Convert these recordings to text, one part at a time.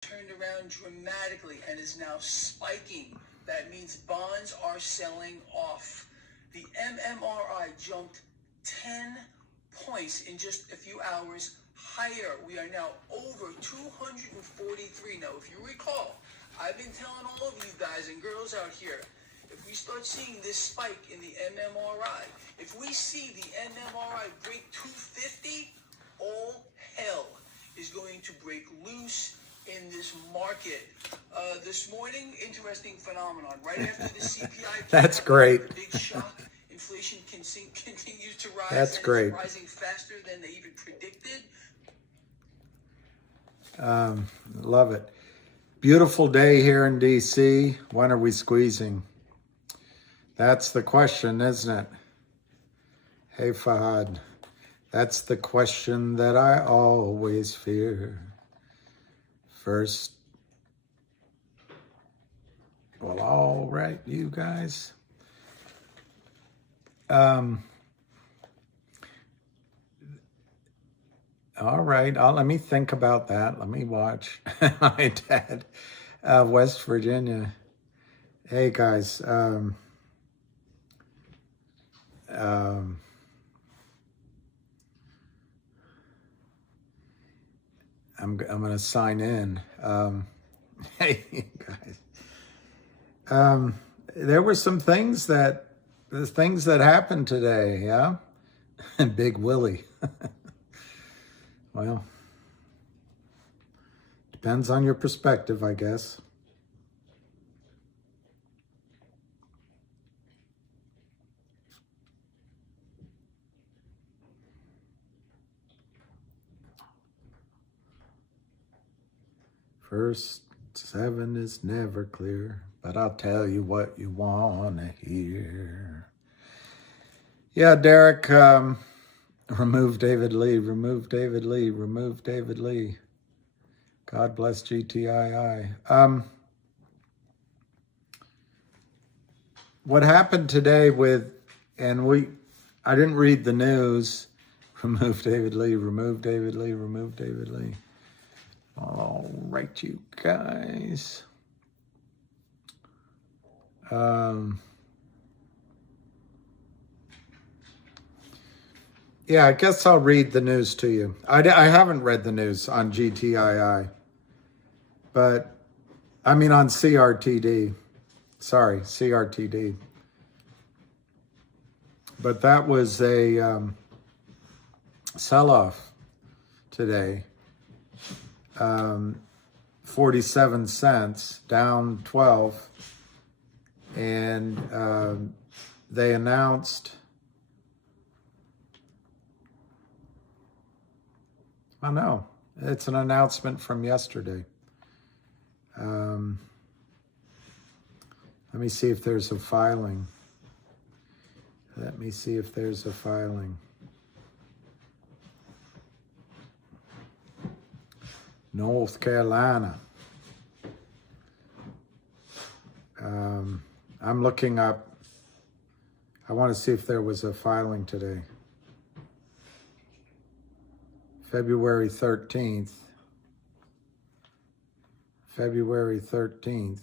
turned around dramatically and is now spiking. That means bonds are selling off. The MMRI jumped 10 points in just a few hours higher. We are now over 243. Now, if you recall, I've been telling all of you guys and girls out here, if we start seeing this spike in the MMRI, if we see the MMRI break 250, all hell is going to break loose in this market. This morning, interesting phenomenon. Right after the CPI, that's great. The big shock, inflation continues to rise. That's and great. It's rising faster than they even predicted. Love it. Beautiful day here in DC. When are we squeezing? That's the question, isn't it? Hey, Fahad. That's the question that I always fear. First, well, all right, you guys. All right, let me think about that. Let me watch. My dad, West Virginia. Hey, guys. I'm going to sign in. Hey, guys. There were some things that happened today, yeah? Big Willie. Well, depends on your perspective, I guess. First 7 is never clear, but I'll tell you what you want to hear. Yeah, Derek, remove David Lee, remove David Lee, remove David Lee. God bless GTII. What happened today I didn't read the news. Remove David Lee, remove David Lee, remove David Lee. All right, you guys. Yeah, I guess I'll read the news to you. I haven't read the news on GTII, but I mean on CRTD. Sorry, CRTD. But that was a sell-off today. 47 cents, down 12. And they announced, oh no, it's an announcement from yesterday. Let me see if there's a filing. Let me see if there's a filing. North Carolina. I'm looking up. I want to see if there was a filing today. February 13th. February 13th.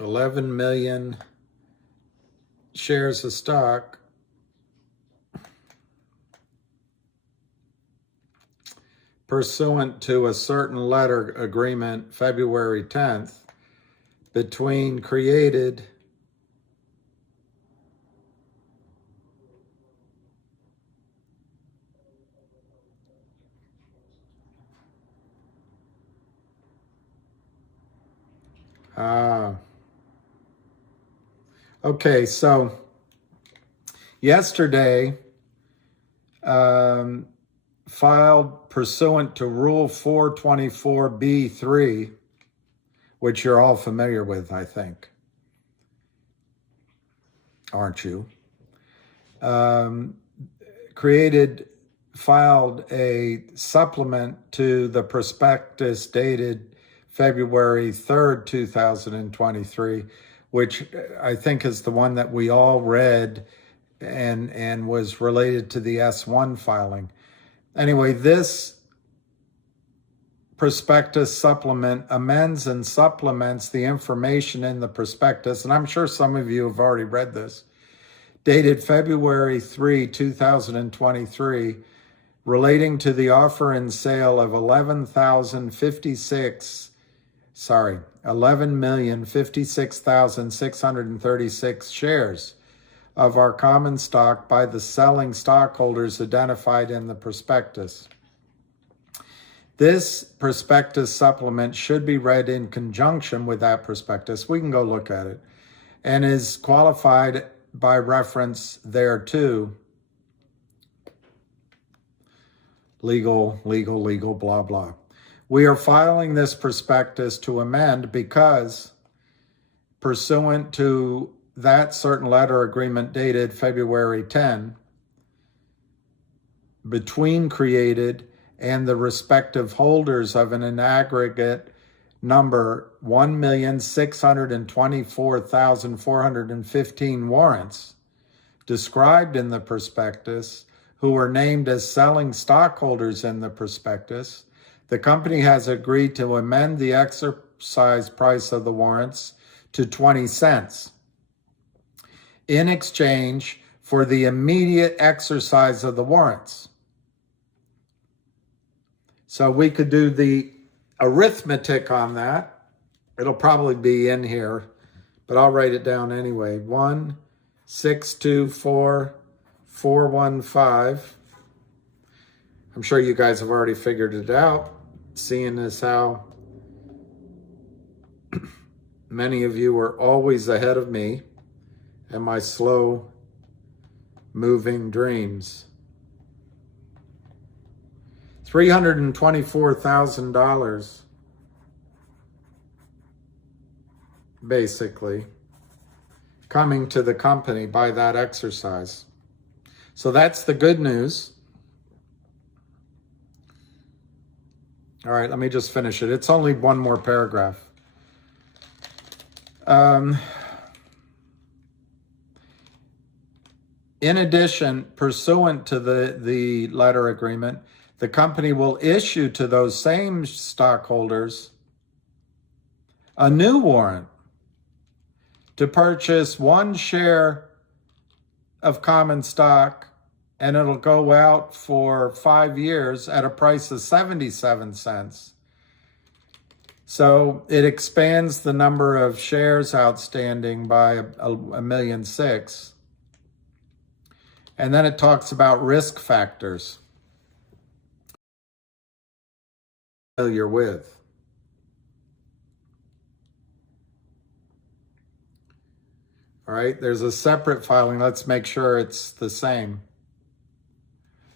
11 million shares of stock. Pursuant to a certain letter agreement, February 10th, between created okay, so yesterday, filed pursuant to Rule 424B3, which you're all familiar with, I think. Aren't you? Filed a supplement to the prospectus dated February 3rd, 2023, which I think is the one that we all read and was related to the S1 filing. Anyway, this prospectus supplement amends and supplements the information in the prospectus, and I'm sure some of you have already read this, dated February 3, 2023, relating to the offer and sale of 11,056,636 shares of our common stock by the selling stockholders identified in the prospectus. This prospectus supplement should be read in conjunction with that prospectus. We can go look at it, and is qualified by reference thereto. Legal, blah, blah. We are filing this prospectus to amend because, pursuant to that certain letter agreement dated February 10, between Created and the respective holders of an aggregate number 1,624,415 warrants described in the prospectus, who were named as selling stockholders in the prospectus, the company has agreed to amend the exercise price of the warrants to 20 cents in exchange for the immediate exercise of the warrants. So we could do the arithmetic on that. It'll probably be in here, but I'll write it down anyway. 1,624,415. I'm sure you guys have already figured it out, seeing as how many of you are always ahead of me and my slow moving dreams. $324,000 basically coming to the company by that exercise. So that's the good news. All right, let me just finish it. It's only one more paragraph. In addition, pursuant to the letter agreement, the company will issue to those same stockholders a new warrant to purchase 1 share of common stock, and it'll go out for 5 years at a price of 77 cents. So it expands the number of shares outstanding by 1,000,006. And then it talks about risk factors. Familiar with. All right, there's a separate filing. Let's make sure it's the same.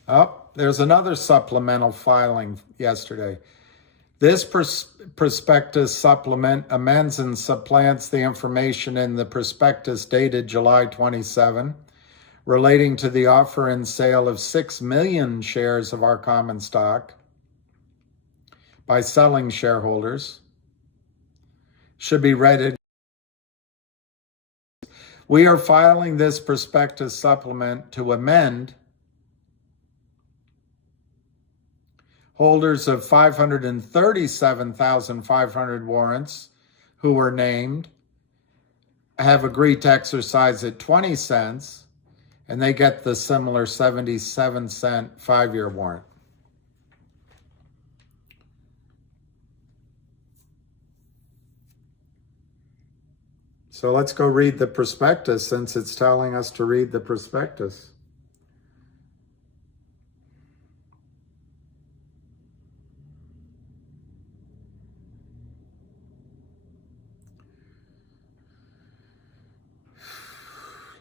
Oh, there's another supplemental filing yesterday. This prospectus supplement amends and supplants the information in the prospectus dated July 27, relating to the offer and sale of 6 million shares of our common stock by selling shareholders. Should be read. We are filing this prospectus supplement to amend holders of 537,500 warrants who were named have agreed to exercise at 20 cents, and they get the similar 77-cent 5-year warrant. So let's go read the prospectus, since it's telling us to read the prospectus.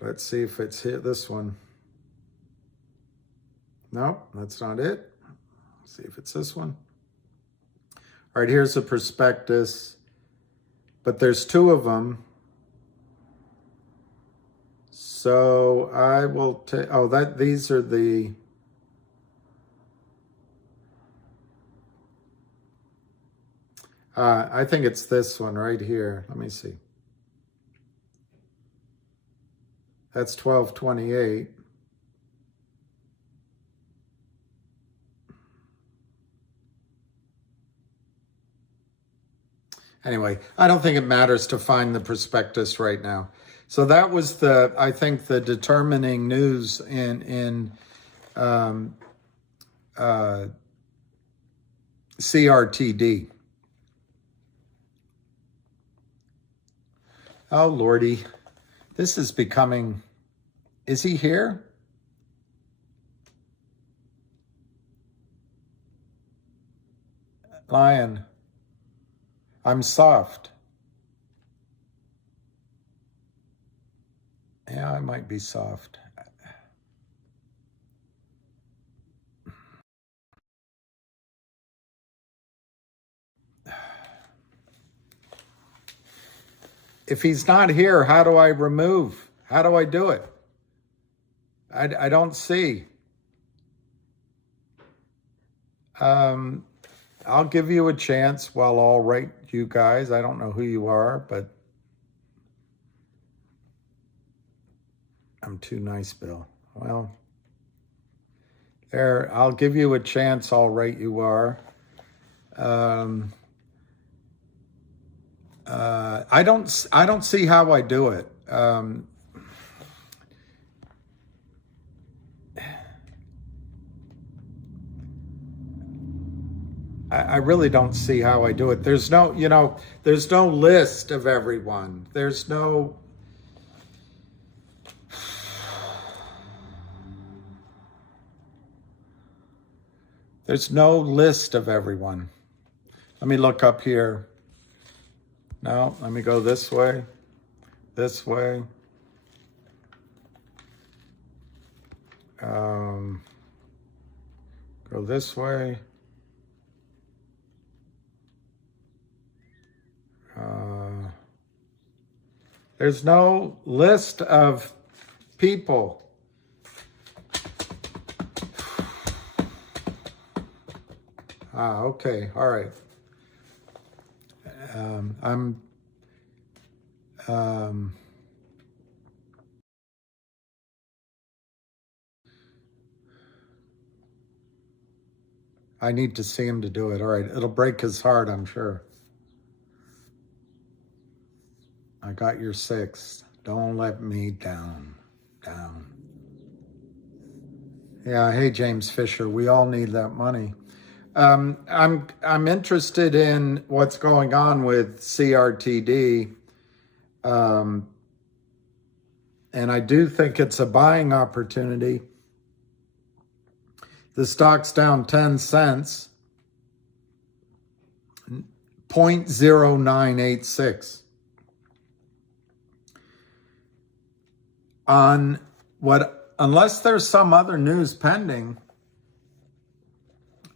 Let's see if it's here, this one. No, that's not it. Let's see if it's this one. All right, here's the prospectus, but there's 2 of them. So I will take, these are the, I think it's this one right here. Let me see. That's 1228. Anyway, I don't think it matters to find the prospectus right now. So that was the, I think, the determining news in CRTD. Oh, Lordy. This is becoming, is he here? Lion, I'm soft. Yeah, I might be soft. If he's not here, how do I remove? How do I do it? I don't see. I'll give you a chance while I'll write you guys. I don't know who you are, but I'm too nice, Bill. Well, there, I'll give you a chance. I'll write you are. I don't see how I do it. I really don't see how I do it. There's no, there's no list of everyone. There's no, list of everyone. Let me look up here. No, let me go this way, this way. Go this way. There's no list of people. Okay, all right. I need to see him to do it. All right, it'll break his heart, I'm sure. I got your 6. Don't let me down. Yeah, hey, James Fisher, we all need that money. I'm interested in what's going on with CRTD. And I do think it's a buying opportunity. The stock's down 10 cents, 0.0986. On what, unless there's some other news pending,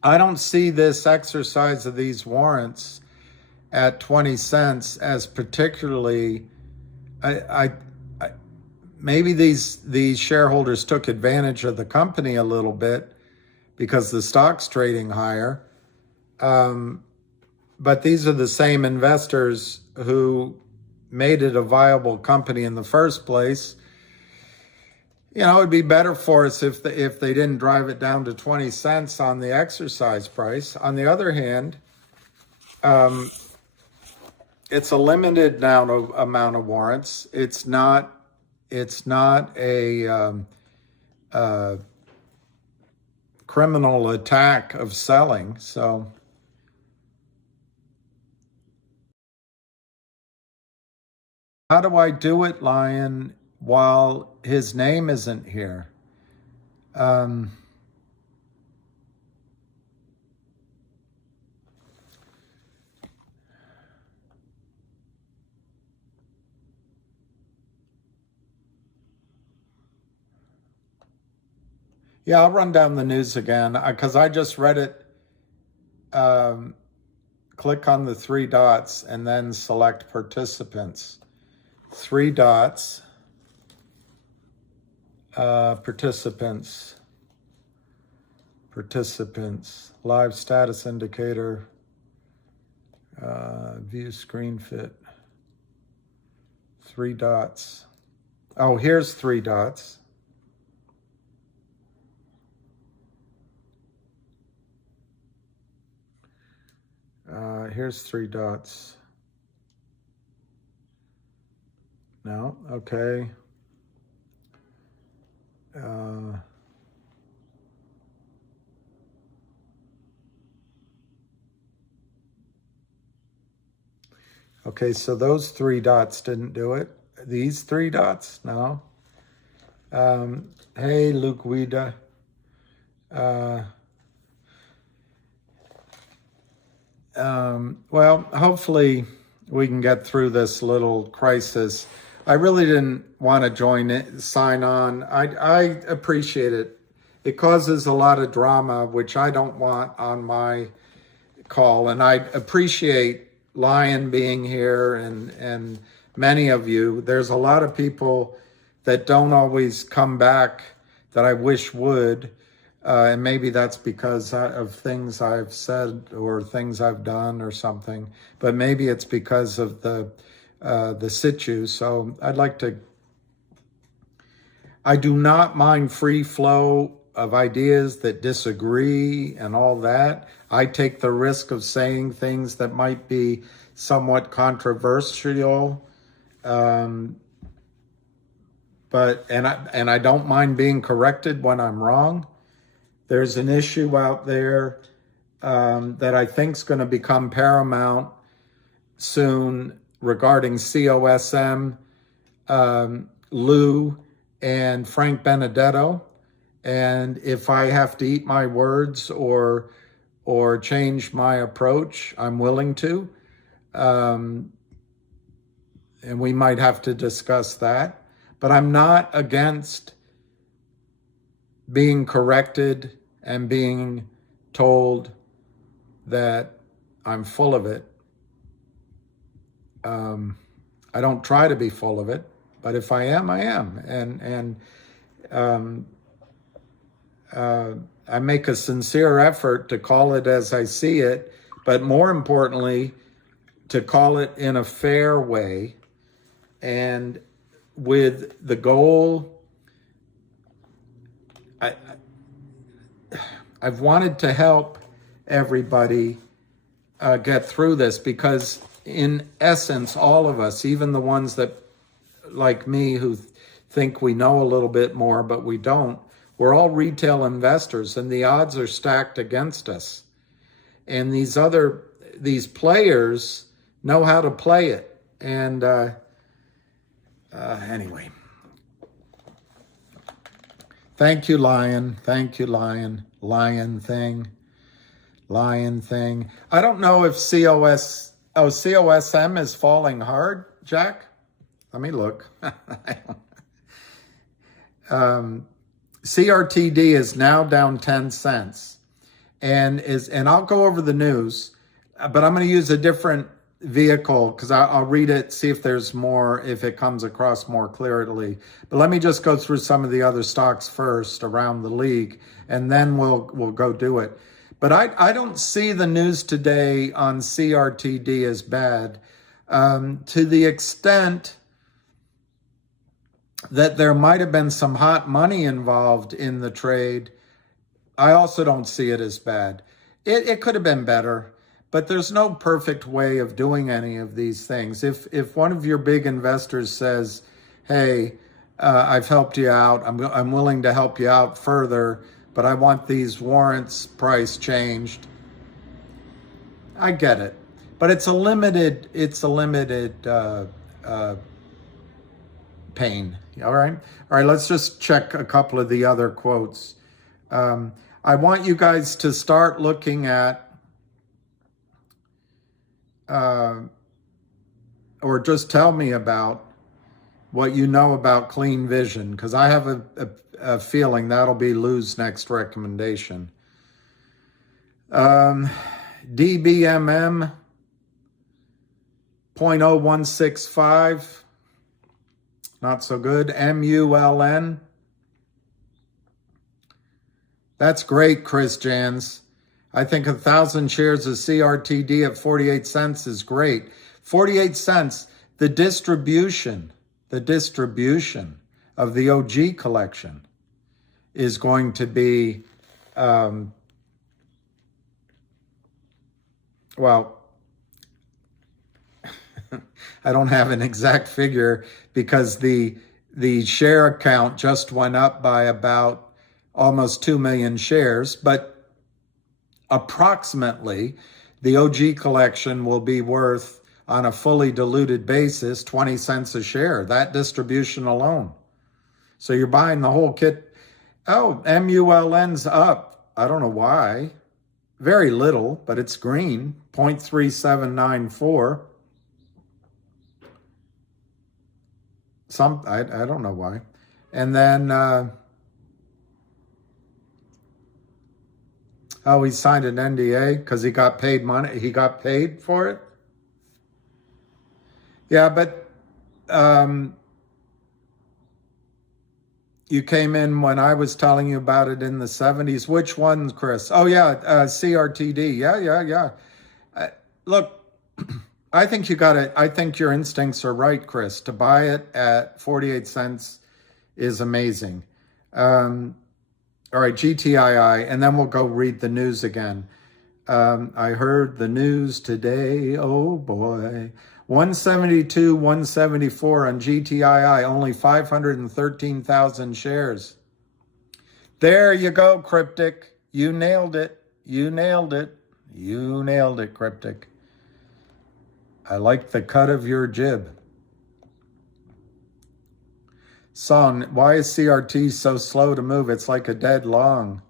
I don't see this exercise of these warrants at 20 cents as particularly, maybe these shareholders took advantage of the company a little bit because the stock's trading higher. But these are the same investors who made it a viable company in the first place. It'd be better for us if they didn't drive it down to 20 cents on the exercise price. On the other hand, it's a limited amount of warrants. It's not a criminal attack of selling. So how do I do it, Lion, while his name isn't here? Yeah, I'll run down the news again because I just read it. Click on the 3 dots and then select participants. 3 dots. Participants, live status indicator, view screen fit, 3 dots, Oh, here's 3 dots. Here's 3 dots. No, okay. Okay, so those 3 dots didn't do it. These 3 dots, no. Hey, Luke Wida. Well, hopefully we can get through this little crisis. I really didn't want to sign on. I appreciate it. It causes a lot of drama, which I don't want on my call. And I appreciate Lion being here and many of you. There's a lot of people that don't always come back that I wish would. And maybe that's because of things I've said or things I've done or something. But maybe it's because of the situ. So I do not mind free flow of ideas that disagree and all that. I take the risk of saying things that might be somewhat controversial. And I don't mind being corrected when I'm wrong. There's an issue out there that I think is going to become paramount soon regarding COSM, Lou, and Frank Benedetto. And if I have to eat my words or change my approach, I'm willing to. And we might have to discuss that. But I'm not against being corrected and being told that I'm full of it. I don't try to be full of it, but if I am, I am. And I make a sincere effort to call it as I see it, but more importantly, to call it in a fair way and with the goal. I've wanted to help everybody get through this because in essence, all of us, even the ones that like me who think we know a little bit more, but we don't, we're all retail investors and the odds are stacked against us. And these players know how to play it. And anyway, thank you, Lion. Thank you, Lion. Lion thing. I don't know if COSM is falling hard, Jack. Let me look. CRTD is now down 10 cents and I'll go over the news, but I'm going to use a different vehicle because I'll read it, see if there's more, if it comes across more clearly. But let me just go through some of the other stocks first around the league, and then we'll go do it. But I don't see the news today on CRTD as bad, to the extent that there might have been some hot money involved in the trade. I also don't see it as bad. It could have been better, but there's no perfect way of doing any of these things. If one of your big investors says, hey, I've helped you out, I'm willing to help you out further, but I want these warrants price changed, I get it. But it's a limited pain. All right, let's just check a couple of the other quotes. I want you guys to start looking at or just tell me about what you know about Clean Vision, because I have a feeling that'll be Lou's next recommendation. DBMM 0.0165, not so good. MULN, that's great, Chris Jans. I think 1,000 shares of CRTD at 48 cents is great. 48 cents, the distribution of the OG collection is going to be, well, I don't have an exact figure because the share count just went up by about almost 2 million shares, but approximately the OG collection will be worth, on a fully diluted basis, 20 cents a share, that distribution alone. So you're buying the whole kit. Oh, MULN's up. I don't know why. Very little, but it's green, 0.3794. I don't know why. And then, oh, he signed an NDA because he got paid money. He got paid for it. Yeah, but you came in when I was telling you about it in the 70s. Which ones, Chris? Oh, yeah, CRTD. Yeah. Look, I think you got it. I think your instincts are right, Chris. To buy it at 48 cents is amazing. All right, GTII, and then we'll go read the news again. I heard the news today. Oh, boy. 172, 174 on GTII, only 513,000 shares. There you go, Cryptic. You nailed it. You nailed it. You nailed it, Cryptic. I like the cut of your jib. Son, why is CRT so slow to move? It's like a dead long.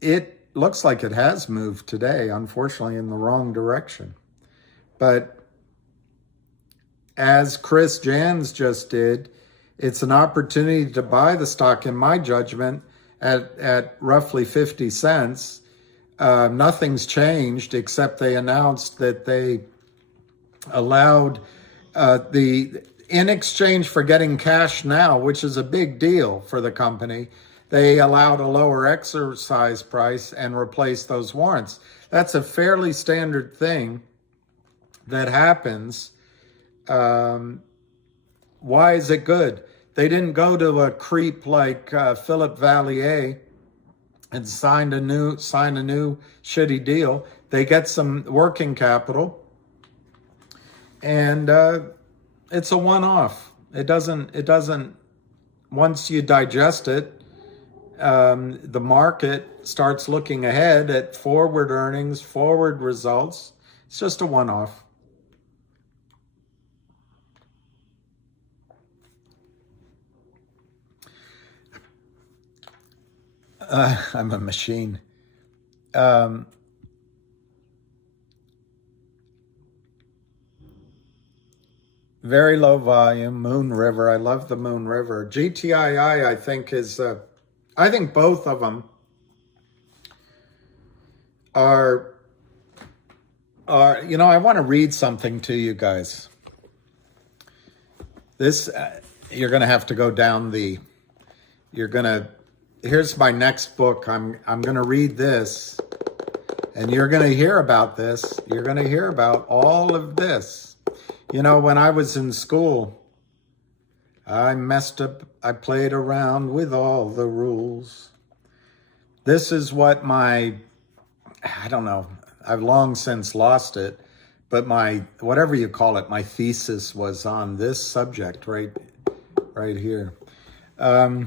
It looks like it has moved today, unfortunately, in the wrong direction. But as Chris Jans just did, it's an opportunity to buy the stock, in my judgment, at roughly 50 cents. Nothing's changed except they announced that they allowed in exchange for getting cash now, which is a big deal for the company, they allowed a lower exercise price and replaced those warrants. That's a fairly standard thing that happens. Why is it good? They didn't go to a creep like Philip Vallier and sign a new shitty deal. They get some working capital, and it's a one-off. It doesn't. Once you digest it, the market starts looking ahead at forward earnings, forward results. It's just a one-off. I'm a machine. Very low volume, Moon River. I love the Moon River. GTII, I think, is, I think both of them are, you know, I want to read something to you guys. This, you're going to have to go down the, here's my next book. I'm going to read this, and you're going to hear about this. You're going to hear about all of this. You know, when I was in school, I messed up. I played around with all the rules. This is what I don't know, I've long since lost it, but my, whatever you call it, my thesis was on this subject right here. But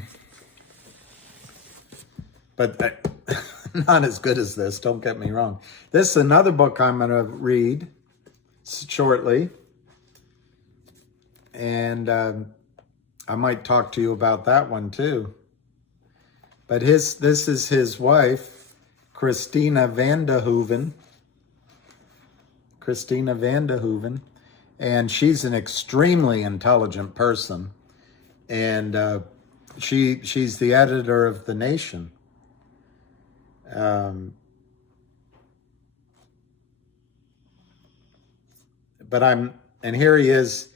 not as good as this, don't get me wrong. This is another book I'm going to read shortly. And I might talk to you about that one too. But this is his wife, Christina Vandehoeven. Christina Vandehoeven. And she's an extremely intelligent person. And she's the editor of The Nation. And here he is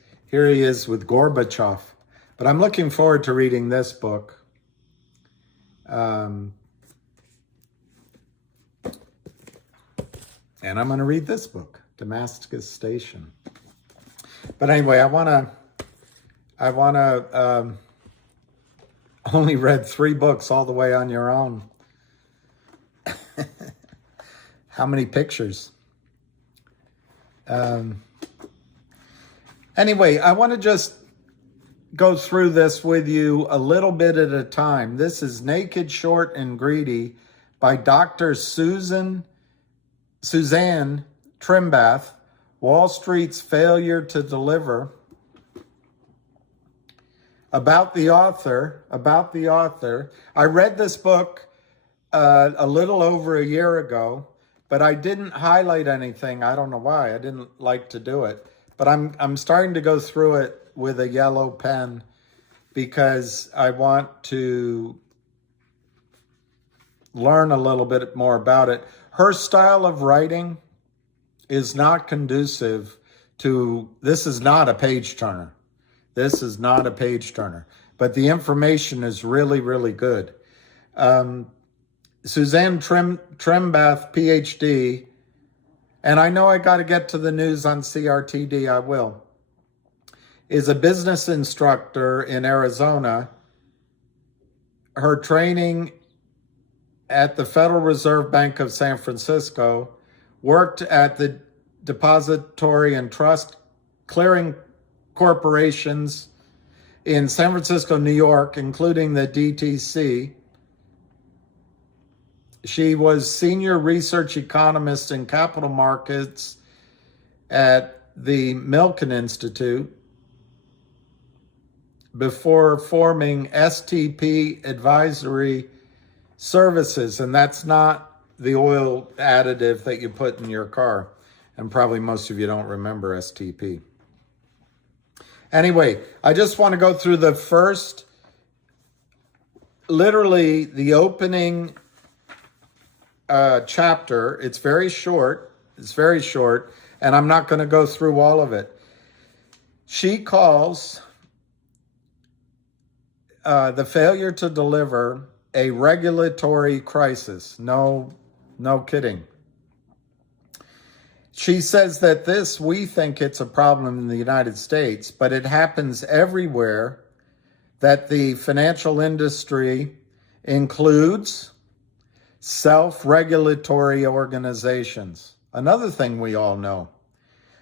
with Gorbachev. But I'm looking forward to reading this book. And I'm going to read this book, Damascus Station. But anyway, I want I want to only read 3 books all the way on your own. How many pictures? Anyway, I want to just go through this with you a little bit at a time. This is Naked, Short, and Greedy by Dr. Suzanne Trimbath, Wall Street's Failure to Deliver. About the author. I read this book a little over a year ago, but I didn't highlight anything. I don't know why. I didn't like to do it. But I'm starting to go through it with a yellow pen because I want to learn a little bit more about it. Her style of writing is not conducive to, this is not a page turner. This is not a page turner, but the information is really, really good. Suzanne Trimbath, PhD, and I know I got to get to the news on CRTD, I will, is a business instructor in Arizona. Her training at the Federal Reserve Bank of San Francisco, worked at the Depository and Trust Clearing Corporations in San Francisco, New York, including the DTC. She was senior research economist in capital markets at the Milken Institute before forming STP Advisory Services, and that's not the oil additive that you put in your car. And probably most of you don't remember STP. Anyway, I just want to go through the first, literally the opening chapter. It's very short. And I'm not going to go through all of it. She calls the failure to deliver a regulatory crisis. No kidding. She says that we think it's a problem in the United States, but it happens everywhere, that the financial industry includes self-regulatory organizations. Another thing we all know.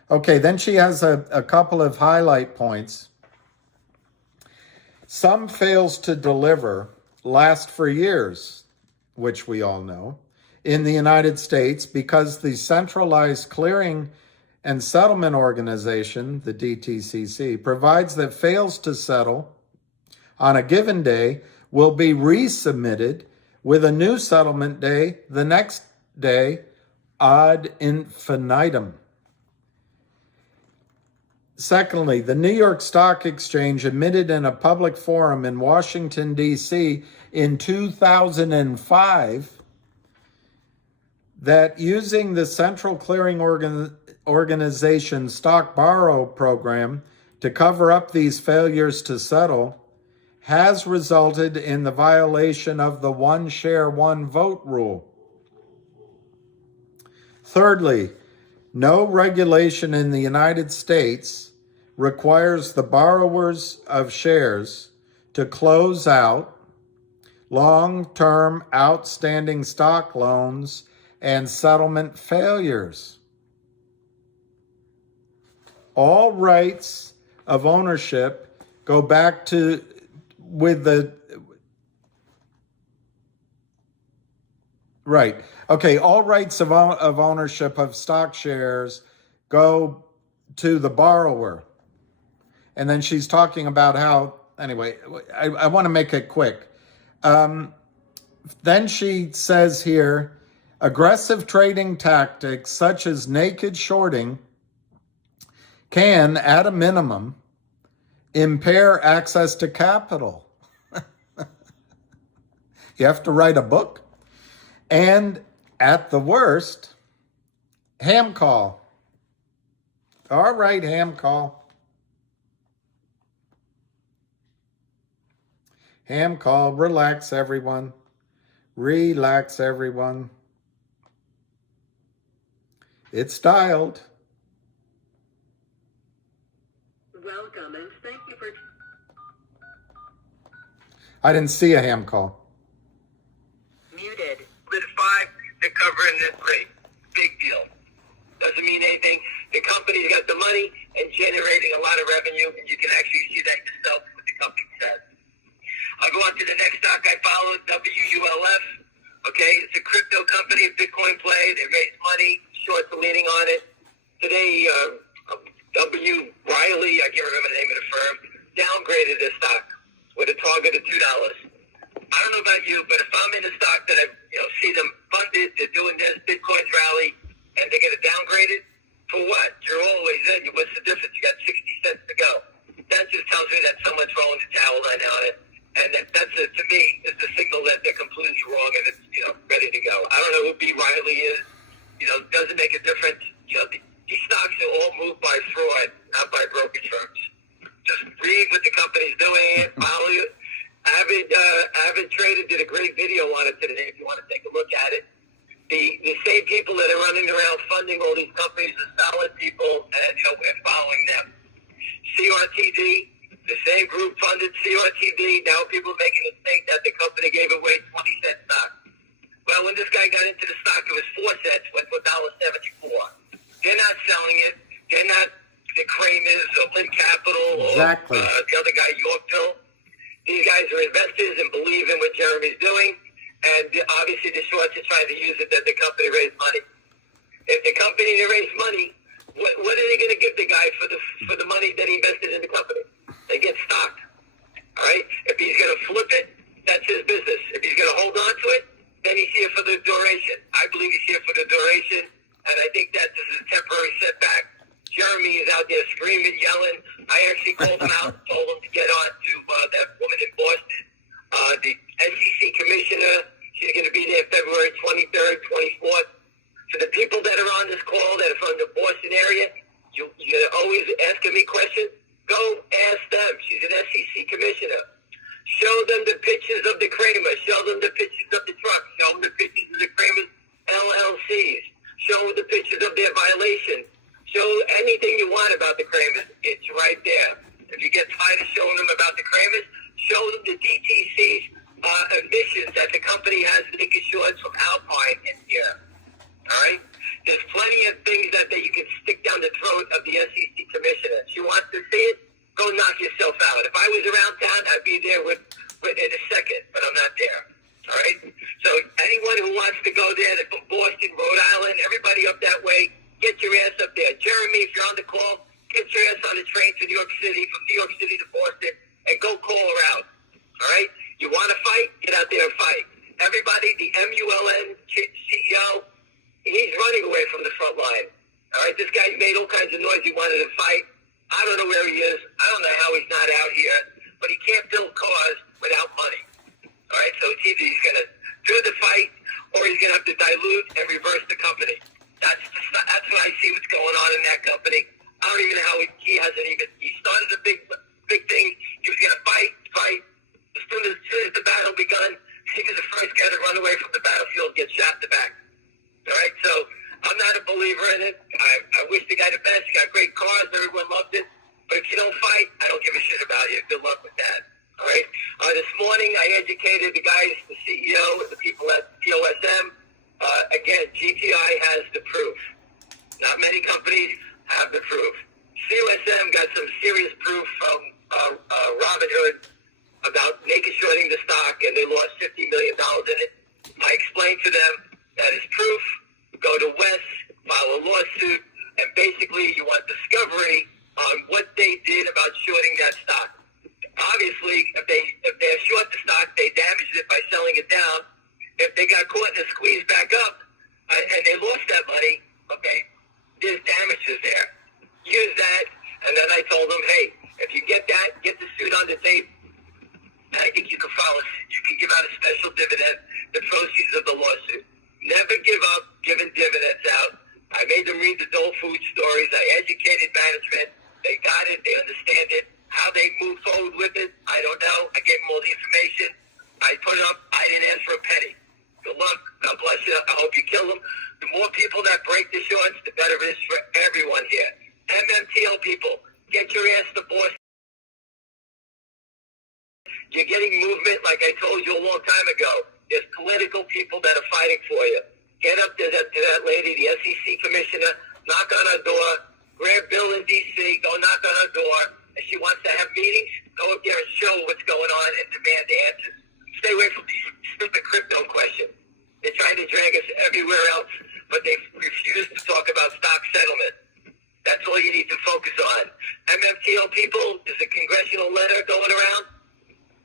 Okay, then she has a couple of highlight points. Some fails to deliver last for years, which we all know, in the United States because the Centralized Clearing and Settlement Organization, the DTCC, provides that fails to settle on a given day will be resubmitted with a new settlement day the next day ad infinitum. Secondly, the New York Stock Exchange admitted in a public forum in Washington, D.C. in 2005 that using the Central Clearing Organization stock borrow program to cover up these failures to settle has resulted in the violation of the one share, one vote rule. Thirdly, no regulation in the United States requires the borrowers of shares to close out long-term outstanding stock loans and settlement failures. All rights of ownership go back to all rights of ownership of stock shares go to the borrower. And then she's talking about how, anyway, I want to make it quick. Then she says here, aggressive trading tactics such as naked shorting can, at a minimum, impair access to capital. You have to write a book. And at the worst, ham call. All right, ham call. Ham call. Relax, everyone. Relax, everyone. It's dialed. Welcome and thank you for... I didn't see a ham call. Muted. With 5 to cover in this rate. Big deal. Doesn't mean anything. The company's got the money and generating a lot of revenue, and you can actually see that yourself what the company says. I'll go on to the next stock I followed, WULF. Okay, it's a crypto company, a Bitcoin play. They raise money, shorts are leaning on it. Today, W. Riley, I can't remember the name of the firm, downgraded the stock with a target of $2. I don't know about you, but if I'm in a stock that I see them funded, they're doing this, Bitcoin's rally, and they're going to downgrade it, for what? You're always in. What's the difference? You got 60 cents to go. That just tells me that someone's throwing the towel on it. And that's to me, is the signal that they're completely wrong and it's, ready to go. I don't know who B. Riley is. Doesn't make a difference. These stocks are all moved by fraud, not by brokerage firms. Just read what the company's doing, follow it. Avid Trader did a great video on it today if you want to take a look at it. The same people that are running around funding all these companies are solid people, and we're following them. CRTD, the same group funded CRTD. Now people are making a mistake that the company gave away 20-cent stock. Well, when this guy got into the stock, it was 4 cents, went to $1.74. They're not selling it. They're not the Kramers or Lynn Capital or the other guy, Yorkville. These guys are investors and believe in what Jeremy's doing. And obviously the shorts are trying to use it that the company raised money. If the company raised money, what are they going to give the guy for the money that he invested in the company? They get stock. All right? If he's going to flip it, that's his business. If he's going to hold on to it, then he's here for the duration. I believe he's here for the duration, and I think that this is a temporary setback. Jeremy is out there screaming, yelling. I actually called him out, told him to get on to that woman in Boston. The SEC commissioner, she's going to be there February 23rd, 24th. For the people that are on this call that are from the Boston area, you're always asking me questions. Go ask them. She's an SEC commissioner. Show them the pictures of the Kramer. Show them the pictures of the truck. Show them the pictures of the Kramer's LLCs. Show them the pictures of their violations. Show anything you want about the Kramers. It's right there. If you get tired of showing them about the Kramers, show them the DTC's emissions that the company has making shorts from Alpine in here. All right? There's plenty of things that you can stick down the throat of the SEC commissioner. If she wants to see it, go knock yourself out. If I was around town, I'd be there in a second, but I'm not there. All right? So anyone who wants to go there, they're from Boston, Rhode Island, everybody up that way, get your ass up there. Jeremy, if you're on the call, get your ass on the train to New York City, from New York City to Boston, and go call her out. All right? You want to fight? Get out there and fight. Everybody, the MULN CEO, he's running away from the front line. All right? This guy made all kinds of noise. He wanted to fight. I don't know where he is. I don't know how he's not out here. But he can't build cars without money. All right? So it's either he's going to do the fight or he's going to have to dilute and reverse the company. That's what I see what's going on in that company. I don't even know how he hasn't even... He started a big thing. He was going to fight. As soon as the battle begun, he was the first guy to run away from the battlefield, get shot in the back. All right? So I'm not a believer in it. I wish the guy the best. He got great cars. Everyone loved it. But if you don't fight, I don't give a shit about you. Good luck with that. All right? This morning, I educated the guys, the CEO, and the people at POSM. Again, GTI has the proof. Not many companies have the proof. COSM got some serious proof from Robinhood about naked shorting the stock, and they lost $50 million in it. I explained to them that is proof. Go to West, file a lawsuit, and basically you want discovery on what they did about shorting that stock. Obviously, if they short the stock, they damaged it by selling it down. If they got caught in a squeeze back up and they lost that money, okay, there's damages there. Use that, and then I told them, hey, if you get that, get the suit on the tape. I think you can give out a special dividend, the proceeds of the lawsuit. Never give up giving dividends out. I made them read the Dole Food stories. I educated management. They got it. They understand it. How they move forward with it, I don't know. I gave them all the information. I put it up. I didn't ask for a penny. Good luck. God bless you. I hope you kill them. The more people that break the shorts, the better it is for everyone here. MMTL people, get your ass to Boston. You're getting movement, like I told you a long time ago. There's political people that are fighting for you. Get up to that lady, the SEC commissioner, knock on her door, grab Bill in D.C., go knock on her door. If she wants to have meetings, go up there and show what's going on and demand answers. Stay away from these stupid crypto questions. They're trying to drag us everywhere else, but they refuse to talk about stock settlement. That's all you need to focus on. MMTL people, there's a congressional letter going around.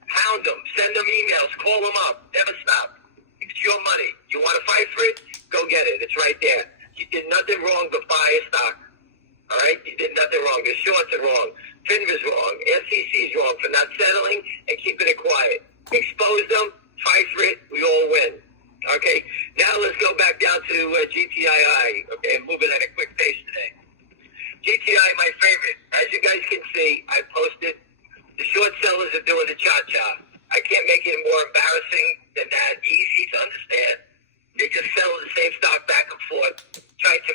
Pound them, send them emails, call them up, never stop. It's your money. You want to fight for it? Go get it. It's right there. You did nothing wrong but buy a stock. All right? You did nothing wrong. The shorts are wrong. FINRA's wrong. SEC's wrong for not settling and keeping it quiet. Expose them, fight for it, we all win. Okay? Now let's go back down to GTII. Okay? I'm moving at a quick pace today. GTI, my favorite. As you guys can see, I posted. The short sellers are doing the cha-cha. I can't make it more embarrassing than that. Easy to understand. They just sell the same stock back and forth, trying to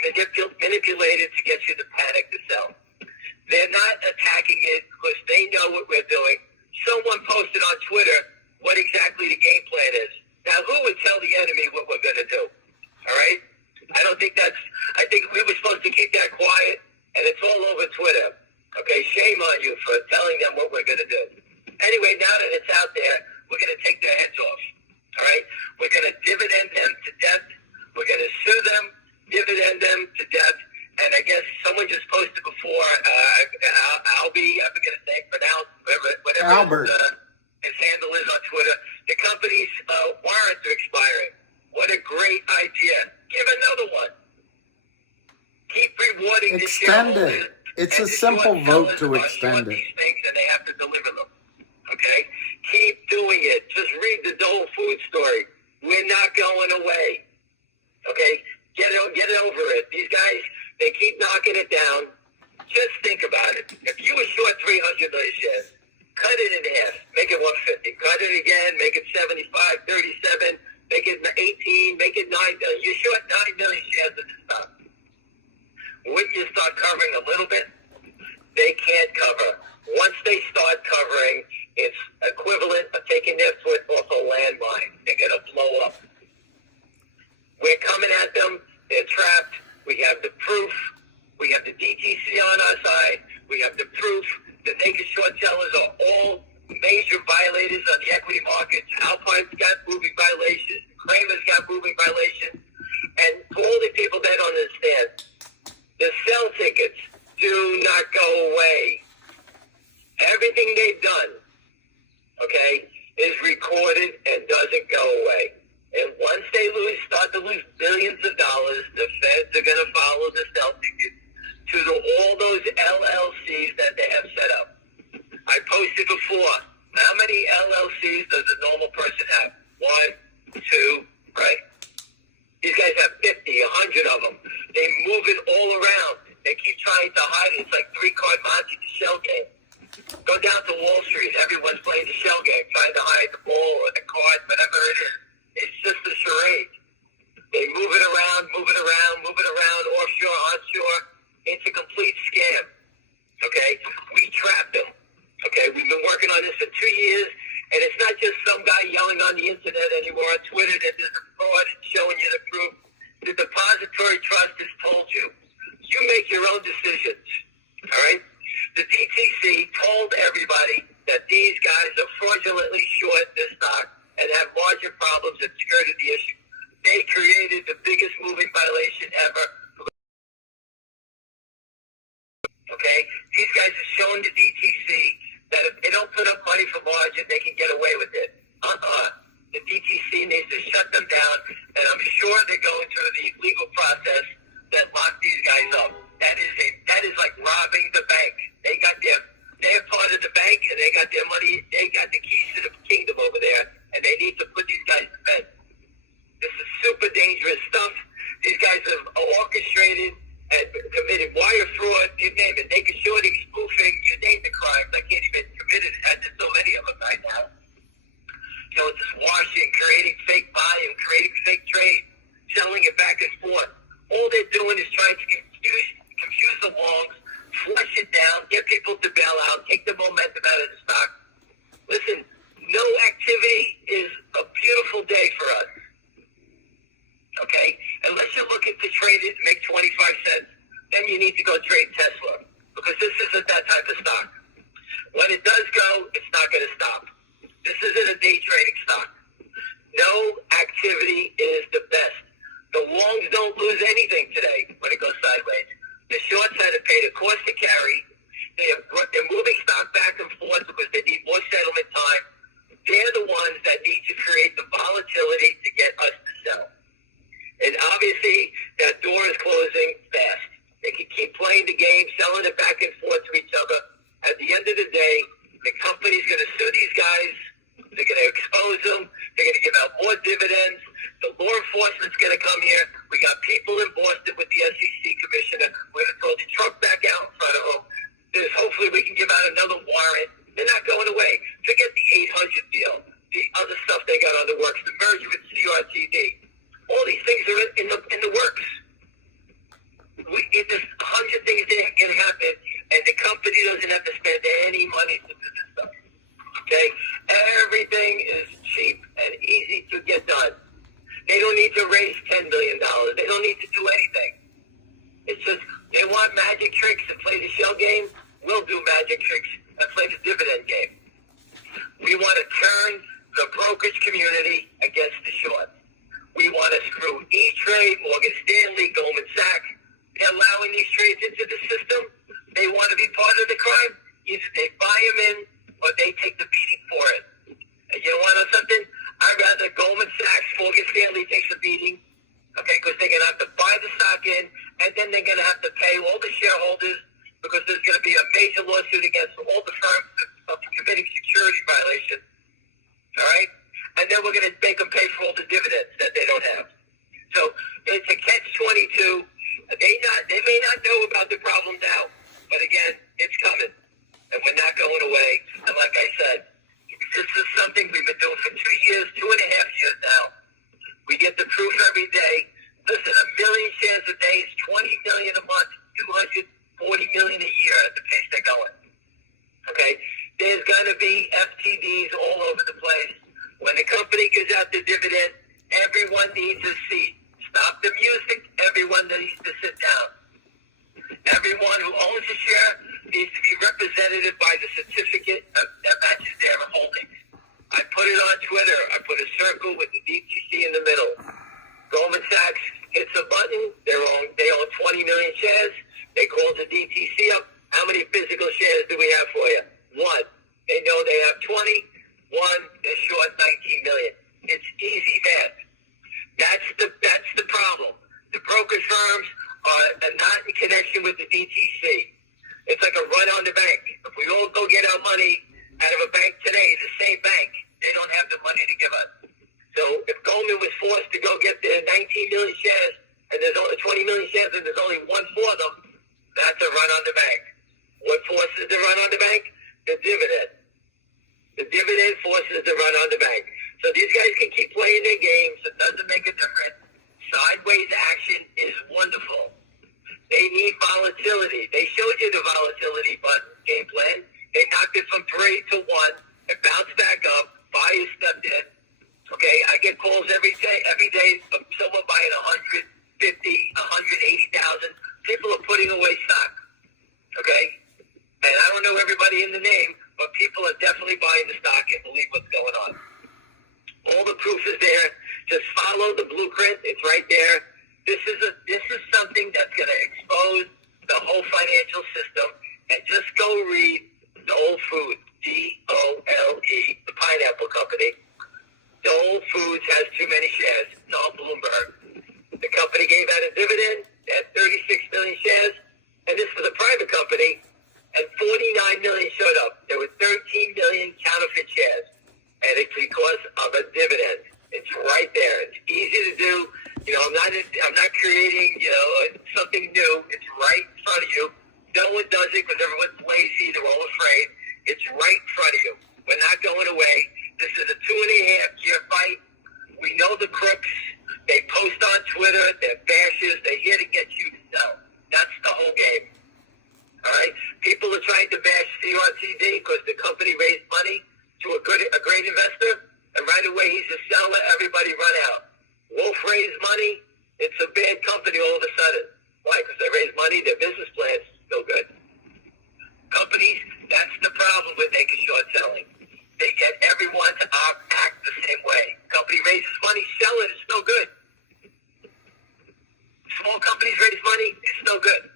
manipulate it to get you to panic to sell. They're not attacking it because they know what we're doing. Someone posted on Twitter what exactly the game plan is. Now, who would tell the enemy what we're going to do? All right? I think we were supposed to keep that quiet, and it's all over Twitter. Okay, shame on you for telling them what we're going to do. Anyway, now that it's out there, we're going to take their heads off. All right? We're going to dividend them to death. We're going to sue them, dividend them to death. And I guess someone just posted before, Albie, I forget his name, pronounced, whatever Albert. His handle is on Twitter. The company's warrants are expiring. What a great idea. Give another one. Keep rewarding the Extend shareholders. it. It's a simple vote to extend it. These things and they have to deliver them. Okay? Keep doing it. Just read the Dole Food story. We're not going away. Okay? Get it over it. These guys, they keep knocking it down. Just think about it. If you were short 300 million shares, cut it in half. Make it 150. Cut it again. Make it 75, 37. Make it 18. Make it 9 million. You're short 9 million shares of this stock. Wouldn't you start covering a little bit? They can't cover. Once they start covering, it's equivalent of taking their foot off a landmine. They're going to blow up. We're coming at them. They're trapped. We have the proof. We have the DTC on our side. We have the proof. The naked short sellers are all major violators on the equity markets. Alpine's got moving violations. Kramer's got moving violations. And for all the people that don't understand, the sell tickets do not go away. Everything they've done, okay, is recorded and doesn't go away. And once they start to lose billions of dollars, the feds are going to follow the sell tickets to all those LLCs that they have set up. I posted before, how many LLCs does a normal person have? 1, 2, right? These guys have 50, 100 of them. They move it all around. They keep trying to hide it. It's like 3-card Monte, the shell game. Go down to Wall Street. Everyone's playing the shell game, trying to hide the ball or the card, whatever it is. It's just a charade. They move it around, offshore, onshore. It's a complete scam. Okay? We trapped them. Okay? We've been working on this for 2 years. And it's not just some guy yelling on the internet anymore on Twitter that there's a fraud and showing you the proof. The depository trust has told you. You make your own decisions. All right? The DTC told everybody that these guys are fraudulently short this stock and have margin problems that skirted the issue. They created the biggest moving violation ever. Okay? These guys are showing the DTC that if they don't put up money for margin, they can get away with it. The DTC needs to shut them down, and I'm sure they're going through the legal process that locked these guys up. That is like robbing the bank. They're part of the bank, and they got their money. They got the keys to the kingdom over there, and they need to put these guys to bed. This is super dangerous stuff. These guys have orchestrated and committed wire fraud, you name it, naked shorting, spoofing, you name the crimes. I can't even commit it. There's so many of them right now. So it's just washing, creating fake volume, creating fake trade, selling it back and forth. All they're doing is trying to confuse for us. Okay? Unless you're looking to trade it and make 25 cents, then you need to go trade Tesla, because this isn't that type of stock. When it does go, it's not going to stop. This isn't a day trading stock. No activity is the best. The longs don't lose anything today when it goes sideways. The shorts had to pay the cost to carry. They're moving stock back and forth because they need more settlement time. They're the ones that need to create the volatility to get us to sell. And obviously, that door is closing fast. They can keep playing the game, selling it back and forth to each other. At the end of the day, the company's going to sue these guys. They're going to expose them. They're going to give out more dividends. The law enforcement's going to come here. We got people in Boston with the SEC commissioner. We're going to throw the truck back out in front of them. Hopefully we can give out another warrant. They're not going away. Forget the 800 deal, the other stuff they got on the works, the merger with CRTD. All these things are in the works. There's 100 things that can happen, and the company doesn't have to spend any money to do this stuff. Okay? Everything is cheap and easy to get done. They don't need to raise $10 billion. They don't need to do anything. It's just they want magic tricks and play the shell game. We'll do magic tricks and play the dividend game. We want to turn the brokerage community against the short. We want to screw E-Trade, Morgan Stanley, Goldman Sachs. They're allowing these trades into the system. They want to be part of the crime. Either they buy them in or they take the beating for it. And you want to know something? I'd rather Goldman Sachs, Morgan Stanley takes a beating, okay, because they're going to have to buy the stock in, and then they're going to have to pay all the shareholders, because there's going to be a major lawsuit against all the firms of committing security violations. All right? And then we're going to make them pay for all the dividends that they don't have. So it's a catch-22. They may not know about the problem now, but again, it's coming, and we're not going away. And like I said, this is something we've been doing for 2 years, 2.5 years now. We get the proof every day. Listen, 1 million shares a day is 20 million a month, 240 million a year at the pace they're going. Okay? There's going to be FTDs all over the place. When the company gives out the dividend, everyone needs a seat. Stop the music. Everyone needs to sit down. Everyone who owns a share needs to be represented by the certificate that matches their holdings. I put it on Twitter. I put a circle with the DTC in the middle. Goldman Sachs hits a button. They own 20 million shares. They call the DTC up. How many physical shares do we have for you? 1. They know they have 20. 1 is short 19 million. It's easy math. That's the problem. The brokerage firms are not in connection with the DTC. It's like a run on the bank. If we all go get our money out of a bank today, the same bank, they don't have the money to give us. So if Goldman was forced to go get their 19 million shares, and there's only 20 million shares, and there's only 1 for them, that's a run on the bank. What forces the run on the bank? The dividend. The dividend forces the run on the bank. So these guys can keep playing their games. It doesn't make a difference. Sideways action is wonderful. They need volatility. They showed you the volatility button game plan. They knocked it from 3 to 1. It bounced back up. Buyers stepped in. Okay, I get calls every day of someone buying 150, 180,000. People are putting away stock. Okay? And I don't know everybody in the name, but people are definitely buying the stock and believe what's going on. All the proof is there. Just follow the blueprint. It's right there. This is something that's going to expose the whole financial system. And just go read Dole Foods, D-O-L-E, the pineapple company. Dole Foods has too many shares. No, Bloomberg. The company gave out a dividend. They had 36 million shares. And this was a private company. And 49 million showed up. There were 13 million counterfeit shares. And it's because of a dividend. It's right there. It's easy to do. You know, I'm not creating, something new. It's right in front of you. No one does it because everyone's lazy. They're all afraid. It's right in front of you. We're not going away. This is a 2.5-year fight. We know the crooks. They post on Twitter. They're bashers. They're here to get you to sell. That's the whole game. All right? People are trying to bash CRTD because the company raised money to a great investor. and right away he's a seller. Everybody run out. Wolf raised money. It's a bad company all of a sudden. Why? Because they raise money. Their business plan's still good. Companies, that's the problem with naked short selling. They get everyone to act the same way. Company raises money, sell it, it's still good. Small companies raise money, it's still good.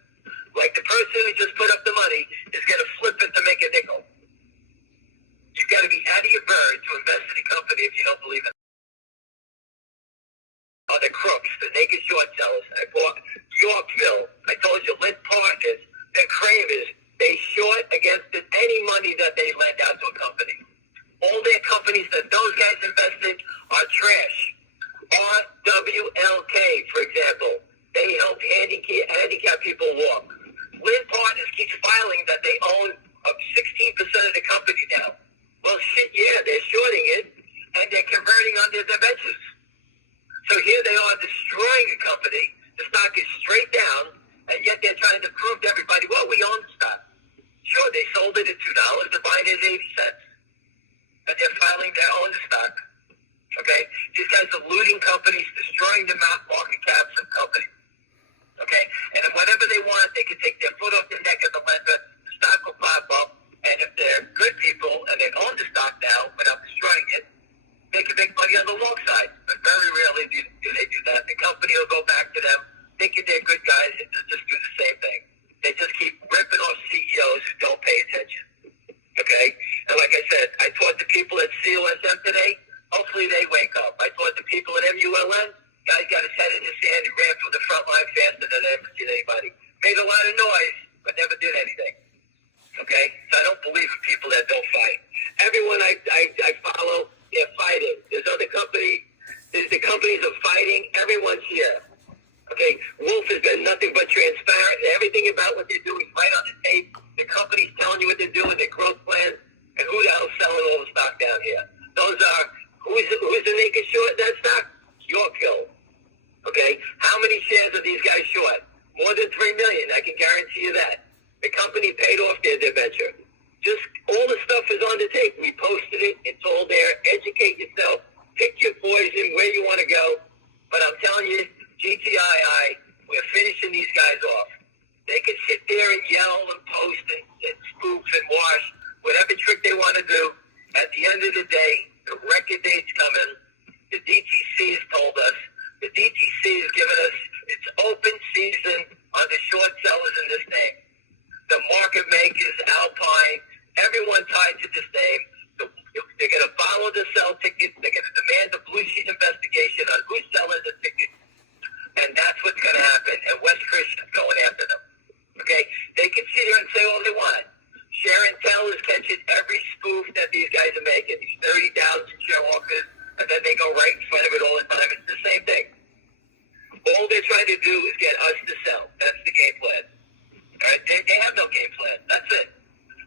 Like the person who just put up the money is going to flip it to make a nickel. You've got to be out of your bird to invest in a company if you don't believe it. Oh, the crooks, the naked short sellers. I bought Yorkville. I told you, Lynn Partners, the Kramers, they short against any money that they lend out to a company. All their companies that those guys invest in are trash. RWLK, for example, they help handicap people walk. Lynn Partners keeps filing that they own 16% of the company now. Well, shit, yeah, they're shorting it, and they're converting on their debentures. So here they are destroying a company. The stock is straight down, and yet they're trying to prove to everybody, well, we own the stock. Sure, they sold it at $2. They're buying it at 80 cents. And they're filing their own stock. Okay? These guys are looting companies, destroying the market caps of companies. Okay? And if whatever they want, they can take their foot off the neck of the lender, the stock will pop up, and if they're good people and they own the stock now without destroying it, they can make money on the long side. But very rarely do they do that. The company will go back to them, thinking they're good guys, and just do the same thing. They just keep ripping off CEOs who don't pay attention. Okay? And like I said, I taught the people at COSM today. Hopefully they wake up. I taught the people at MULN. Guys got his head in his sand and ran through the front line faster than I ever seen anybody. Made a lot of noise, but never did anything. Okay? So I don't believe in people that don't fight. Everyone I follow, they're fighting. There's other companies. The companies are fighting. Everyone's here. Okay? Wolf has been nothing but transparent. Everything about what they're doing is right on the tape. The company's telling you what they're doing, their growth plans, and who the hell's selling all the stock down here. Those are, who's the naked short in that stock? Yorkville. Okay? How many shares are these guys short? More than 3 million, I can guarantee you that. The company paid off their debenture. Just all the stuff is on the tape. We posted it. It's all there. Educate yourself. Pick your poison where you want to go. But I'm telling you, GTII, we're finishing these guys off. They can sit there and yell and post and spoof and wash, whatever trick they want to do. At the end of the day, the record date's coming. The DTC has told us. The DTC has given us its open season on the short sellers in this name. The market makers, Alpine, everyone tied to this name. They're going to follow the sell tickets. They're going to demand a blue sheet investigation on who's selling the tickets. And that's what's going to happen. And West Christian's going after them. Okay? They can sit here and say all they want. Sharon Tell is catching every spoof that these guys are making. These 30,000 share offers. And then they go right in front of it all the time. It's the same thing. All they're trying to do is get us to sell. That's the game plan. All right? They have no game plan. That's it.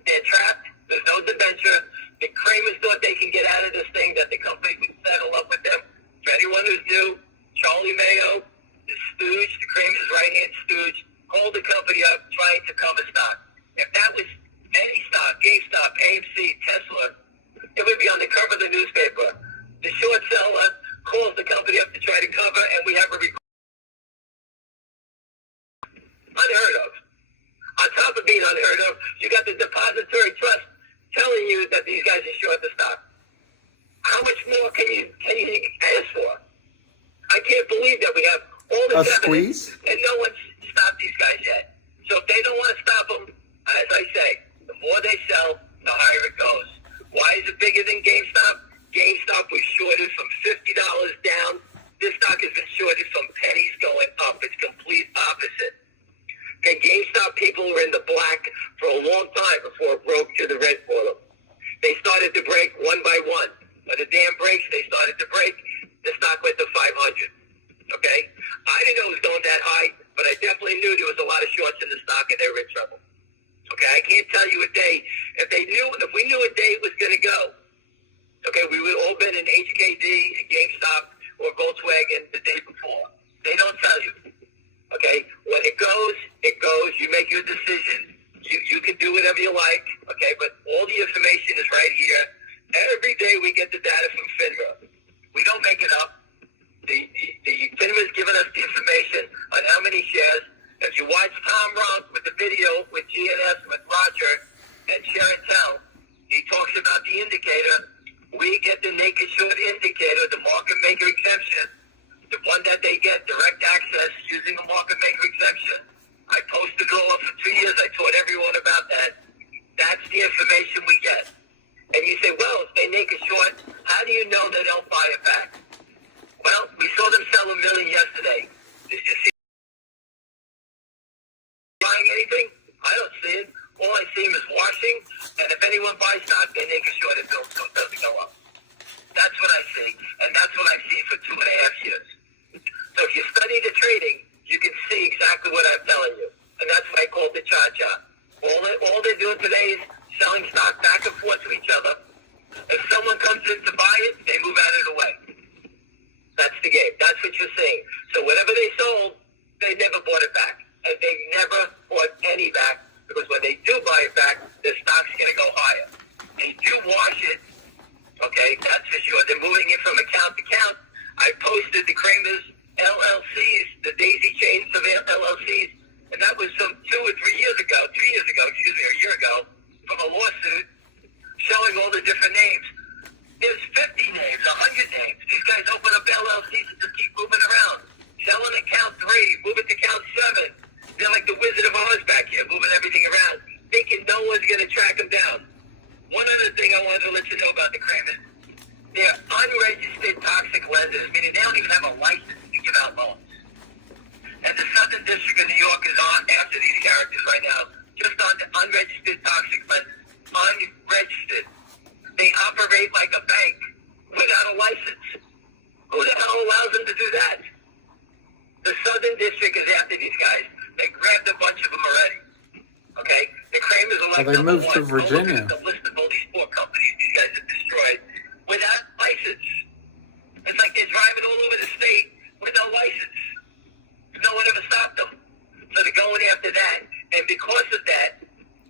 They're trapped. There's no debenture. The Kramers thought they can get out of this thing, that the company would settle up with them. For anyone who's new, Charlie Mayo, the stooge, the Kramers' right-hand stooge, called the company up trying to cover stock. If that was any stock, GameStop, AMC, Tesla, it would be on the cover of the newspaper. The short seller calls the company up to try to cover, and we have a record. Unheard of. On top of being unheard of, you got the depository trust telling you that these guys are short the stock. How much more can you ask for? I can't believe that we have all this evidence and no one's stopped these guys yet. So if they don't want to stop them, as I say, the more they sell, the higher it goes. Why is it bigger than GameStop? GameStop was shorted from $50 down. This stock has been shorted from pennies going up. It's complete opposite. Okay, GameStop people were in the black for a long time before it broke to the red for them. They started to break one by one. When the dam breaks, they started to break. The stock went to 500. Okay? I didn't know it was going that high, but I definitely knew there was a lot of shorts in the stock and they were in trouble. Okay, I can't tell you a day. If we knew a day it was going to go, okay, we would all been in HKD and GameStop or Volkswagen the day before. They don't tell you. Okay, when it goes, it goes. You make your decision. You can do whatever you like. Okay, but all the information is right here. Every day we get the data from FINRA. We don't make it up. The FINRA's given us the information on how many shares. If you watch Tom Ronk with the video with GNS, with Roger and Sharon Tell, he talks about the indicator. We get the naked short indicator, the market maker exemption, the one that they get direct access using the market maker exemption. I posted it all for 2 years. I taught everyone about that. That's the information we get. And you say, well, if they naked short, how do you know they don't buy it back? Well, we saw them sell 1 million yesterday. Did you see buying anything? I don't see it. All I see is washing. And if anyone buys stock, they naked short it so it doesn't go up. That's what I see. And that's what I've seen for 2.5 years. So if you study the trading, you can see exactly what I'm telling you. And that's why I call it the cha-cha. All they're doing today is selling stock back and forth to each other. If someone comes in to buy it, they move out of the way. That's the game. That's what you're seeing. So whatever they sold, they never bought it back. And they never bought any back, because when they do buy it back, the stock's going to go higher. They do wash it. Okay, that's for sure. They're moving it from account to account. I posted the Kramer's LLCs, the daisy chains of LLCs, and that was some 2 or 3 years ago, a year ago, from a lawsuit showing all the different names. There's 50 names, 100 names. These guys open up LLCs and just keep moving around. Selling account 3, moving to account 7. They're like the Wizard of Oz back here, moving everything around, thinking no one's going to track them down. One other thing I wanted to let you know about the Kramers. They're unregistered toxic lenders, meaning they don't even have a license to give out loans. And the Southern District of New York is on after these characters right now, just on the unregistered toxic lenders. Unregistered. They operate like a bank without a license. Who the hell allows them to do that? The Southern District is after these guys. They grabbed a bunch of them already. Okay? The Kramers are like Well, they moved to Virginia. Look at the list of all these poor companies these guys have destroyed without license. It's like they're driving all over the state with no license. No one ever stopped them. So they're going after that. And because of that,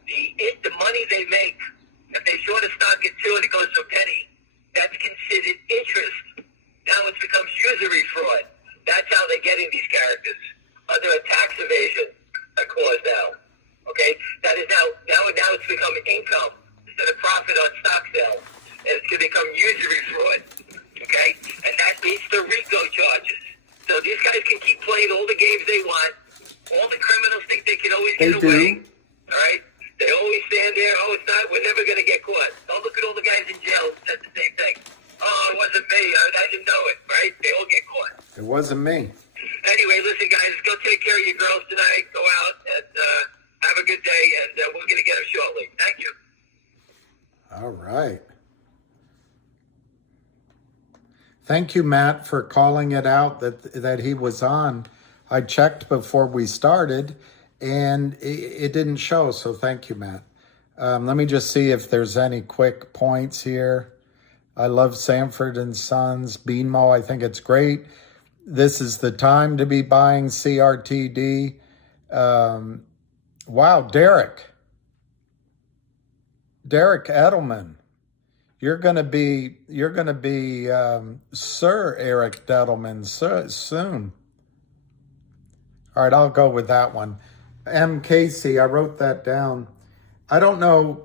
the money they make, if they short a stock at 2 and it goes to a penny, that's considered interest. Now it's becomes usury fraud. That's how they're getting these characters. Under a tax evasion clause now. Okay? That is now it's become income instead of profit on stock sales. And it's going to become usury fraud. Okay? And that leads to RICO charges. So these guys can keep playing all the games they want. All the criminals think they can always get away. All right? They always stand there, it's not, we're never going to get caught. Don't look at all the guys in jail who said the same thing. It wasn't me. I didn't know it, right? They all get caught. It wasn't me. Anyway, listen, guys, go take care of your girls tonight. Go out and have a good day, and we're going to get them shortly. Thank you. All right. Thank you, Matt, for calling it out that he was on. I checked before we started, and it didn't show, so thank you, Matt. Let me just see if there's any quick points here. I love Sanford & Sons. BMO, I think it's great. This is the time to be buying CRTD. Wow, Derek Edelman. You're gonna be Sir Eric Edelman soon. All right, I'll go with that one. M. Casey, I wrote that down. I don't know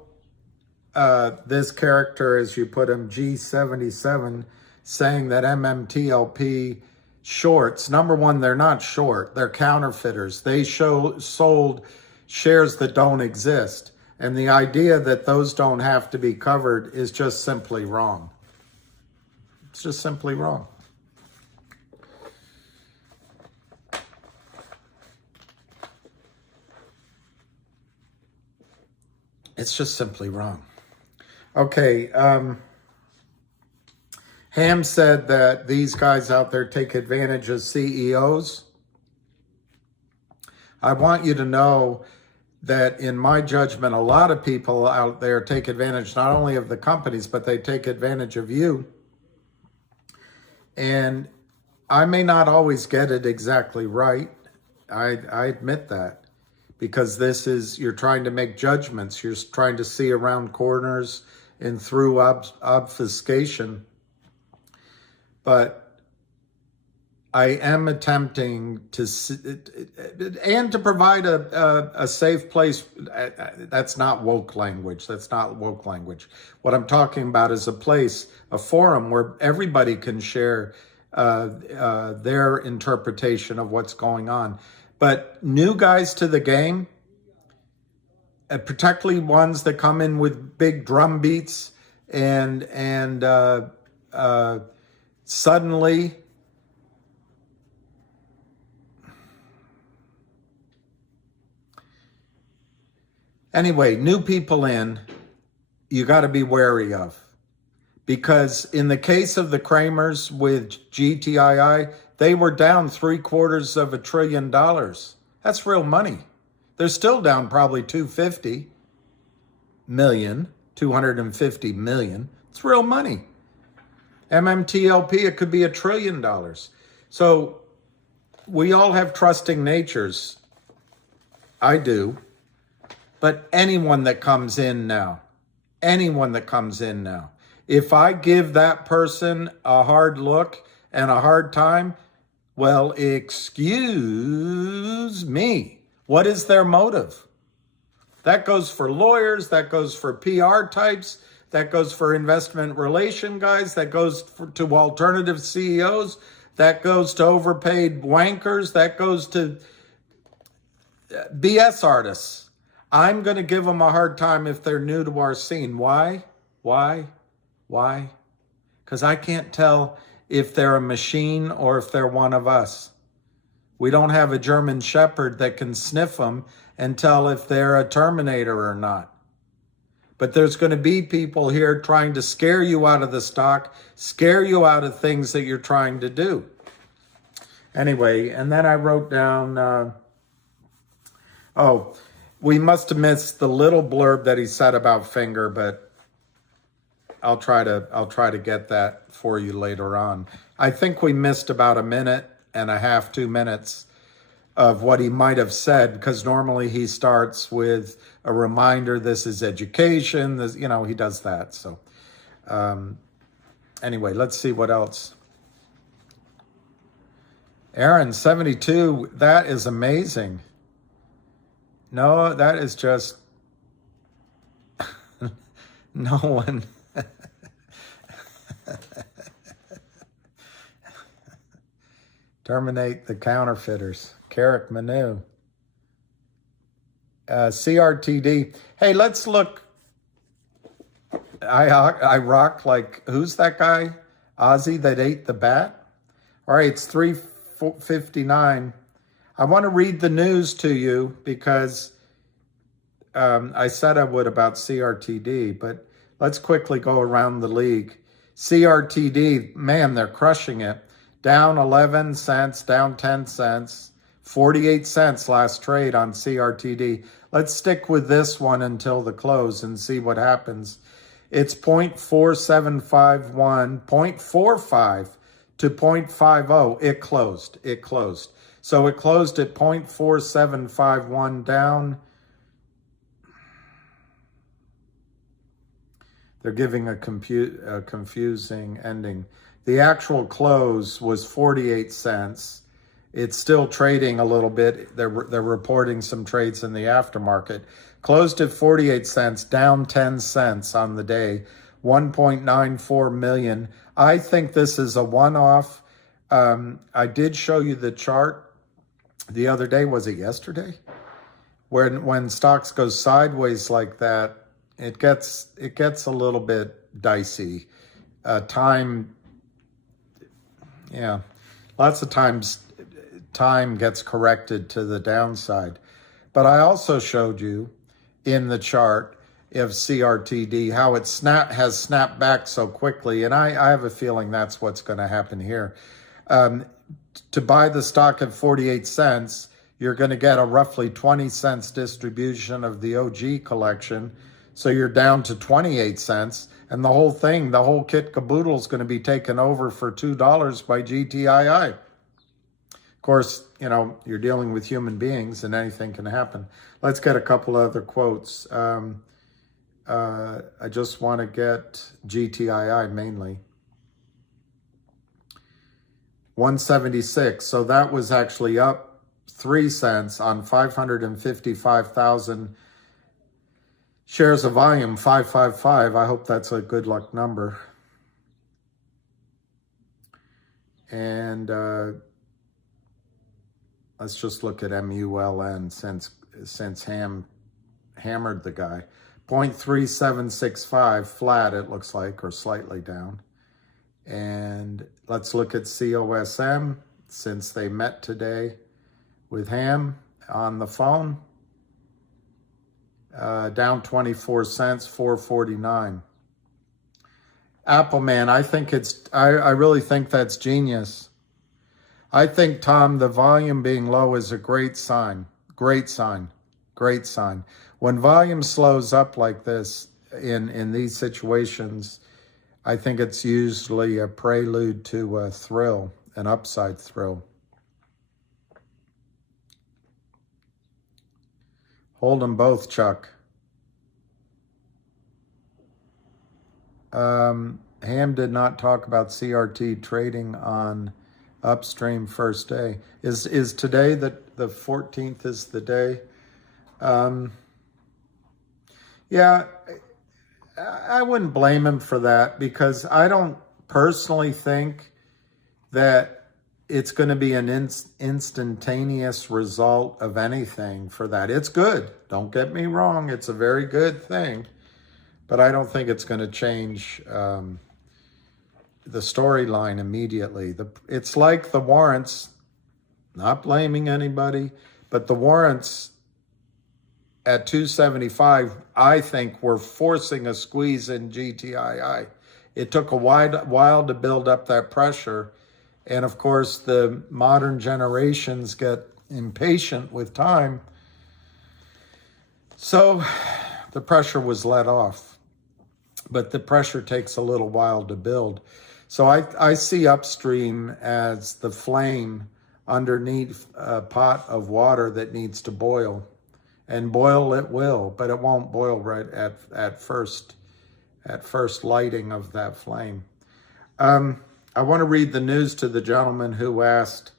this character, as you put him, G77, saying that MMTLP shorts. Number one, they're not short. They're counterfeiters. They sold shares that don't exist. And the idea that those don't have to be covered is just simply wrong. It's just simply wrong. It's just simply wrong. Okay. Ham said that these guys out there take advantage of CEOs. I want you to know that in my judgment, a lot of people out there take advantage not only of the companies, but they take advantage of you. And I may not always get it exactly right. I admit that. Because you're trying to make judgments. You're trying to see around corners and through obfuscation. But I am attempting to, and to provide a safe place. That's not woke language. That's not woke language. What I'm talking about is a place, a forum where everybody can share their interpretation of what's going on. But new guys to the game, particularly ones that come in with big drum beats and suddenly anyway, new people in, you got to be wary of. Because in the case of the Kramers with GTII, they were down $750 billion. That's real money. They're still down probably 250 million. It's real money. MMTLP, it could be $1 trillion. So we all have trusting natures. I do. But anyone that comes in now, if I give that person a hard look and a hard time, well, excuse me. What is their motive? That goes for lawyers, that goes for PR types, that goes for investment relation guys, that goes to alternative CEOs, that goes to overpaid wankers, that goes to BS artists. I'm going to give them a hard time if they're new to our scene. Why? Because I can't tell if they're a machine or if they're one of us. We don't have a German Shepherd that can sniff them and tell if they're a Terminator or not. But there's going to be people here trying to scare you out of the stock, scare you out of things that you're trying to do. Anyway, and then I wrote down, we must have missed the little blurb that he said about Finger, but I'll try to get that for you later on. I think we missed about 1.5 minutes, 2 minutes of what he might have said, because normally he starts with a reminder, this is education, this, he does that. So anyway, let's see what else. Aaron, 72, that is amazing. No, that is just no one. Terminate the counterfeiters. Carrick Manu. CRTD. Hey, let's look. I rock like, who's that guy? Ozzy that ate the bat? All right, it's 3:59. I want to read the news to you because I said I would about CRTD, but let's quickly go around the league. CRTD, man, they're crushing it. Down 11 cents, down 10 cents, 48 cents last trade on CRTD. Let's stick with this one until the close and see what happens. It's 0.4751, 0.45 to 0.50. It closed. So it closed at 0.4751 down. They're giving a confusing ending. The actual close was 48 cents. It's still trading a little bit. They're reporting some trades in the aftermarket. Closed at 48 cents, down 10 cents on the day, 1.94 million. I think this is a one-off. I did show you the chart the other day. Was it yesterday? When stocks go sideways like that, it gets a little bit dicey. Lots of times time gets corrected to the downside. But I also showed you in the chart of CRTD how it has snapped back so quickly, and I have a feeling that's what's going to happen here. To buy the stock at 48 cents, you're going to get a roughly 20 cents distribution of the OG collection. So you're down to 28 cents, and the whole kit caboodle is going to be taken over for $2 by GTII. Of course, you're dealing with human beings and anything can happen. Let's get a couple other quotes. I just want to get GTII mainly. 176. So that was actually up 3 cents on 555,000 shares of volume, 555. I hope that's a good luck number. And let's just look at MULN since hammered the guy. 0.3765 flat, it looks like, or slightly down. And let's look at COSM since they met today with Ham on the phone. Down 24 cents, 449. Appleman, I really think that's genius. I think, Tom, the volume being low is a great sign. Great sign. Great sign. When volume slows up like this in these situations, I think it's usually a prelude to a thrill, an upside thrill. Hold them both, Chuck. Ham did not talk about CRT trading on upstream first day. Is today the 14th is the day? Yeah, I wouldn't blame him for that because I don't personally think that it's going to be an instantaneous result of anything for that. It's good. Don't get me wrong. It's a very good thing. But I don't think it's going to change the storyline immediately. It's like the warrants, not blaming anybody, but the warrants at 275, I think, were forcing a squeeze in GTII. It took a while to build up that pressure. And of course, the modern generations get impatient with time. So the pressure was let off. But the pressure takes a little while to build. So I see upstream as the flame underneath a pot of water that needs to boil. And boil it will, but it won't boil right at first lighting of that flame. I want to read the news to the gentleman who asked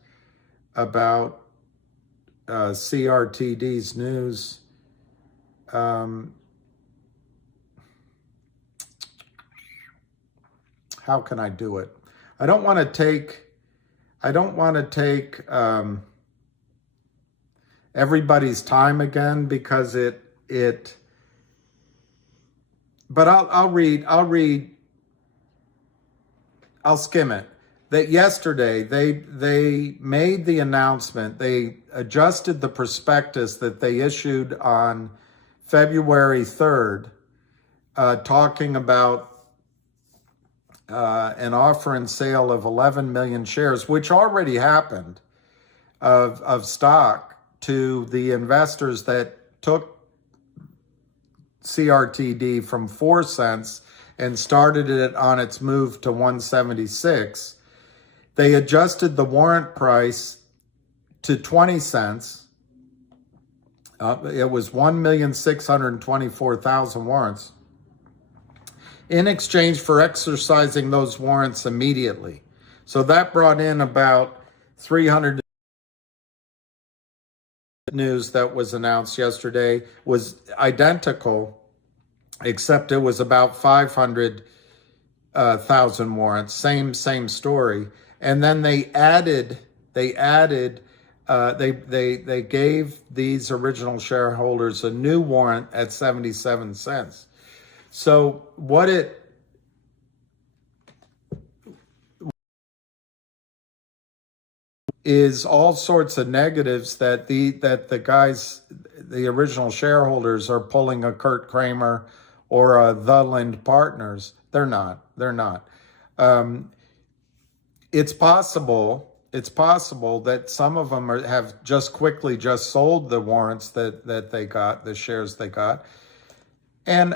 about CRTD's news. How can I do it? I don't want to take everybody's time again because but I'll skim it. That yesterday they made the announcement, they adjusted the prospectus that they issued on February 3rd, talking about an offer and sale of 11 million shares, which already happened, of stock to the investors that took CRTD from 4 cents and started it on its move to 176. They adjusted the warrant price to 20 cents. It was 1,624,000 warrants in exchange for exercising those warrants immediately. So that brought in about 300. News that was announced yesterday was identical, except it was about 500,000 warrants. Same story. And then they gave these original shareholders a new warrant at 77 cents. So what it is all sorts of negatives that the guys, the original shareholders, are pulling a Kurt Kramer or a The Lind Partners. They're not. It's possible that some of them have just quickly sold the warrants that they got, the shares they got. And,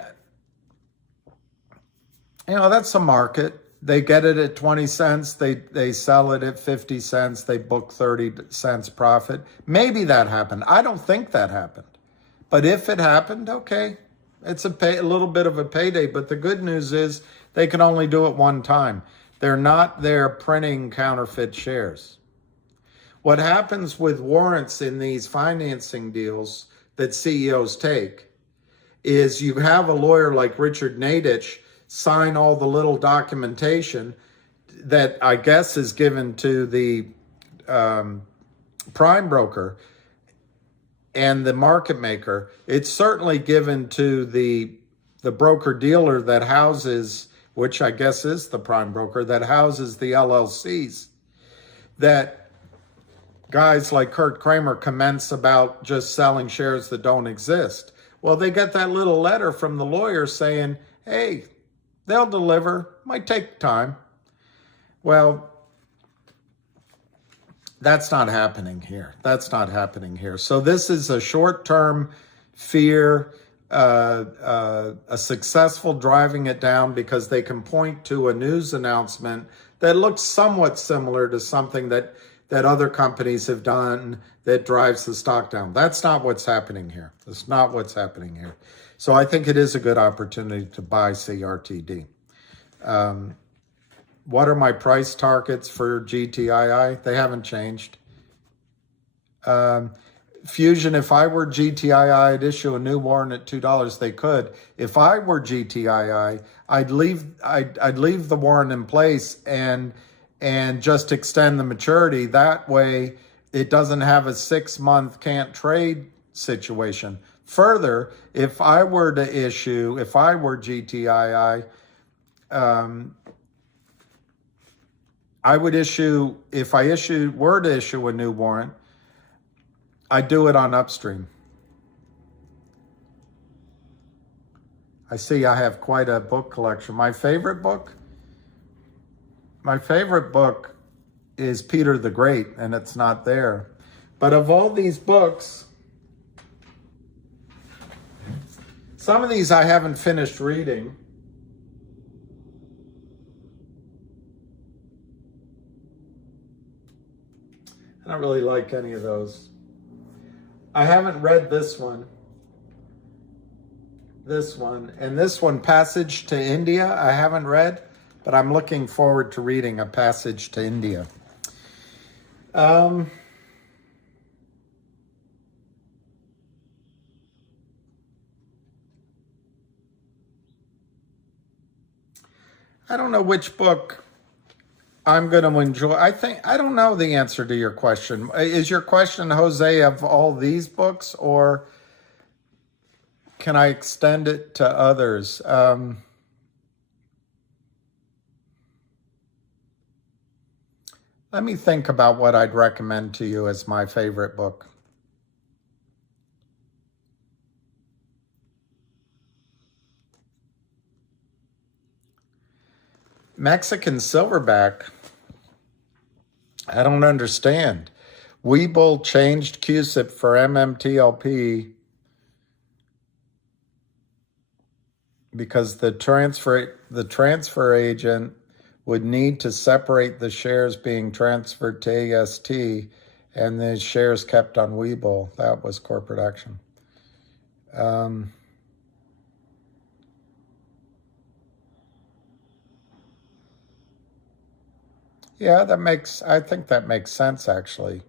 that's a market. They get it at 20 cents. They sell it at 50 cents. They book 30 cents profit. Maybe that happened. I don't think that happened. But if it happened, okay, It's a little bit of a payday, but the good news is they can only do it one time. They're not there printing counterfeit shares. What happens with warrants in these financing deals that CEOs take is you have a lawyer like Richard Nadich sign all the little documentation that I guess is given to the prime broker and the market maker. It's certainly given to the broker dealer that houses, which I guess is the prime broker, that houses the LLCs, that guys like Kurt Kramer commence about just selling shares that don't exist. Well, they get that little letter from the lawyer saying, hey, they'll deliver, might take time. Well, that's not happening here. That's not happening here. So this is a short-term fear, a successful driving it down because they can point to a news announcement that looks somewhat similar to something that other companies have done that drives the stock down. That's not what's happening here. That's not what's happening here. So I think it is a good opportunity to buy CRTD. What are my price targets for GTII? They haven't changed. Fusion, if I were GTII, I'd issue a new warrant at $2. They could. If I were GTII, I'd leave the warrant in place and just extend the maturity. That way, it doesn't have a 6-month can't trade situation. Further, if I were GTII, I would issue, if I were to issue a new warrant, I'd do it on upstream. I see I have quite a book collection. My favorite book is Peter the Great, and it's not there. But of all these books, some of these I haven't finished reading. I don't really like any of those. I haven't read this one, and this one, Passage to India, I haven't read, but I'm looking forward to reading A Passage to India. I don't know which book I'm going to enjoy. I don't know the answer to your question. Is your question, Jose, of all these books, or can I extend it to others? Let me think about what I'd recommend to you as my favorite book. Mexican Silverback, I don't understand. Webull changed CUSIP for MMTLP because the transfer agent would need to separate the shares being transferred to AST and the shares kept on Webull. That was corporate action. Yeah, I think that makes sense, actually.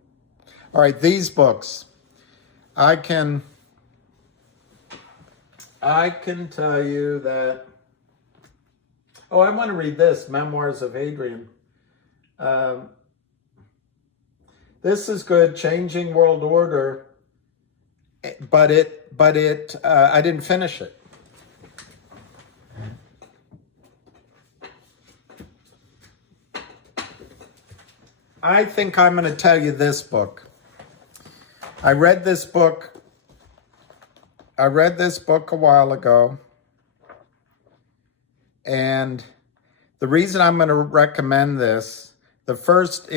All right, these books. I can tell you that, oh, I want to read this, Memoirs of Adrian. This is good, Changing World Order, but I didn't finish it. I think I'm going to tell you this book. I read this book a while ago. And the reason I'm going to recommend this, the first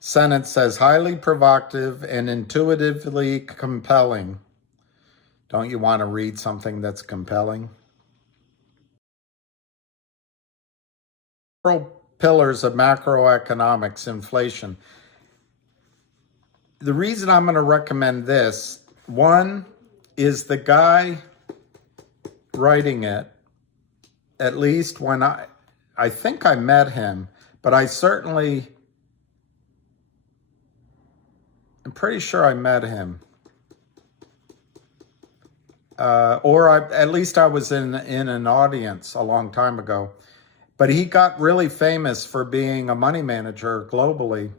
sentence says, highly provocative and intuitively compelling. Don't you want to read something that's compelling? Pillars of macroeconomics, inflation. The reason I'm going to recommend this, one, is the guy writing it, at least when I think I met him, but I'm pretty sure I met him. At least I was in an audience a long time ago. But he got really famous for being a money manager globally.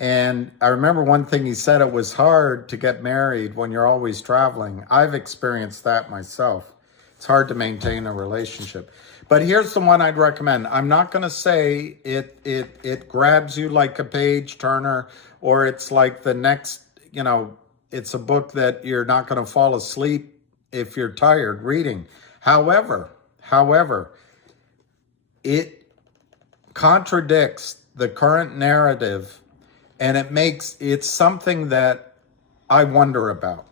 And I remember one thing he said, it was hard to get married when you're always traveling. I've experienced that myself. It's hard to maintain a relationship. But here's the one I'd recommend. I'm not going to say it grabs you like a page turner, or it's like the next, it's a book that you're not going to fall asleep if you're tired reading. However, it contradicts the current narrative, and it's something that I wonder about.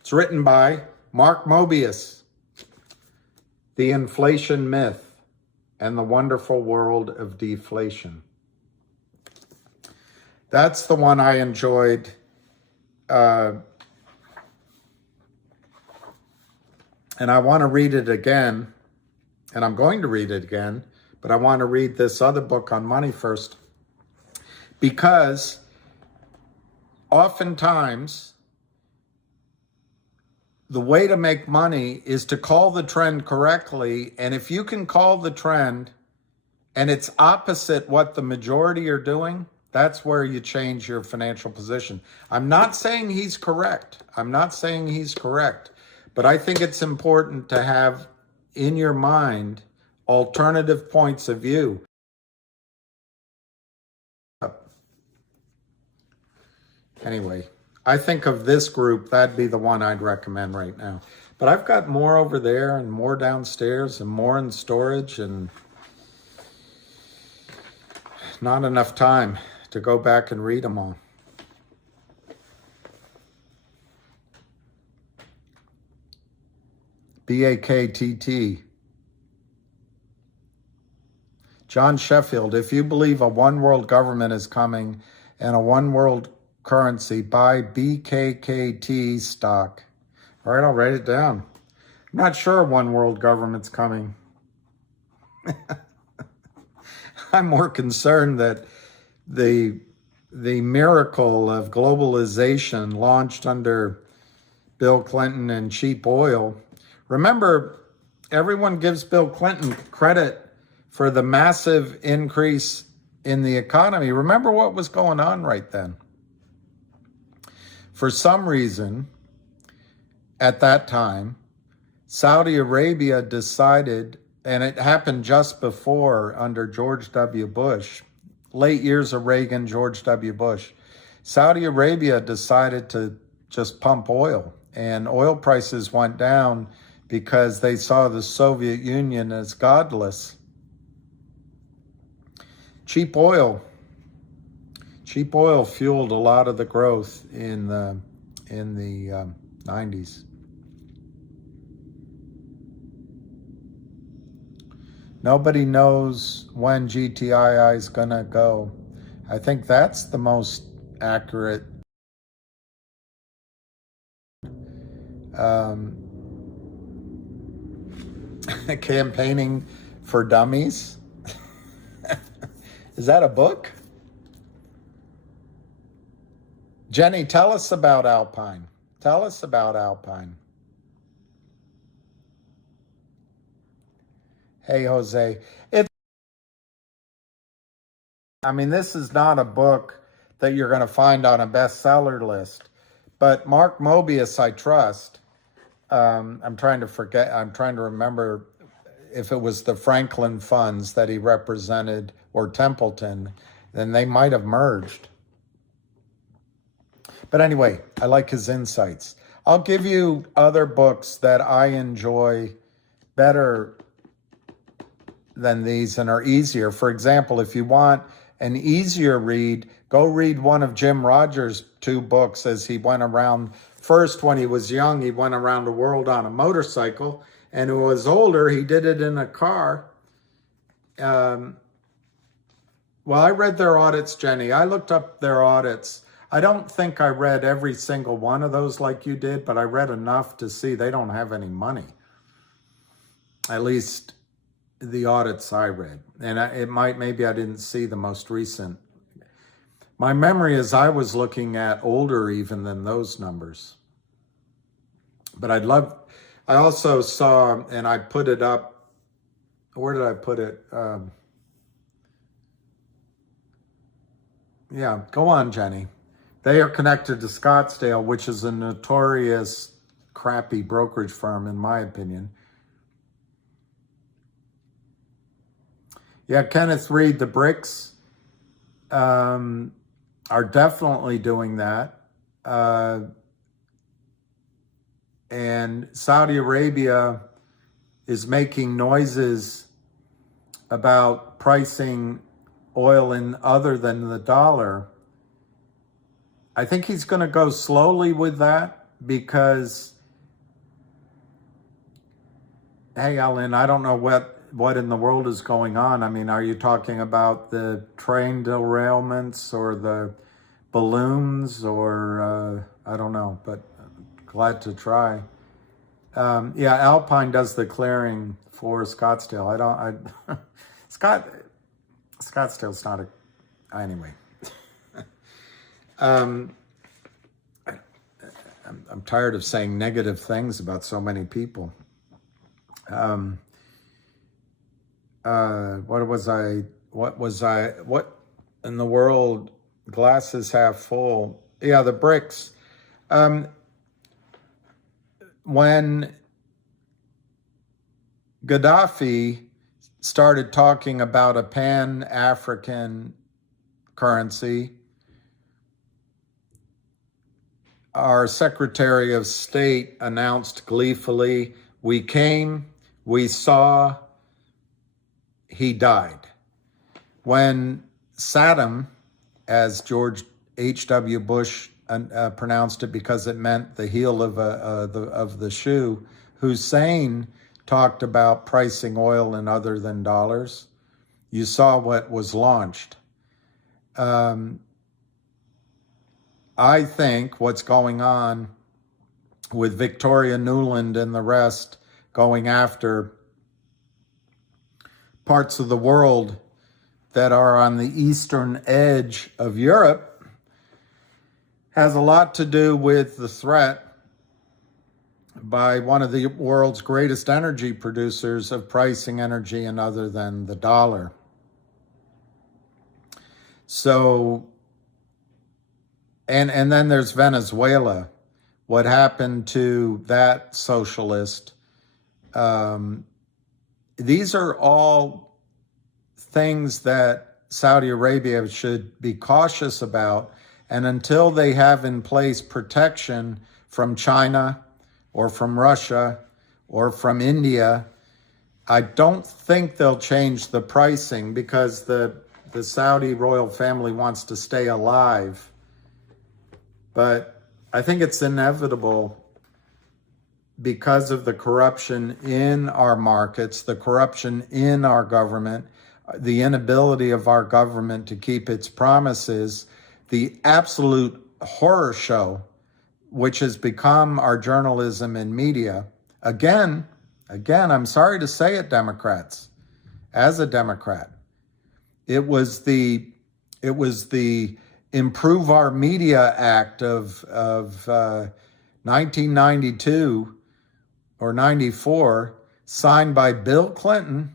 It's written by Mark Mobius, The Inflation Myth and the Wonderful World of Deflation. That's the one I enjoyed. And I want to read it again, and I'm going to read it again, but I want to read this other book on money first, because oftentimes the way to make money is to call the trend correctly. And if you can call the trend and it's opposite what the majority are doing, that's where you change your financial position. I'm not saying he's correct. But I think it's important to have in your mind alternative points of view. Anyway, I think of this group, that'd be the one I'd recommend right now. But I've got more over there and more downstairs and more in storage, and not enough time to go back and read them all. BAKTT. John Sheffield, if you believe a one world government is coming and a one world currency, buy BKKT stock. All right, I'll write it down. I'm not sure one world government's coming. I'm more concerned that the miracle of globalization launched under Bill Clinton and cheap oil. Remember, everyone gives Bill Clinton credit for the massive increase in the economy. Remember what was going on right then. For some reason, at that time, Saudi Arabia decided, and it happened just before under George W. Bush, late years of Reagan, George W. Bush, Saudi Arabia decided to just pump oil, and oil prices went down because they saw the Soviet Union as godless. Cheap oil fueled a lot of the growth in the 90s. Nobody knows when GTIIL is gonna go. I think that's the most accurate. Campaigning for Dummies. Is that a book? Jenny, tell us about Alpine. Tell us about Alpine. Hey, Jose. This is not a book that you're going to find on a bestseller list, but Mark Mobius, I trust. I'm trying to remember if it was the Franklin funds that he represented or Templeton, then they might have merged. But anyway, I like his insights. I'll give you other books that I enjoy better than these and are easier. For example, if you want an easier read, go read one of Jim Rogers' 2 books as he went around. First, when he was young, he went around the world on a motorcycle, and when he was older, he did it in a car. Well, I read their audits, Jenny. I looked up their audits. I don't think I read every single one of those like you did, but I read enough to see they don't have any money. At least the audits I read. And maybe I didn't see the most recent. My memory is I was looking at older even than those numbers. But I also saw, and I put it up, where did I put it? Yeah, go on, Jenny. They are connected to Scottsdale, which is a notorious crappy brokerage firm, in my opinion. Yeah, Kenneth Reed, the BRICS are definitely doing that. And Saudi Arabia is making noises about pricing oil in other than the dollar. I think he's going to go slowly with that because, hey, Alan, I don't know what in the world is going on. I mean, are you talking about the train derailments or the balloons or I don't know, but glad to try. Yeah, Alpine does the clearing for Scottsdale. Scottsdale's not anyway. I'm tired of saying negative things about so many people. What in the world? Glasses half full. Yeah, the BRICS. When Gaddafi started talking about a pan-African currency, our Secretary of State announced gleefully, we came, we saw, he died. When Saddam, as George H.W. Bush pronounced it because it meant the heel of the shoe, Hussein talked about pricing oil in other than dollars. You saw what was launched. I think what's going on with Victoria Nuland and the rest going after parts of the world that are on the eastern edge of Europe has a lot to do with the threat by one of the world's greatest energy producers of pricing energy in other than the dollar. So, and then there's Venezuela. What happened to that socialist? These are all things that Saudi Arabia should be cautious about. And until they have in place protection from China or from Russia or from India, I don't think they'll change the pricing because the Saudi royal family wants to stay alive. But I think it's inevitable because of the corruption in our markets, the corruption in our government, the inability of our government to keep its promises, the absolute horror show, which has become our journalism and media. Again, I'm sorry to say it, Democrats, as a Democrat, it was the Improve Our Media Act of 1992 or 94, signed by Bill Clinton,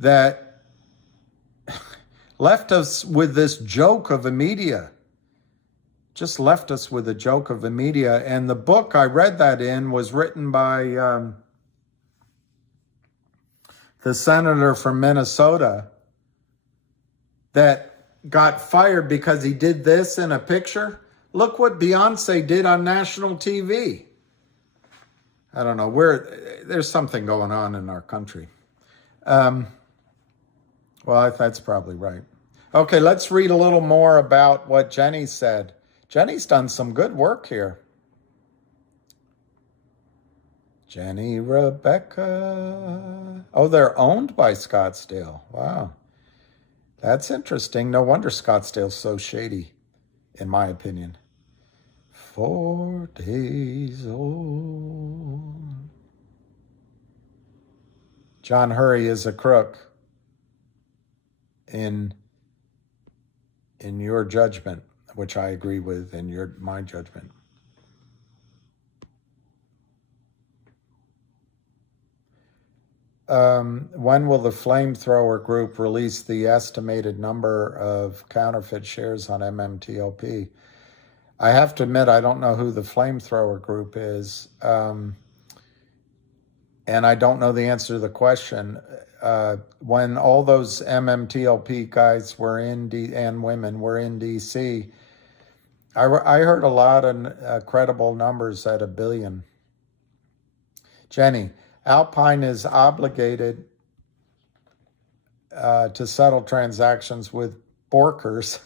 that left us with this joke of a media. Just left us with a joke of a media. And the book I read that in was written by the senator from Minnesota that got fired because he did this in a picture. Look what Beyonce did on national TV. I don't know, there's something going on in our country. Well, that's probably right. Okay, let's read a little more about what Jenny said. Jenny's done some good work here. Jenny, Rebecca. Oh, they're owned by Scottsdale. Wow. That's interesting. No wonder Scottsdale's so shady. in my opinion. 4 days old. John Hurry is a crook in your judgment, which I agree with in my judgment. When will the Flamethrower Group release the estimated number of counterfeit shares on MMTLP? I have to admit, I don't know who the Flamethrower Group is, and I don't know the answer to the question. When all those MMTLP guys were and women were in D.C., I heard a lot of credible numbers at $1 billion. Jenny, Alpine is obligated to settle transactions with brokers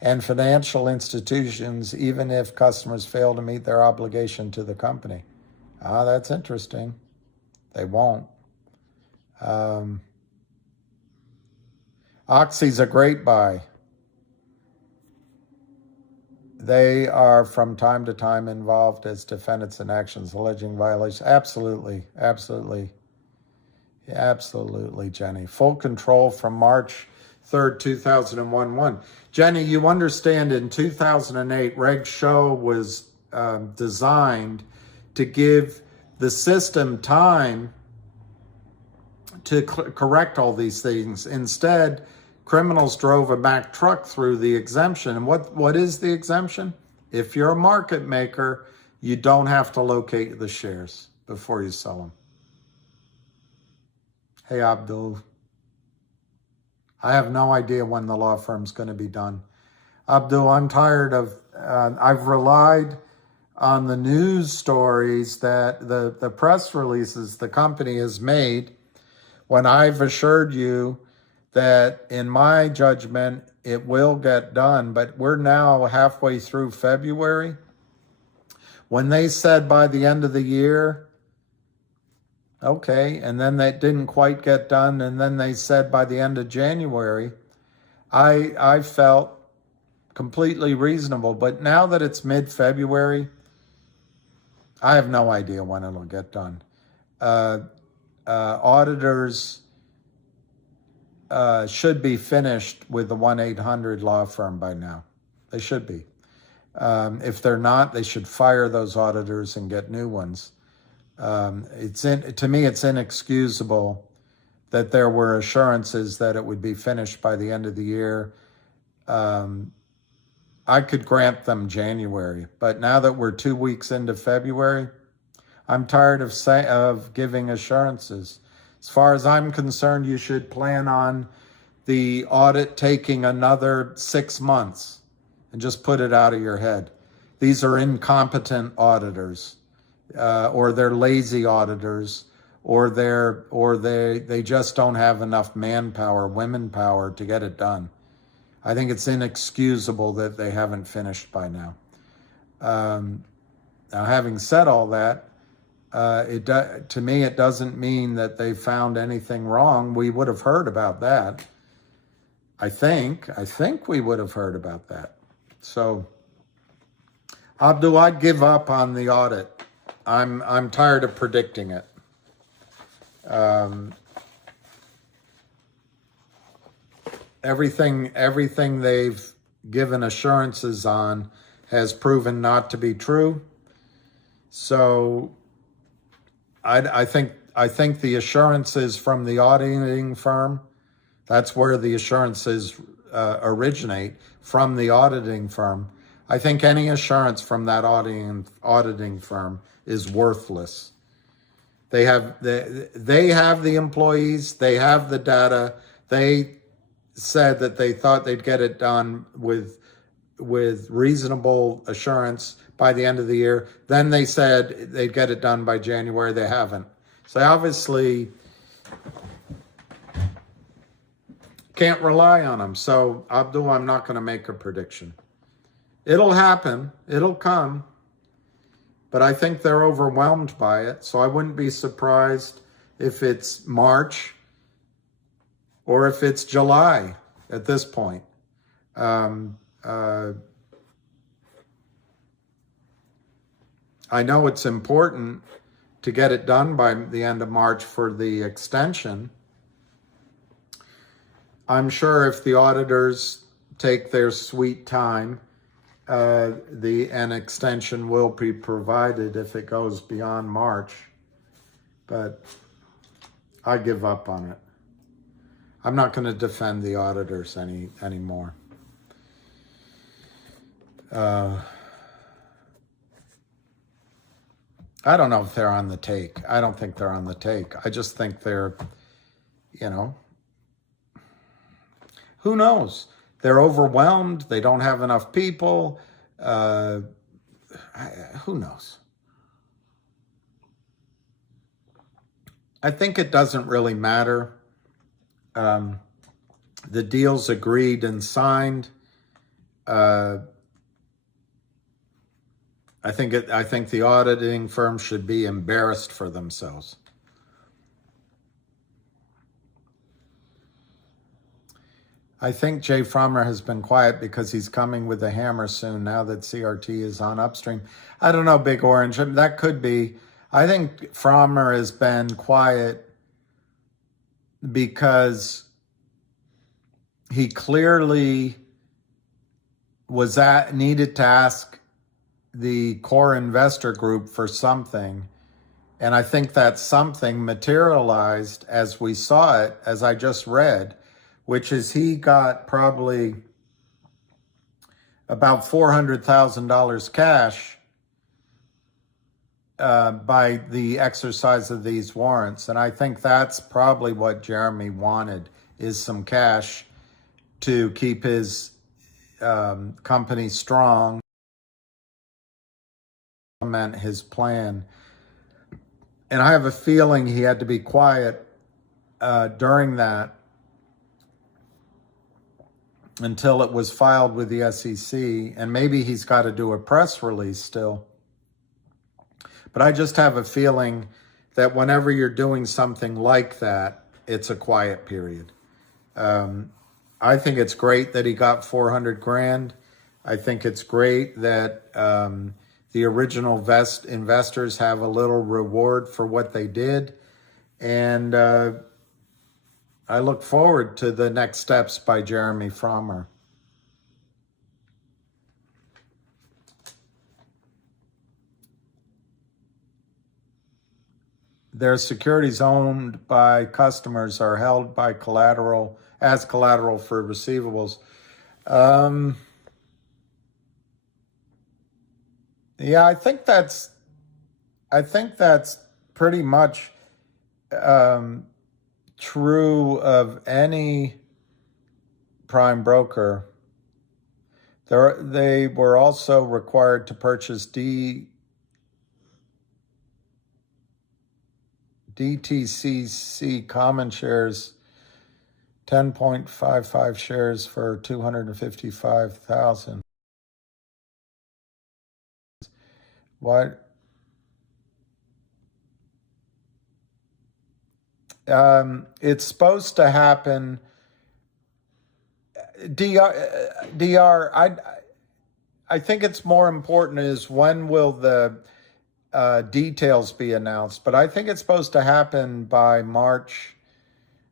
and financial institutions, even if customers fail to meet their obligation to the company. Ah, that's interesting. They won't. Oxy's a great buy. They are from time to time involved as defendants in actions alleging violations. Absolutely, absolutely, absolutely, Jenny. Full control from March 3rd, 2001. Jenny, you understand in 2008, Reg Show was designed to give the system time to correct all these things. Instead, criminals drove a Mack truck through the exemption. And what is the exemption? If you're a market maker, you don't have to locate the shares before you sell them. Hey, Abdul. I have no idea when the law firm's going to be done. Abdul, I'm tired of, I've relied on the news stories that the press releases the company has made when I've assured you that in my judgment, it will get done, but we're now halfway through February. When they said by the end of the year, okay, and then that didn't quite get done, and then they said by the end of January, I felt completely reasonable. But now that it's mid-February, I have no idea when it'll get done. Auditors should be finished with the 1-800 law firm by now. They should be. If they're not, they should fire those auditors and get new ones. To me, it's inexcusable that there were assurances that it would be finished by the end of the year. I could grant them January, but now that we're 2 weeks into February, I'm tired of giving assurances. As far as I'm concerned, you should plan on the audit taking another 6 months and just put it out of your head. These are incompetent auditors, or they're lazy auditors, or they just don't have enough manpower, women power to get it done. I think it's inexcusable that they haven't finished by now. Now, having said all that, to me, it doesn't mean that they found anything wrong. We would have heard about that. I think we would have heard about that. So, Abdul, I'd give up on the audit. I'm tired of predicting it. Everything they've given assurances on has proven not to be true. So I think the assurances from the auditing firm, that's where the assurances originate, from the auditing firm. I think any assurance from that auditing firm is worthless. They have the employees, they have the data. They said that they thought they'd get it done with reasonable assurance by the end of the year. Then they said they'd get it done by January. They haven't. So obviously can't rely on them. So Abdul, I'm not going to make a prediction. It'll happen. It'll come. But I think they're overwhelmed by it. So I wouldn't be surprised if it's March or if it's July at this point. I know it's important to get it done by the end of March for the extension. I'm sure if the auditors take their sweet time, an extension will be provided if it goes beyond March. But I give up on it. I'm not going to defend the auditors anymore. I don't know if they're on the take. I don't think they're on the take. I just think they're, who knows? They're overwhelmed. They don't have enough people. Who knows? I think it doesn't really matter. The deal's agreed and signed. I think the auditing firm should be embarrassed for themselves. I think Jay Frommer has been quiet because he's coming with a hammer soon now that CRT is on upstream. I don't know, Big Orange. That could be. I think Frommer has been quiet because he clearly needed to ask the core investor group for something. And I think that something materialized as we saw it, as I just read, which is he got probably about $400,000 cash by the exercise of these warrants. And I think that's probably what Jeremy wanted, is some cash to keep his company strong, implement his plan. And I have a feeling he had to be quiet during that until it was filed with the SEC, and maybe he's got to do a press release still. But I just have a feeling that whenever you're doing something like that, it's a quiet period. I think it's great that he got $400,000. I think it's great that the original investors have a little reward for what they did. And I look forward to the next steps by Jeremy Frommer. Their securities owned by customers are held by collateral for receivables. Yeah, I think that's pretty much true of any prime broker. They were also required to purchase DTCC common shares, 10.55 shares for $255,000. What? It's supposed to happen. I think it's more important is when will the details be announced, but I think it's supposed to happen by March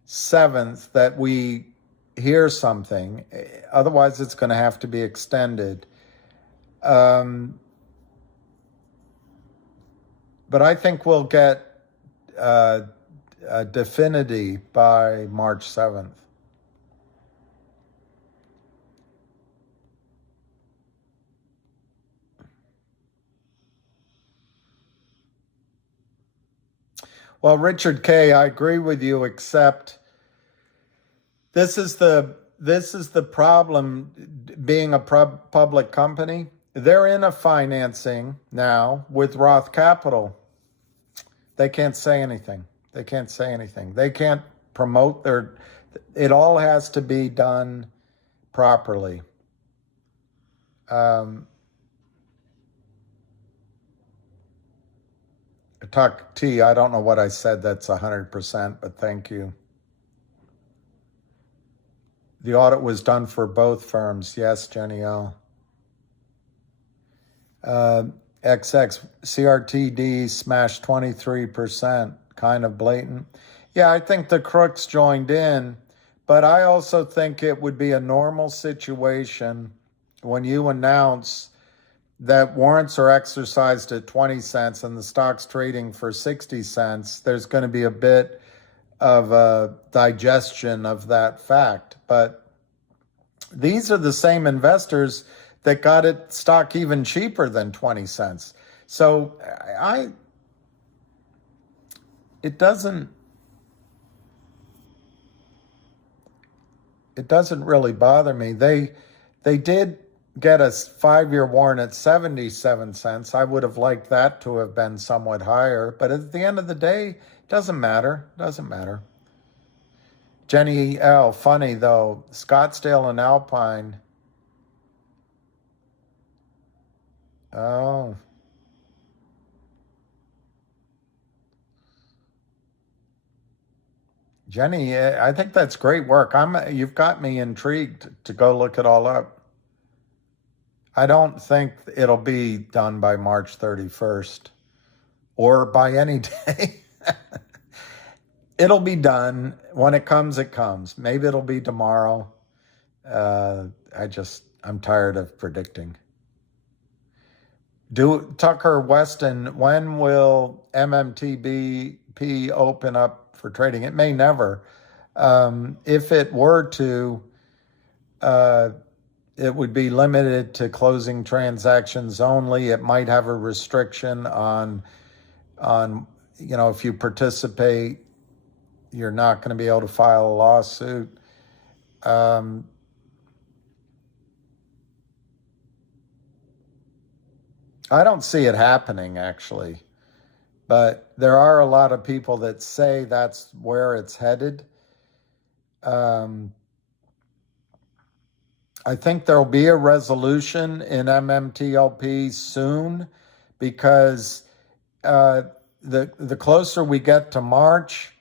7th that we hear something. Otherwise, it's going to have to be extended. But I think we'll get a definity by March 7th. Well, Richard K., I agree with you, except this is the problem being a public company. They're in a financing now with Roth Capital. They can't say anything. They can't promote it all has to be done properly. Tuck T, I don't know what I said that's 100%, but thank you. The audit was done for both firms. Yes, Jenny L. XX CRTD smashed 23%, kind of blatant. Yeah, I think the crooks joined in, but I also think it would be a normal situation when you announce that warrants are exercised at 20 cents and the stock's trading for 60 cents. There's going to be a bit of a digestion of that fact. But these are the same investors that got it stock even cheaper than 20 cents. So it doesn't really bother me. They did get a 5-year warrant at 77 cents. I would have liked that to have been somewhat higher, but at the end of the day, it doesn't matter. Doesn't matter. Jenny L, funny though, Scottsdale and Alpine. Oh. Jenny, I think that's great work. You've got me intrigued to go look it all up. I don't think it'll be done by March 31st or by any day. It'll be done. When it comes, it comes. Maybe it'll be tomorrow. I'm tired of predicting. Tucker Weston, when will MMTLP open up for trading? It may never. If it were to, it would be limited to closing transactions only. It might have a restriction on if you participate, you're not going to be able to file a lawsuit. I don't see it happening, actually. But there are a lot of people that say that's where it's headed. I think there'll be a resolution in MMTLP soon because the closer we get to March,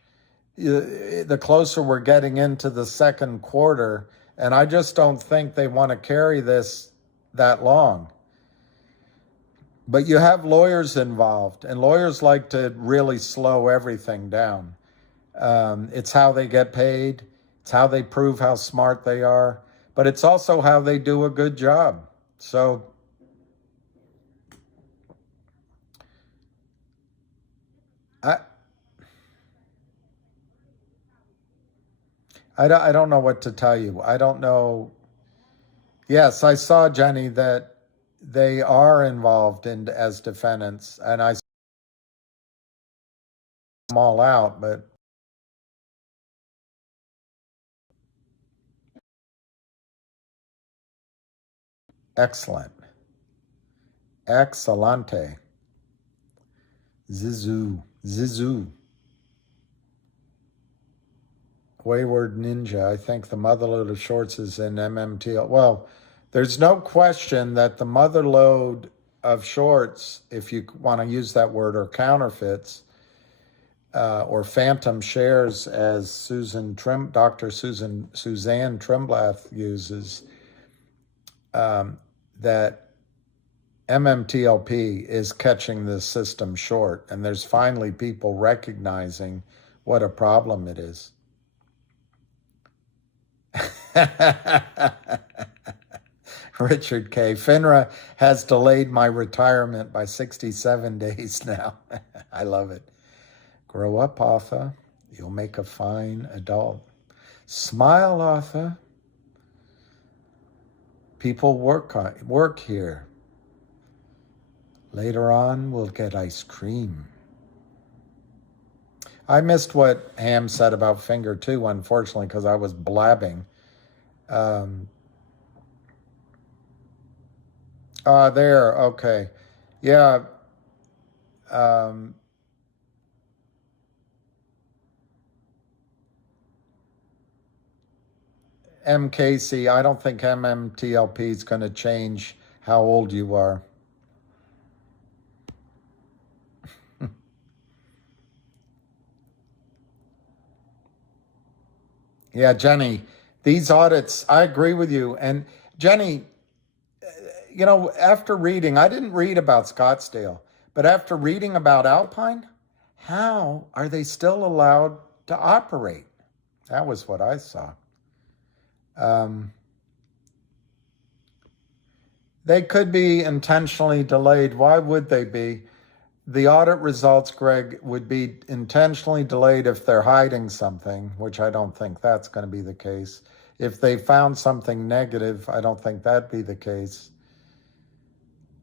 the closer we're getting into the second quarter. And I just don't think they want to carry this that long. But you have lawyers involved, and lawyers like to really slow everything down. It's how they get paid. It's how they prove how smart they are. But it's also how they do a good job. So I don't know what to tell you. I don't know. Yes, I saw, Jenny, that they are involved as defendants, and I saw them all out, but excellent. Excellente. Zizou. Wayward Ninja. I think the motherload of shorts is in MMTL. Well, there's no question that the motherload of shorts, if you want to use that word, or counterfeits, or phantom shares, as Dr. Suzanne Trimblath uses, that MMTLP is catching the system short, and there's finally people recognizing what a problem it is. Richard K. FINRA has delayed my retirement by 67 days now. I love it. Grow up, Arthur. You'll make a fine adult. Smile, Arthur. People work here. Later on, we'll get ice cream. I missed what Ham said about Finger too, unfortunately, because I was blabbing. There, okay. Yeah. MKC, I don't think MMTLP is going to change how old you are. Yeah, Jenny, these audits, I agree with you. And Jenny, you know, after reading, I didn't read about Scottsdale, but after reading about Alpine, how are they still allowed to operate? That was what I saw. They could be intentionally delayed. Why would they be? The audit results, Greg, would be intentionally delayed if they're hiding something, which I don't think that's going to be the case. If they found something negative, I don't think that'd be the case.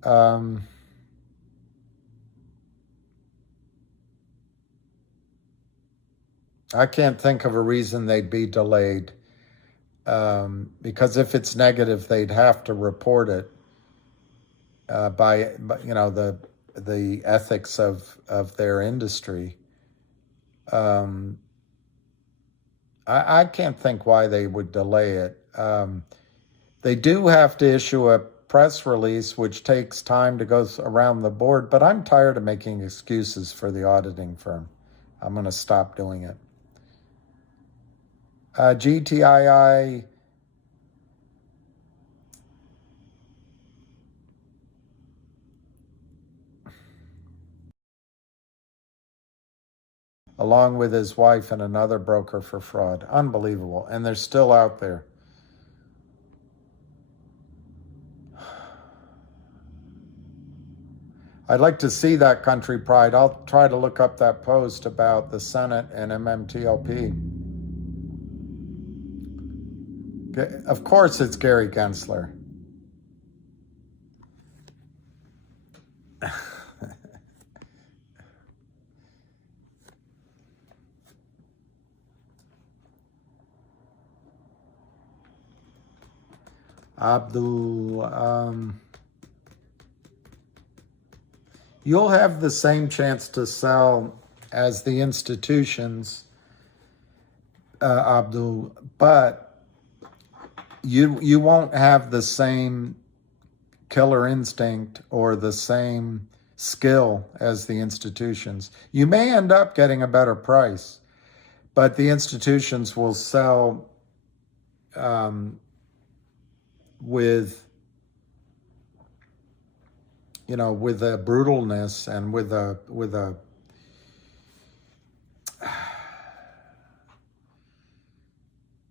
I can't think of a reason they'd be delayed, because if it's negative, they'd have to report it by you know, the ethics of their industry. I can't think why they would delay it. They do have to issue a press release, which takes time to go around the board, but I'm tired of making excuses for the auditing firm. I'm going to stop doing it. GTII, along with his wife and another broker for fraud. Unbelievable. And they're still out there. I'd like to see that country pride. I'll try to look up that post about the Senate and MMTLP. Of course it's Gary Gensler. Abdul, you'll have the same chance to sell as the institutions, Abdul, but you won't have the same killer instinct or the same skill as the institutions. You may end up getting a better price, but the institutions will sell with, you know, with a brutalness and with a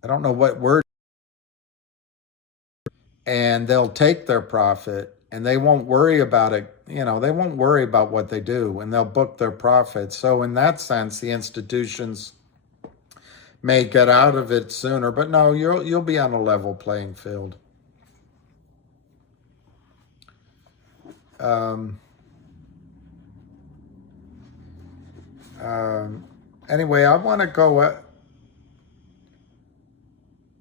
I don't know what word, and they'll take their profit and they won't worry about it. You know, they won't worry about what they do, and they'll book their profit. So in that sense, the institutions may get out of it sooner, but no, you'll be on a level playing field. Anyway, I want to go.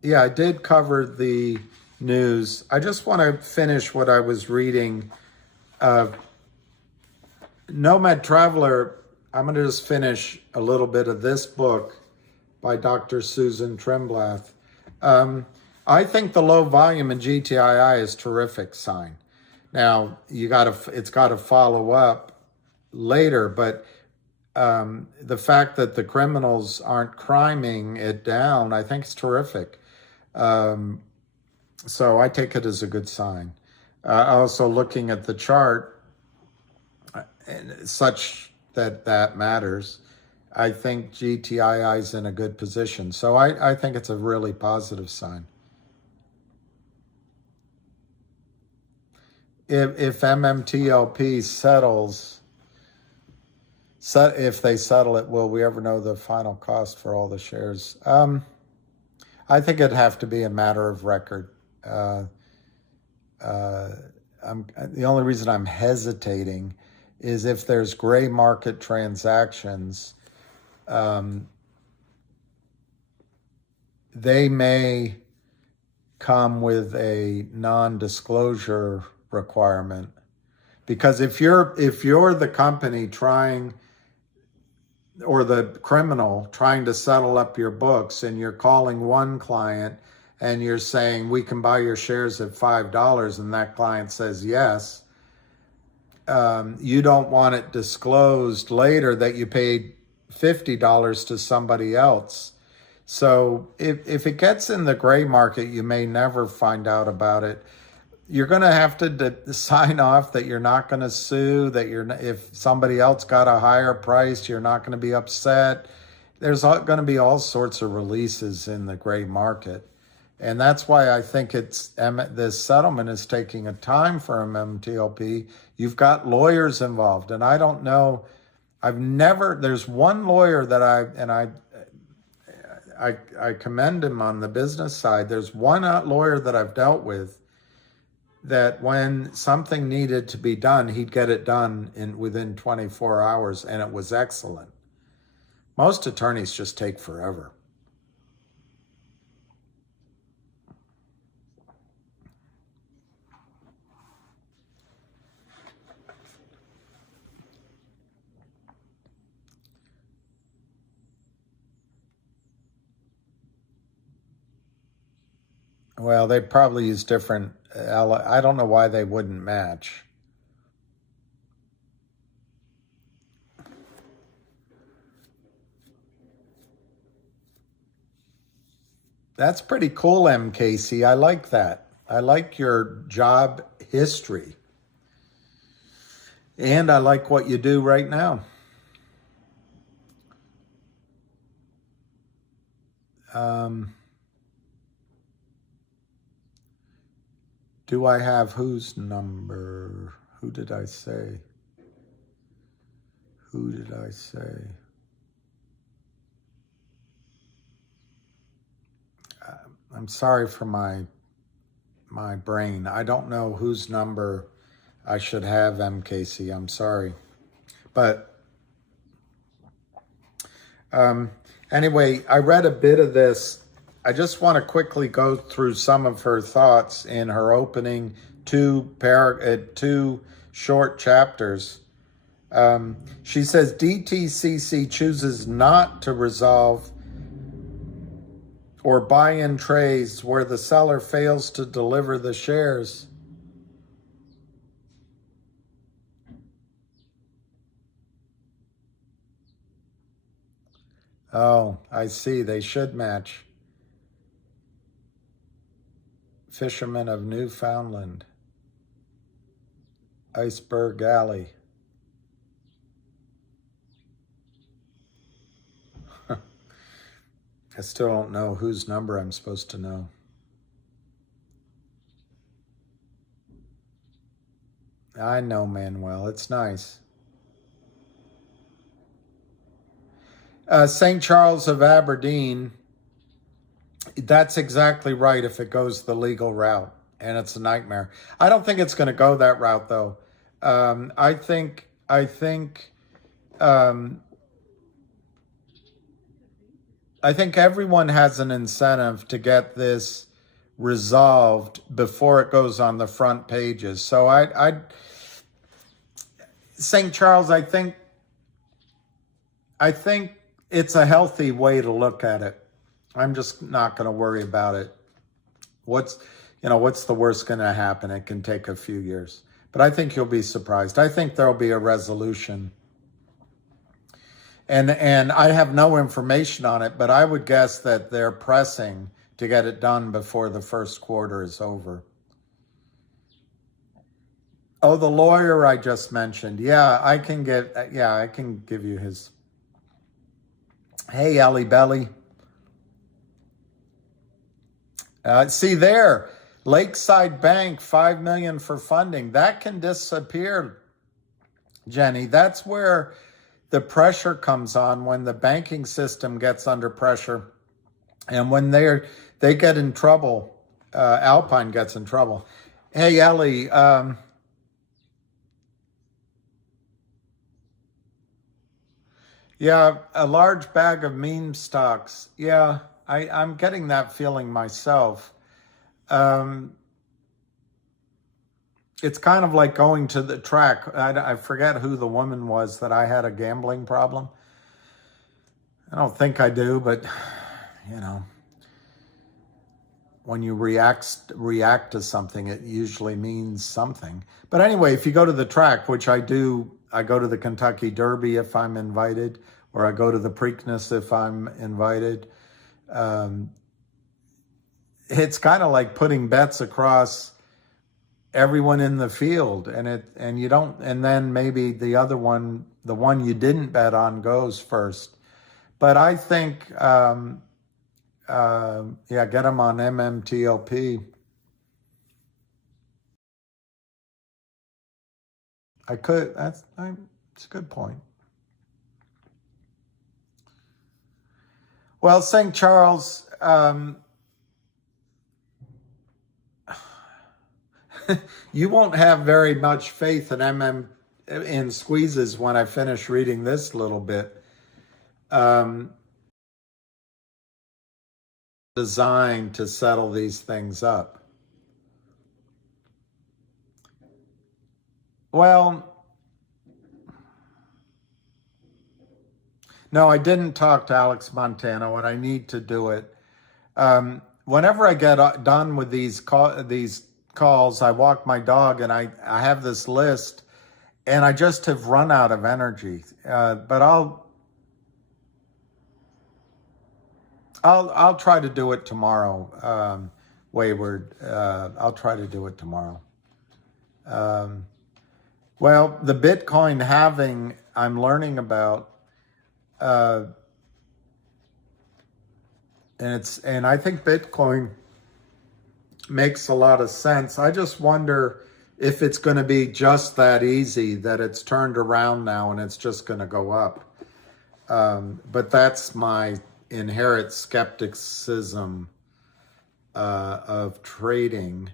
Yeah, I did cover the news. I just want to finish what I was reading. Nomad Traveler, I'm going to just finish a little bit of this book by Dr. Susan Trimbleth. I think the low volume in GTII is a terrific sign. Now, it's got to follow up later, but the fact that the criminals aren't criming it down, I think it's terrific. So I take it as a good sign. Also looking at the chart, such that matters, I think GTII is in a good position. So I think it's a really positive sign. If MMTLP settles, if they settle it, will we ever know the final cost for all the shares? I think it'd have to be a matter of record. The only reason I'm hesitating is if there's gray market transactions, they may come with a non-disclosure requirement, because if you're the company trying, or the criminal trying to settle up your books, and you're calling one client and you're saying, we can buy your shares at $5, and that client says yes, you don't want it disclosed later that you paid $50 to somebody else. So if it gets in the gray market, you may never find out about it. you're going to have to sign off that you're not going to sue, that if somebody else got a higher price, you're not going to be upset. There's going to be all sorts of releases in the gray market. And that's why I think this settlement is taking a time for MMTLP. You've got lawyers involved, and I don't know. There's one lawyer that I commend him on the business side. There's one lawyer that I've dealt with that when something needed to be done, he'd get it done within 24 hours, and it was excellent. Most attorneys just take forever. Well, they probably use different, I don't know why they wouldn't match. That's pretty cool, MKC. I like that. I like your job history. And I like what you do right now. Do I have whose number? Who did I say? Who did I say? I'm sorry for my brain. I don't know whose number I should have, MKC. I'm sorry. But anyway, I read a bit of this. I just want to quickly go through some of her thoughts in her opening two short chapters. She says DTCC chooses not to resolve or buy in trades where the seller fails to deliver the shares. Oh, I see. They should match. Fishermen of Newfoundland. Iceberg Alley. I still don't know whose number I'm supposed to know. I know, Manuel. It's nice. St. Charles of Aberdeen. That's exactly right if it goes the legal route, and it's a nightmare. I don't think it's going to go that route, though. I think everyone has an incentive to get this resolved before it goes on the front pages. So St. Charles, I think it's a healthy way to look at it. I'm just not going to worry about it. What's the worst going to happen? It can take a few years, but I think you'll be surprised. I think there'll be a resolution. And I have no information on it, but I would guess that they're pressing to get it done before the first quarter is over. Oh, the lawyer I just mentioned. Yeah, I can give you his. Hey, Ellie Belly. See there, Lakeside Bank, $5 million for funding. That can disappear, Jenny. That's where the pressure comes on, when the banking system gets under pressure, and when they get in trouble. Alpine gets in trouble. Hey, Ellie. Yeah, a large bag of meme stocks. Yeah. I'm getting that feeling myself. It's kind of like going to the track. I forget who the woman was that I had a gambling problem. I don't think I do, but when you react to something, it usually means something. But anyway, if you go to the track, which I do, I go to the Kentucky Derby if I'm invited, or I go to the Preakness if I'm invited. It's kind of like putting bets across everyone in the field, and you don't, and then maybe the other one, the one you didn't bet on, goes first. But I think, yeah, get them on MMTLP. It's a good point. Well, St. Charles, you won't have very much faith in squeezes when I finish reading this little bit. Designed to settle these things up. Well, no, I didn't talk to Alex Montano, and I need to do it. Whenever I get done with these calls, I walk my dog, and I have this list, and I just have run out of energy. But I'll try to do it tomorrow, Wayward. I'll try to do it tomorrow. Well, the Bitcoin halving I'm learning about, and I think Bitcoin makes a lot of sense. I just wonder if it's going to be just that easy, that it's turned around now and it's just going to go up. But that's my inherent skepticism of trading.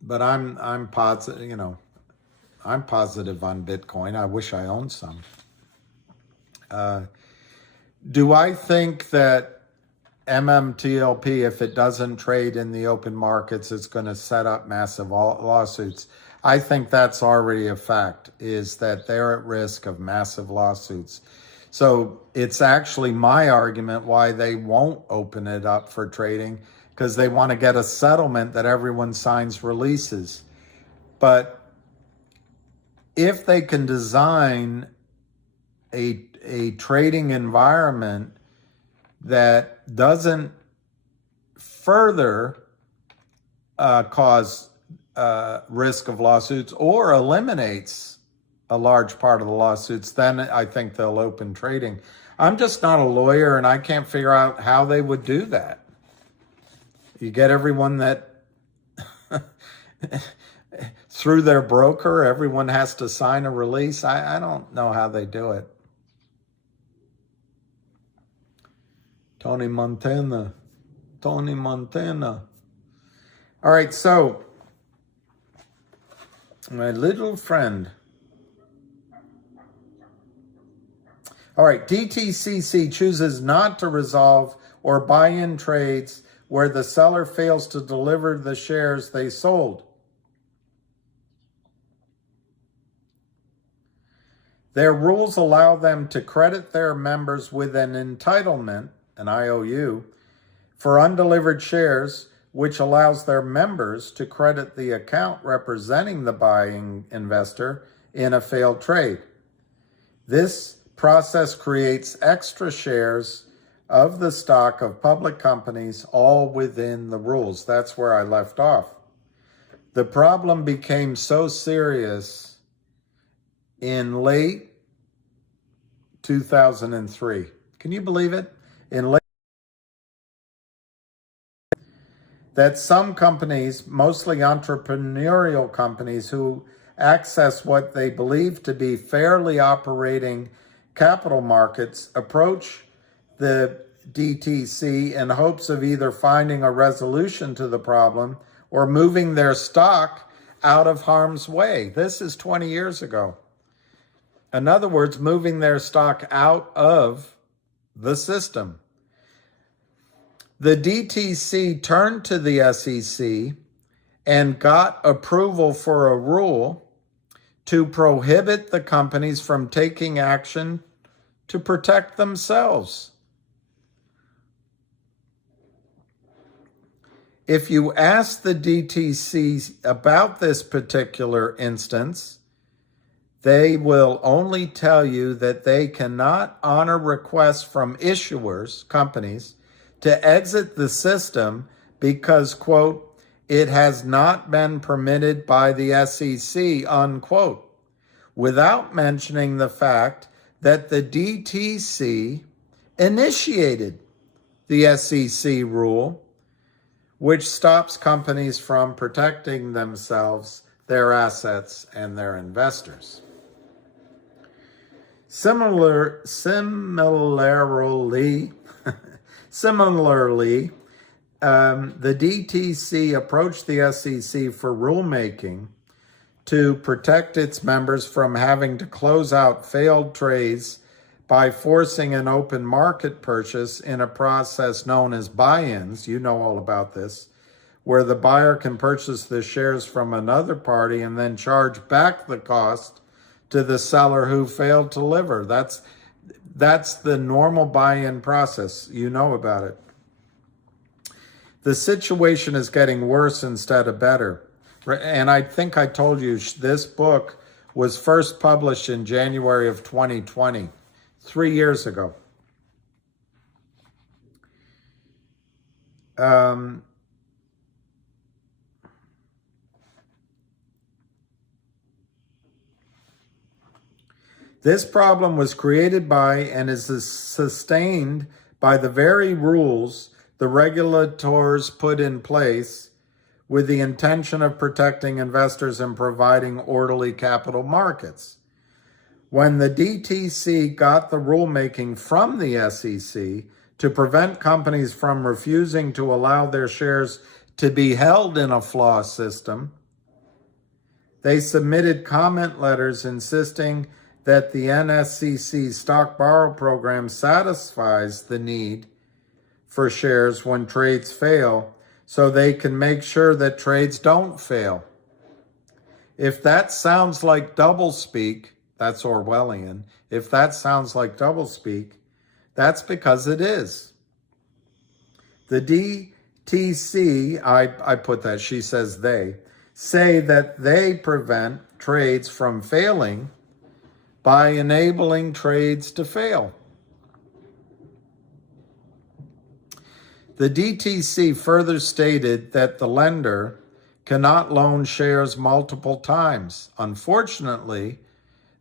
But I'm positive, I'm positive on Bitcoin. I wish I owned some. Do I think that MMTLP, if it doesn't trade in the open markets, it's going to set up massive lawsuits? I think that's already a fact, is that they're at risk of massive lawsuits. So it's actually my argument why they won't open it up for trading, because they want to get a settlement that everyone signs releases. But if they can design a trading environment that doesn't further cause risk of lawsuits or eliminates a large part of the lawsuits, then I think they'll open trading. I'm just not a lawyer, and I can't figure out how they would do that. You get everyone that, through their broker, everyone has to sign a release. I don't know how they do it. Tony Montana. All right, so my little friend. All right, DTCC chooses not to resolve or buy in trades where the seller fails to deliver the shares they sold. Their rules allow them to credit their members with an entitlement, an IOU, for undelivered shares, which allows their members to credit the account representing the buying investor in a failed trade. This process creates extra shares of the stock of public companies, all within the rules. That's where I left off. The problem became so serious in late 2003. Can you believe it? That some companies, mostly entrepreneurial companies who access what they believe to be fairly operating capital markets, approach the DTC in hopes of either finding a resolution to the problem or moving their stock out of harm's way. This is 20 years ago. In other words, moving their stock out of the system. The DTC turned to the SEC and got approval for a rule to prohibit the companies from taking action to protect themselves. If you ask the DTC about this particular instance, they will only tell you that they cannot honor requests from issuers, companies, to exit the system because, quote, it has not been permitted by the SEC, unquote, without mentioning the fact that the DTC initiated the SEC rule, which stops companies from protecting themselves, their assets, and their investors. Similarly, the DTC approached the SEC for rulemaking to protect its members from having to close out failed trades by forcing an open market purchase in a process known as buy-ins. You know all about this, where the buyer can purchase the shares from another party and then charge back the cost to the seller who failed to deliver. That's the normal buy-in process. You know about it. The situation is getting worse instead of better. And I think I told you this book was first published in January of 2020, 3 years ago. This problem was created by and is sustained by the very rules the regulators put in place with the intention of protecting investors and providing orderly capital markets. When the DTC got the rulemaking from the SEC to prevent companies from refusing to allow their shares to be held in a flaw system, they submitted comment letters insisting that the NSCC stock borrow program satisfies the need for shares when trades fail, so they can make sure that trades don't fail. If that sounds like doublespeak, that's Orwellian. If that sounds like doublespeak, that's because it is. The DTC, I put that, she says they, say that they prevent trades from failing by enabling trades to fail. The DTC further stated that the lender cannot loan shares multiple times. Unfortunately,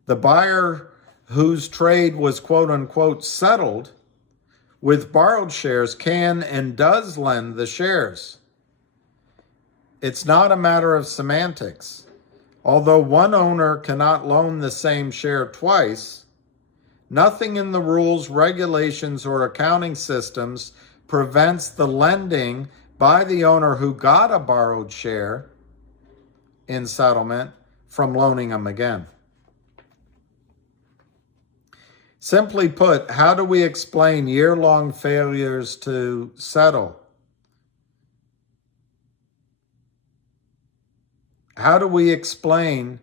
the buyer whose trade was quote unquote settled with borrowed shares can and does lend the shares. It's not a matter of semantics. Although one owner cannot loan the same share twice, nothing in the rules, regulations, or accounting systems prevents the lending by the owner who got a borrowed share in settlement from loaning them again. Simply put, how do we explain year-long failures to settle? How do we explain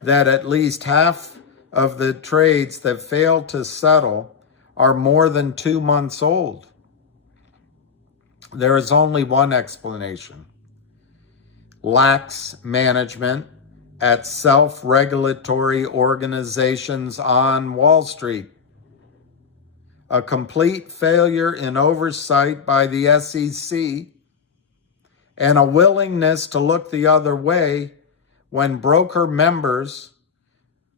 that at least half of the trades that fail to settle are more than 2 months old? There is only one explanation: lax management at self-regulatory organizations on Wall Street. A complete failure in oversight by the SEC and a willingness to look the other way when broker members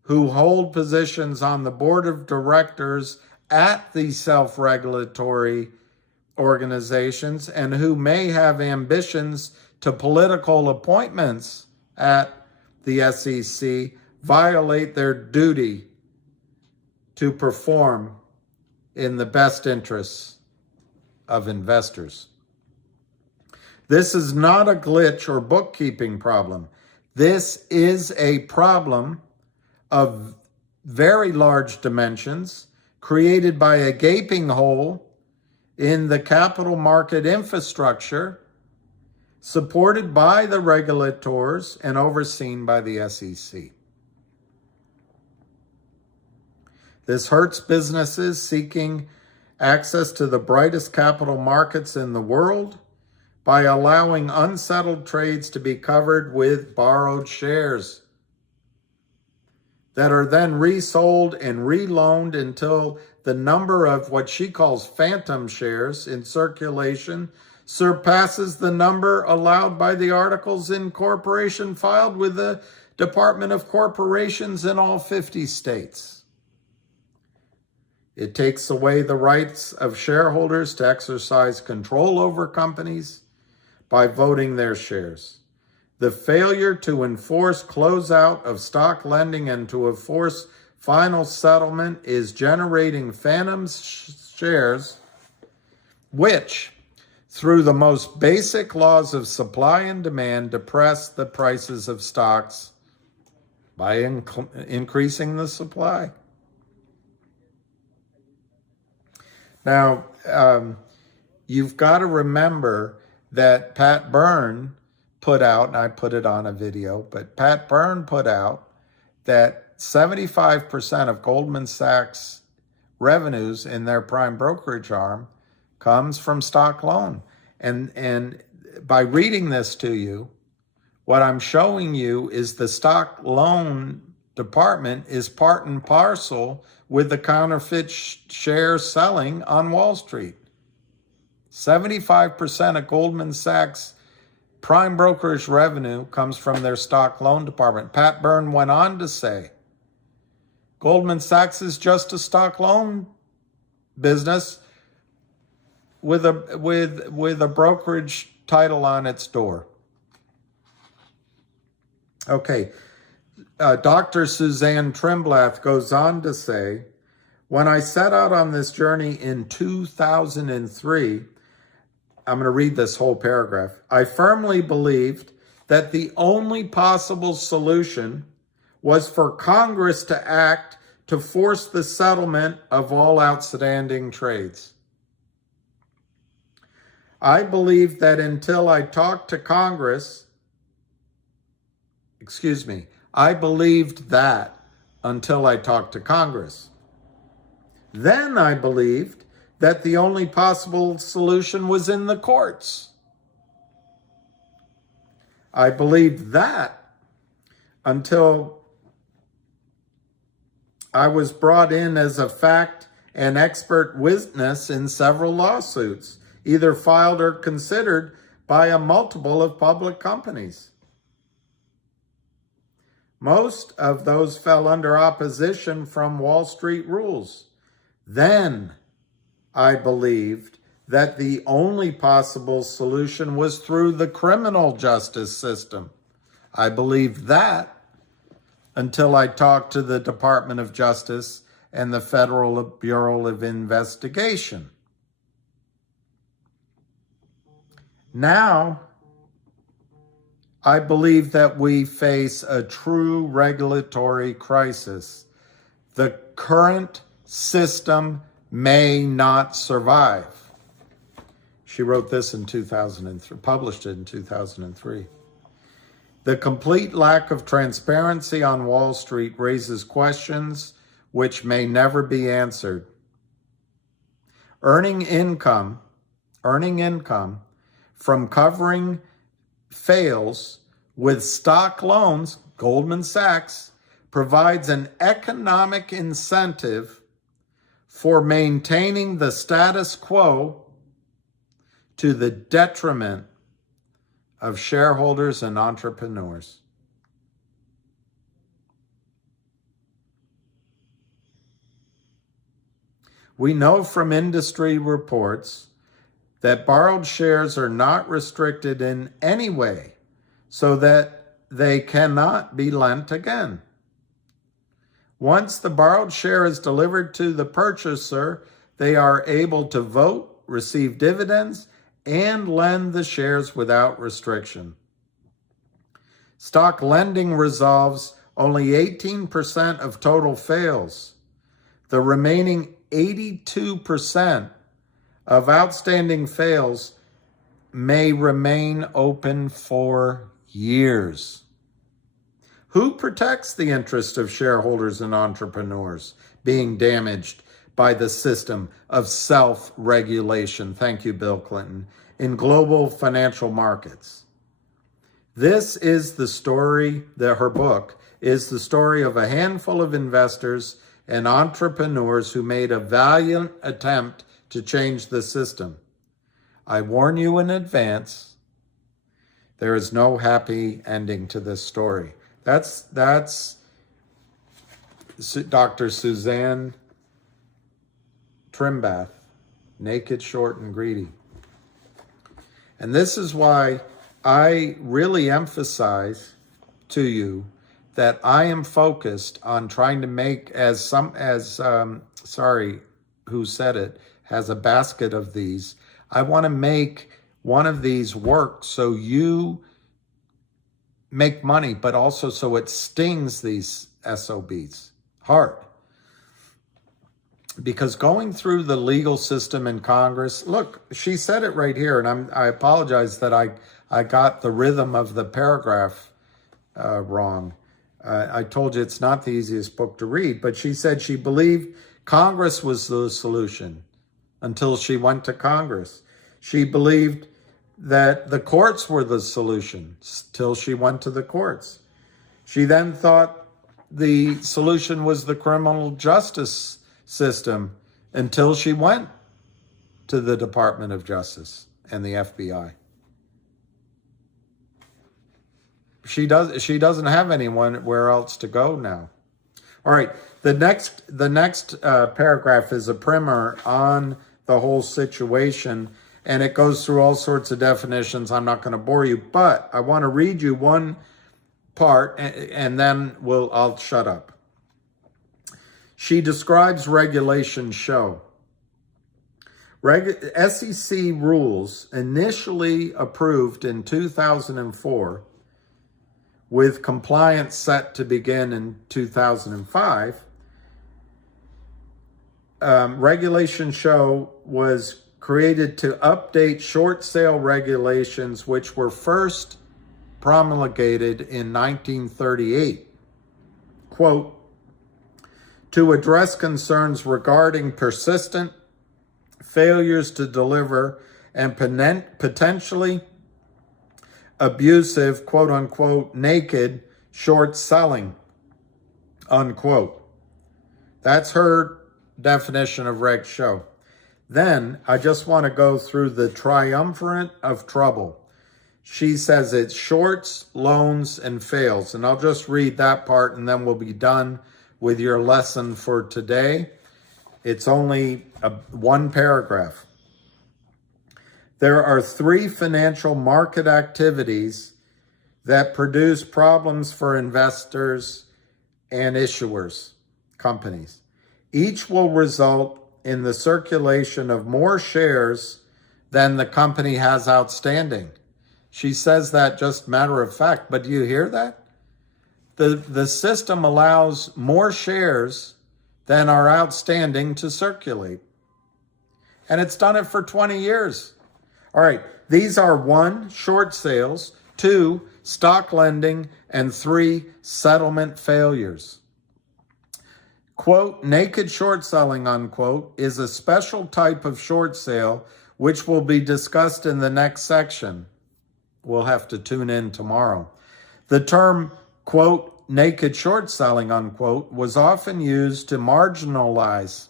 who hold positions on the board of directors at the self-regulatory organizations and who may have ambitions to political appointments at the SEC violate their duty to perform in the best interests of investors. This is not a glitch or bookkeeping problem. This is a problem of very large dimensions created by a gaping hole in the capital market infrastructure supported by the regulators and overseen by the SEC. This hurts businesses seeking access to the brightest capital markets in the world by allowing unsettled trades to be covered with borrowed shares. that are then resold and reloaned until the number of what she calls phantom shares in circulation surpasses the number allowed by the articles of incorporation filed with the Department of Corporations in all 50 states. It takes away the rights of shareholders to exercise control over companies by voting their shares. The failure to enforce closeout of stock lending and to enforce final settlement is generating phantom shares, which, through the most basic laws of supply and demand, depress the prices of stocks by increasing the supply. Now, you've got to remember that Pat Byrne put out, and I put it on a video, but Pat Byrne put out that 75% of Goldman Sachs revenues in their prime brokerage arm comes from stock loan. And by reading this to you, what I'm showing you is the stock loan department is part and parcel with the counterfeit share selling on Wall Street. 75% of Goldman Sachs prime brokerage revenue comes from their stock loan department. Pat Byrne went on to say, Goldman Sachs is just a stock loan business with a brokerage title on its door. Okay, Dr. Suzanne Trimblath goes on to say, when I set out on this journey in 2003, I'm going to read this whole paragraph. I firmly believed that the only possible solution was for Congress to act to force the settlement of all outstanding trades. I believed that until I talked to Congress, I believed that until I talked to Congress. Then I believed that the only possible solution was in the courts. I believed that until I was brought in as a fact and expert witness in several lawsuits, either filed or considered by a multiple of public companies. Most of those fell under opposition from Wall Street rules. Then I believed that the only possible solution was through the criminal justice system. I believed that until I talked to the Department of Justice and the Federal Bureau of Investigation. Now, I believe that we face a true regulatory crisis. The current system may not survive. She wrote this in 2003, published it in 2003. The complete lack of transparency on Wall Street raises questions which may never be answered. Earning income from covering fails with stock loans, Goldman Sachs provides an economic incentive for maintaining the status quo to the detriment of shareholders and entrepreneurs. We know from industry reports that borrowed shares are not restricted in any way so that they cannot be lent again. Once the borrowed share is delivered to the purchaser, they are able to vote, receive dividends, and lend the shares without restriction. Stock lending resolves only 18% of total fails. The remaining 82% of outstanding fails may remain open for years. Who protects the interest of shareholders and entrepreneurs being damaged by the system of self-regulation? Thank you, Bill Clinton. In global financial markets. This is the story, her book is the story of a handful of investors and entrepreneurs who made a valiant attempt to change the system. I warn you in advance, there is no happy ending to this story. That's Dr. Suzanne Trimbath, Naked, Short, and Greedy. And this is why I really emphasize to you that I am focused on trying to make, who said it, has a basket of these. I want to make one of these work so you make money, but also so it stings these SOBs hard. Because going through the legal system in Congress, look, she said it right here, and I apologize that I got the rhythm of the paragraph wrong. I told you it's not the easiest book to read, but she said she believed Congress was the solution until she went to Congress. She believed that the courts were the solution till she went to the courts. She then thought the solution was the criminal justice system until she went to the Department of Justice and the FBI. She doesn't have anywhere else to go now. All right, the next paragraph is a primer on the whole situation, and it goes through all sorts of definitions. I'm not going to bore you, but I want to read you one part, and then I'll shut up. She describes regulation show. SEC rules initially approved in 2004, with compliance set to begin in 2005, Regulation Show was created to update short sale regulations, which were first promulgated in 1938. Quote, to address concerns regarding persistent failures to deliver and potentially abusive, quote unquote, naked short selling, unquote. That's her definition of Reg Show. Then I just want to go through the triumvirate of trouble. She says it's shorts, loans, and fails. And I'll just read that part and then we'll be done with your lesson for today. It's only one paragraph. There are 3 financial market activities that produce problems for investors and issuers, companies. Each will result in the circulation of more shares than the company has outstanding. She says that just matter of fact, but do you hear that? The system allows more shares than are outstanding to circulate. And it's done it for 20 years. All right, these are 1, short sales, 2, stock lending, and 3, settlement failures. Quote, naked short selling, unquote, is a special type of short sale which will be discussed in the next section. We'll have to tune in tomorrow. The term, quote, naked short selling, unquote, was often used to marginalize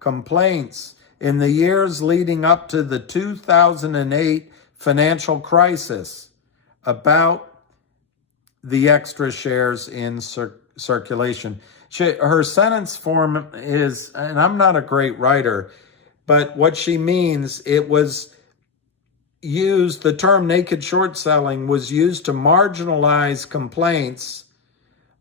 complaints in the years leading up to the 2008 financial crisis about the extra shares in circulation. Her sentence form is, and I'm not a great writer, but what she means, it was used, the term naked short selling was used to marginalize complaints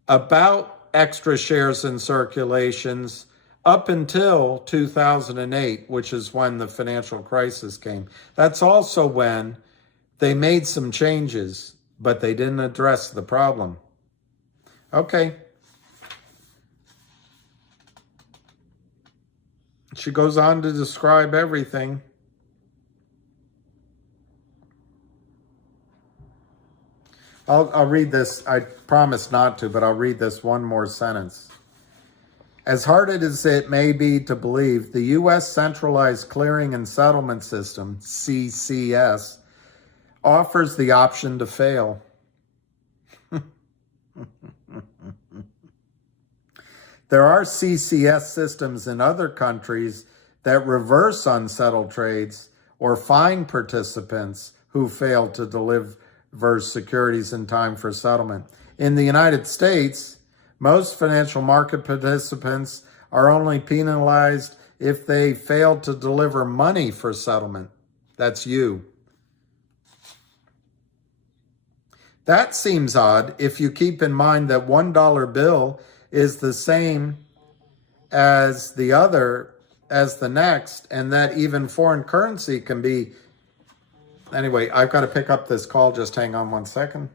about extra shares in circulations up until 2008, which is when the financial crisis came. That's also when they made some changes, but they didn't address the problem. Okay. She goes on to describe everything. I'll read this. I promise not to, but I'll read this one more sentence. As hard as it may be to believe, the U.S. Centralized Clearing and Settlement System, CCS, offers the option to fail. There are CCS systems in other countries that reverse unsettled trades or fine participants who fail to deliver securities in time for settlement. In the United States, most financial market participants are only penalized if they fail to deliver money for settlement. That's you. That seems odd if you keep in mind that $1 bill is the same as the next, and that even foreign currency can be. Anyway, I've got to pick up this call. Just hang on 1 second.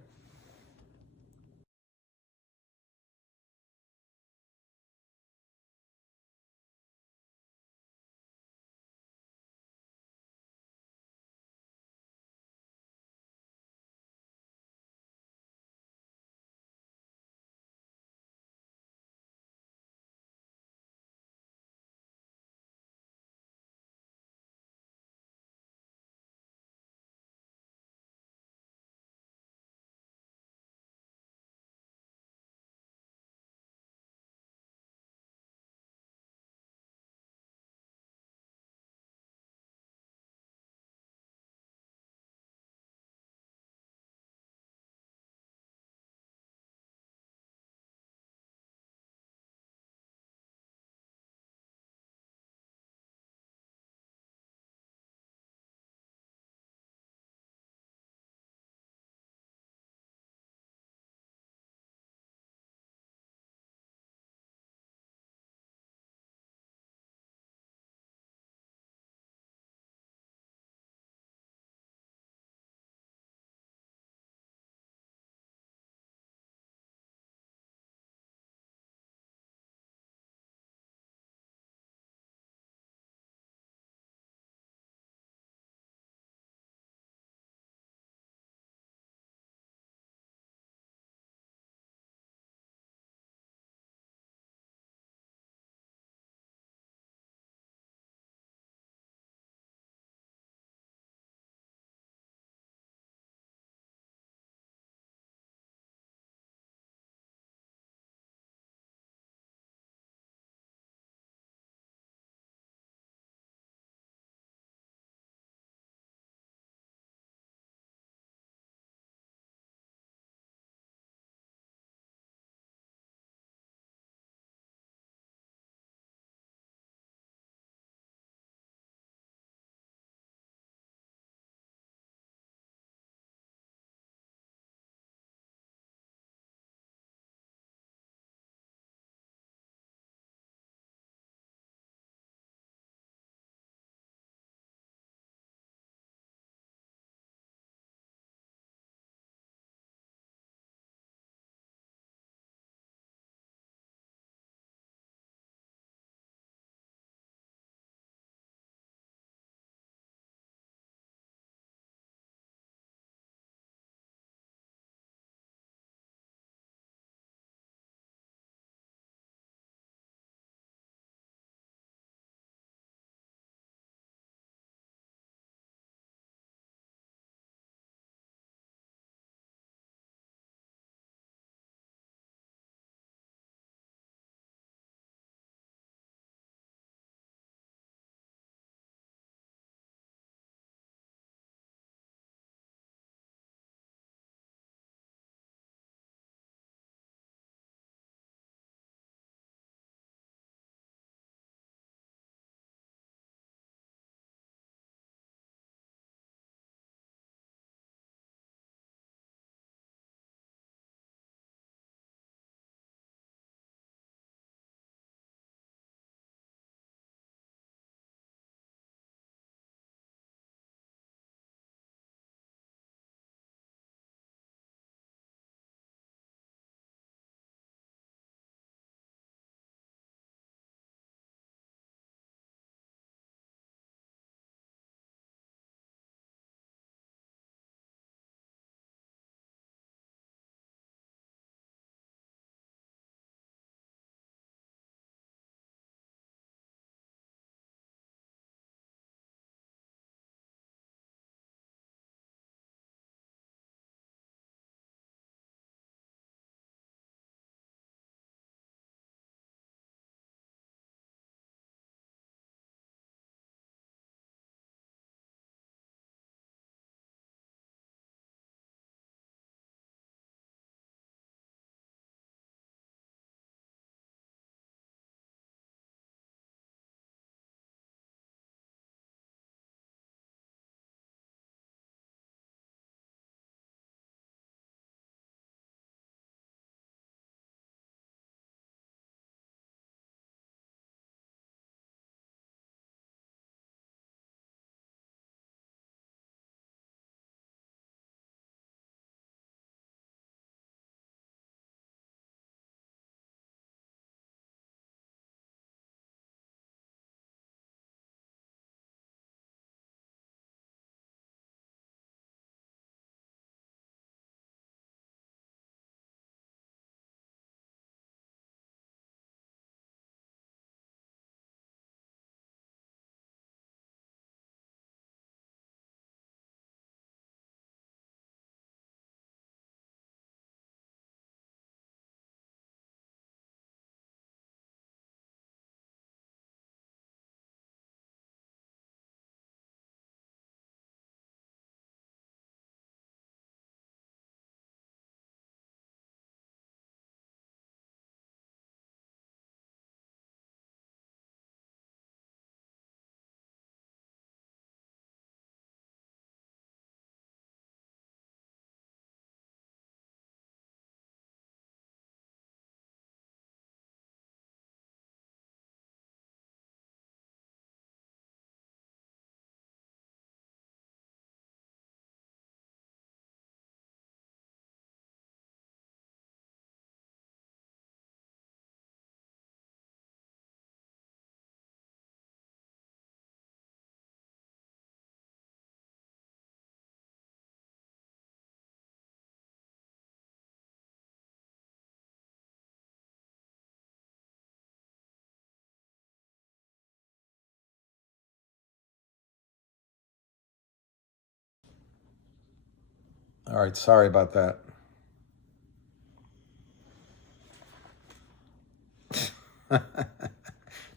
All right, sorry about that.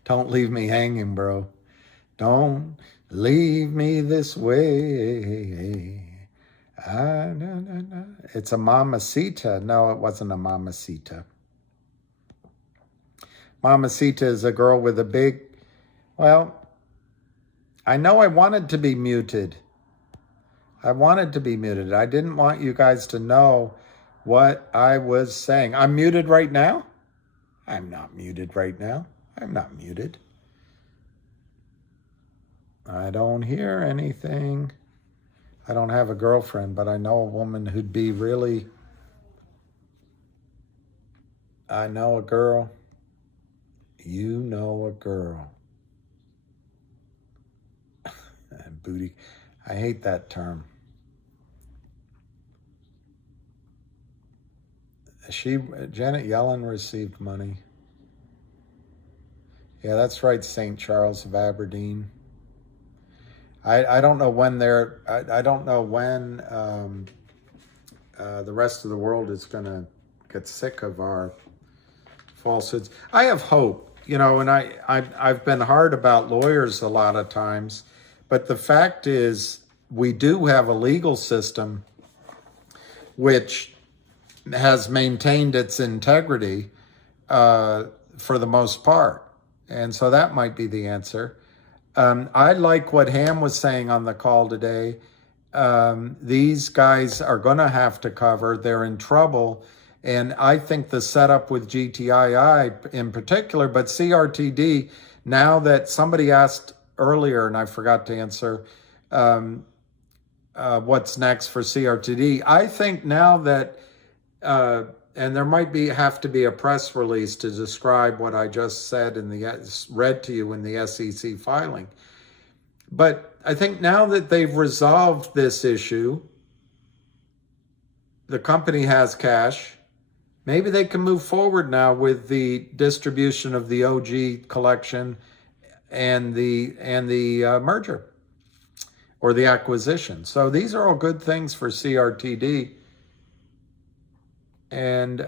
Don't leave me hanging, bro. Don't leave me this way. It's a mamacita. No, it wasn't a mamacita. Mamacita is a girl with a big, well, I know I wanted to be muted. I wanted to be muted. I didn't want you guys to know what I was saying. I'm muted right now? I'm not muted right now. I'm not muted. I don't hear anything. I don't have a girlfriend, but I know a woman who'd be really... I know a girl. You know a girl. Booty. I hate that term. Janet Yellen received money. Yeah, that's right, St. Charles of Aberdeen. I don't know when I don't know when the rest of the world is going to get sick of our falsehoods. I have hope, you know, and I've been hard about lawyers a lot of times, but the fact is we do have a legal system which has maintained its integrity for the most part. And so that might be the answer. I like what Ham was saying on the call today. These guys are going to have to cover. They're in trouble. And I think the setup with GTII in particular, but CRTD, now that somebody asked earlier, and I forgot to answer, what's next for CRTD. I think now that, and there might have to be a press release to describe what I just said read to you in the SEC filing. But I think now that they've resolved this issue, the company has cash, maybe they can move forward now with the distribution of the OG collection and the merger or the acquisition. So these are all good things for CRTD and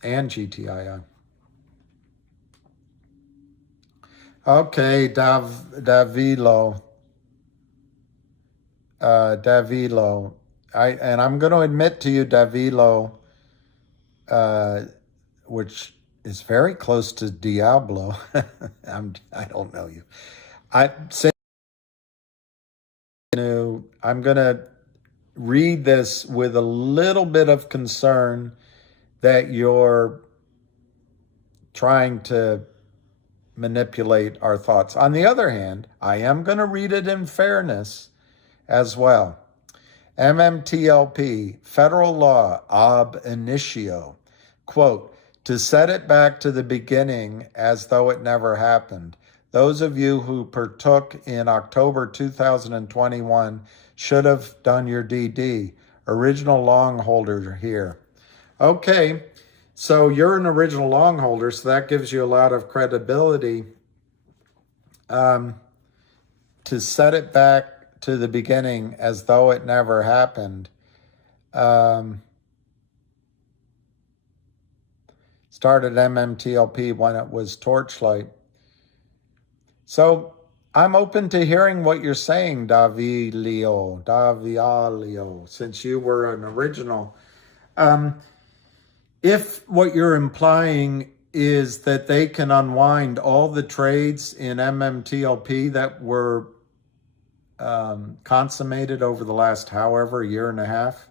GTII. Okay, Davilo. And I'm going to admit to you, Davilo, which is very close to Diablo. I don't know you. I'm going to read this with a little bit of concern that you're trying to manipulate our thoughts. On the other hand, I am going to read it in fairness as well. MMTLP, federal law, ab initio, quote, to set it back to the beginning as though it never happened. Those of you who partook in October 2021 should have done your DD. Original long holder here. Okay, so you're an original long holder, so that gives you a lot of credibility. To set it back to the beginning as though it never happened. Started MMTLP when it was Torchlight. So I'm open to hearing what you're saying, Davialio, since you were an original. If what you're implying is that they can unwind all the trades in MMTLP that were consummated over the last however year and a half,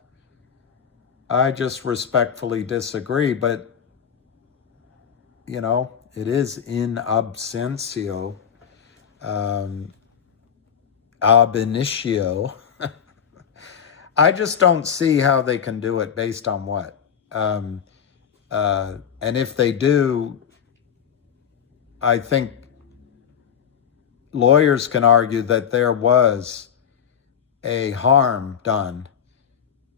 I just respectfully disagree. But, you know, it is in absentio. Ab initio. I just don't see how they can do it based on what. And if they do, I think lawyers can argue that there was a harm done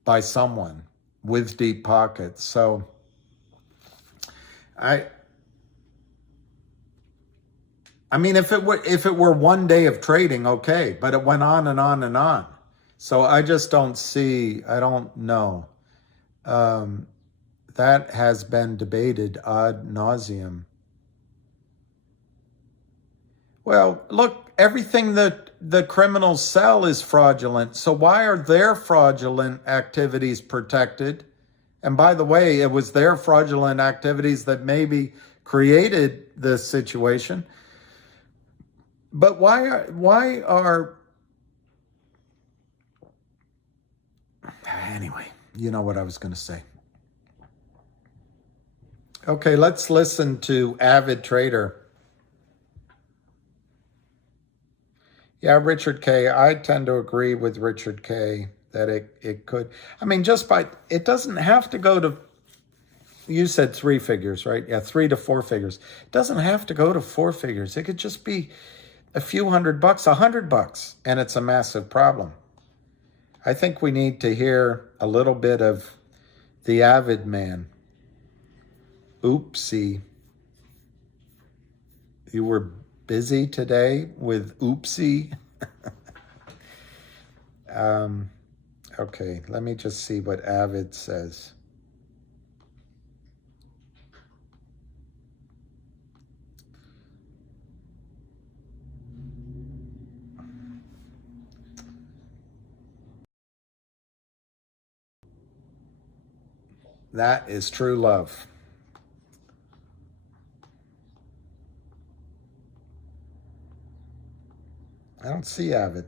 by someone with deep pockets. So I mean, if it were one day of trading, okay, but it went on and on and on. So I just don't see, I don't know. That has been debated ad nauseum. Well, look, everything that the criminals sell is fraudulent. So why are their fraudulent activities protected? And by the way, it was their fraudulent activities that maybe created this situation. But why are anyway, you know what I was going to say. Okay, let's listen to Avid Trader. Yeah, Richard K. I tend to agree with Richard K. that it could. I mean, it doesn't have to go to, you said 3 figures, right? Yeah, 3 to 4 figures. It doesn't have to go to 4 figures. It could just be a few $100, $100, and it's a massive problem. I think we need to hear a little bit of the Avid man. Oopsie. You were busy today with oopsie? Okay, let me just see what Avid says. That is true love. I don't see Avid.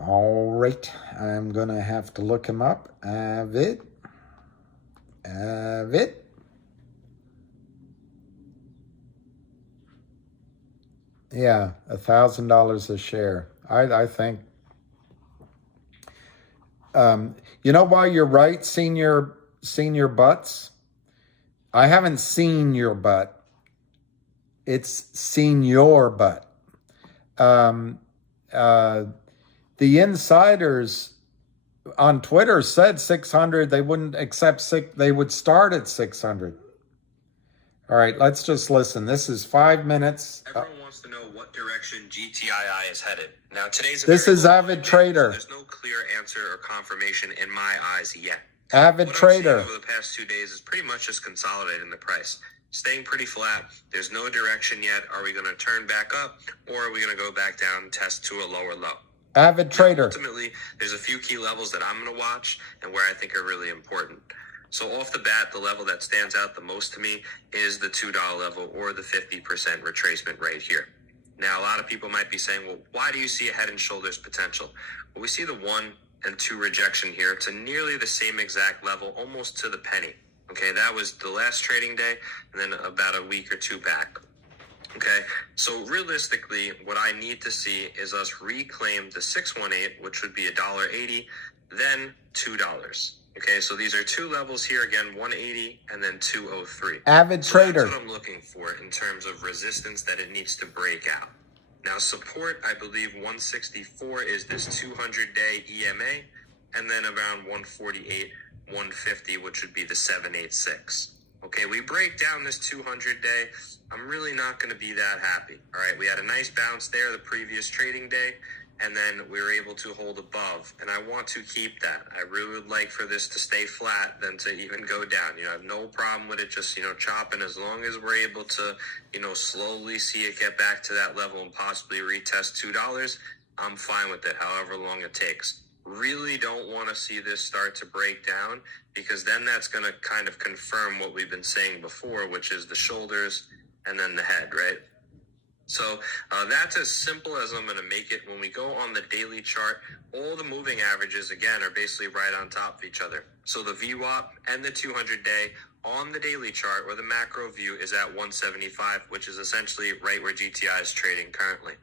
All right, I'm going to have to look him up. Avid. Yeah, $1,000 a share. I think. You know why you're right, senior butts? I haven't seen your butt. It's seen your butt. The insiders on Twitter said 600. They wouldn't accept they would start at 600. All right, let's just listen. This is 5 minutes. Everyone wants to know what direction GTII is headed. Now, this is Avid Trader. There's no clear answer or confirmation in my eyes yet. Avid Trader. What I'm seeing over the past 2 days is pretty much just consolidating the price. Staying pretty flat. There's no direction yet. Are we going to turn back up, or are we going to go back down and test to a lower low? Avid Trader. Ultimately, there's a few key levels that I'm going to watch and where I think are really important. So off the bat, the level that stands out the most to me is the $2 level, or the 50% retracement right here. Now, a lot of people might be saying, well, why do you see a head and shoulders potential? Well, we see the 1 and 2 rejection here to nearly the same exact level, almost to the penny. Okay, that was the last trading day, and then about a week or 2 back. Okay, so realistically, what I need to see is us reclaim the 618, which would be $1.80, then $2. Okay, so these are 2 levels here again, 180 and then 203. Avid Trader. That's what I'm looking for in terms of resistance that it needs to break out. Now, support, I believe 164 is this 200-day EMA, and then around 148, 150, which would be the 786. Okay, we break down this 200-day. I'm really not going to be that happy. All right, we had a nice bounce there the previous trading day, and then we were able to hold above, and I want to keep that. I really would like for this to stay flat than to even go down. I have no problem with it just, chopping, as long as we're able to, slowly see it get back to that level and possibly retest $2. I'm fine with it, however long it takes. Really don't want to see this start to break down, because then that's going to kind of confirm what we've been saying before, which is the shoulders and then the head, right? So that's as simple as I'm going to make it. When we go on the daily chart, all the moving averages, again, are basically right on top of each other. So the VWAP and the 200-day on the daily chart, or the macro view, is at 175, which is essentially right where GTI is trading currently.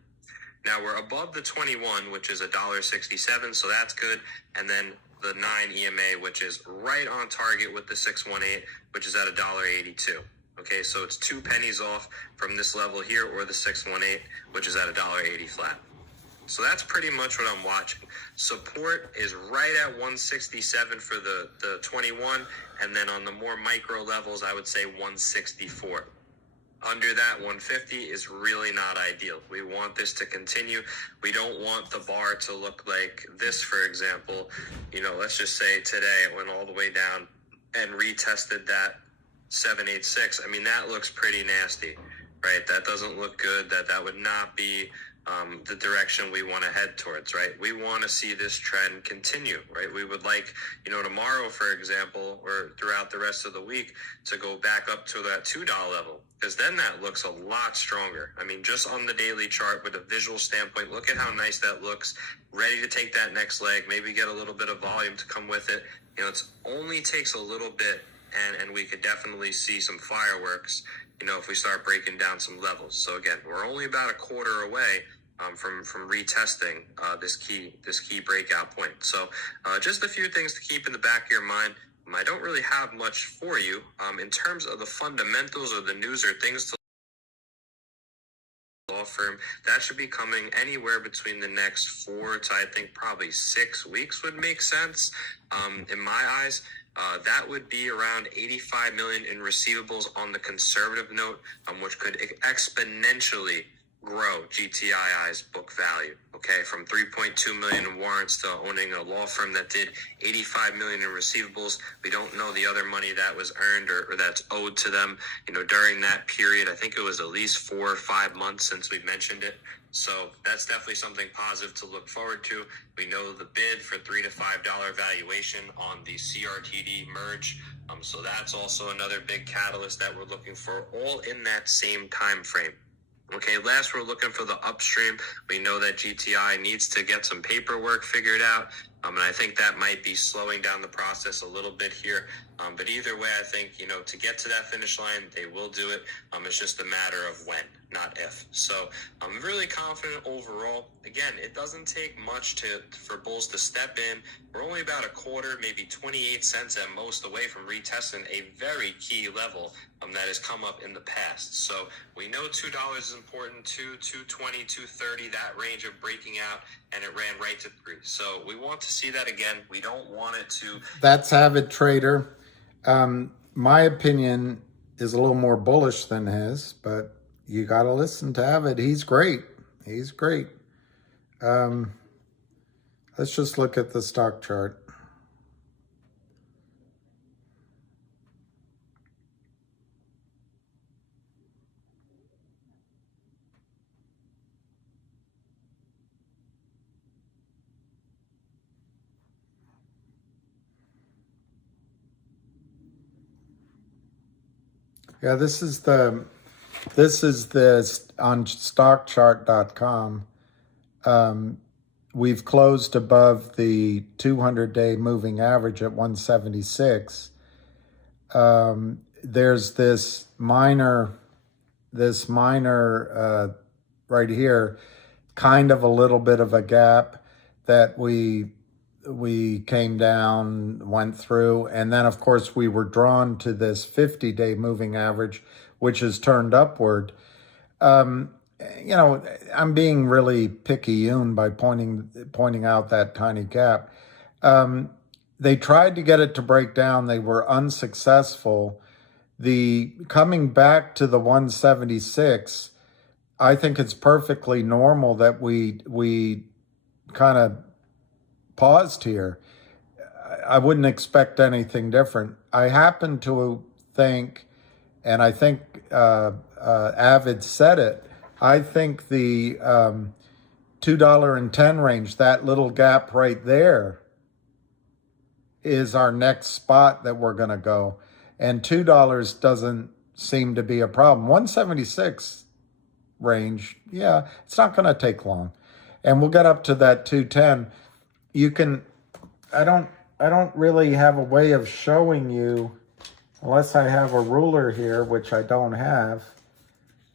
Now we're above the 21, which is $1.67, so that's good. And then the 9 EMA, which is right on target with the 618, which is at $1.82. Okay, so it's 2 pennies off from this level here, or the 618, which is at $1.80 flat. So that's pretty much what I'm watching. Support is right at 167 for the 21, and then on the more micro levels, I would say 164. Under that 150 is really not ideal. We want this to continue. We don't want the bar to look like this, for example. You know, let's just say today it went all the way down and retested that 786. I mean, that looks pretty nasty, right? That doesn't look good. That would not be the direction we want to head towards, right? We want to see this trend continue, right? We would like, you know, tomorrow, for example, or throughout the rest of the week to go back up to that $2 level, because then that looks a lot stronger. I mean, just on the daily chart with a visual standpoint, look at how nice that looks, ready to take that next leg, maybe get a little bit of volume to come with it. You know, it only takes a little bit, and we could definitely see some fireworks, you know, if we start breaking down some levels. So again, we're only about a quarter away from retesting this key breakout point. So just a few things to keep in the back of your mind. I don't really have much for you in terms of the fundamentals or the news or things to law firm. That should be coming anywhere between the next 4 to, I think, probably 6 weeks would make sense. In my eyes, that would be around 85 million in receivables on the conservative note, which could exponentially grow GTII's book value, okay, from 3.2 million in warrants to owning a law firm that did 85 million in receivables. We don't know the other money that was earned or that's owed to them, you know, during that period. I think it was at least 4 or 5 months since we mentioned it. So that's definitely something positive to look forward to. We know the bid for $3 to $5 valuation on the CRTD merge. So that's also another big catalyst that we're looking for, all in that same time frame. Okay, last, we're looking for the upstream. We know that GTI needs to get some paperwork figured out, and I think that might be slowing down the process a little bit here. But either way, I think, you know, to get to that finish line, they will do it. It's just a matter of when, not if. So I'm really confident overall. Again, it doesn't take much for bulls to step in. We're only about a quarter, maybe 28 cents at most away from retesting a very key level that has come up in the past. So we know $2 is important, $2.20, $2.30, that range of breaking out, and it ran right to 3. So we want to see that again. We don't want it to. That's Avid Trader. My opinion is a little more bullish than his, but you got to listen to Avid. He's great. He's great. Let's just look at the stock chart. Yeah, this is the on stockchart.com. We've closed above the 200-day moving average at 176. There's this minor right here, kind of a little bit of a gap that we came down, went through, and then of course we were drawn to this 50-day moving average, which has turned upward. You know, I'm being really picayune by pointing out that tiny gap. They tried to get it to break down. They were unsuccessful. The coming back to the 176, I think it's perfectly normal that we kind of paused here. I wouldn't expect anything different. I happen to think, and I think Avid said it, I think the $2.10 range, that little gap right there, is our next spot that we're going to go. And $2 doesn't seem to be a problem. 176 range, yeah, it's not going to take long. And we'll get up to that 210. You can, I don't really have a way of showing you, unless I have a ruler here, which I don't have.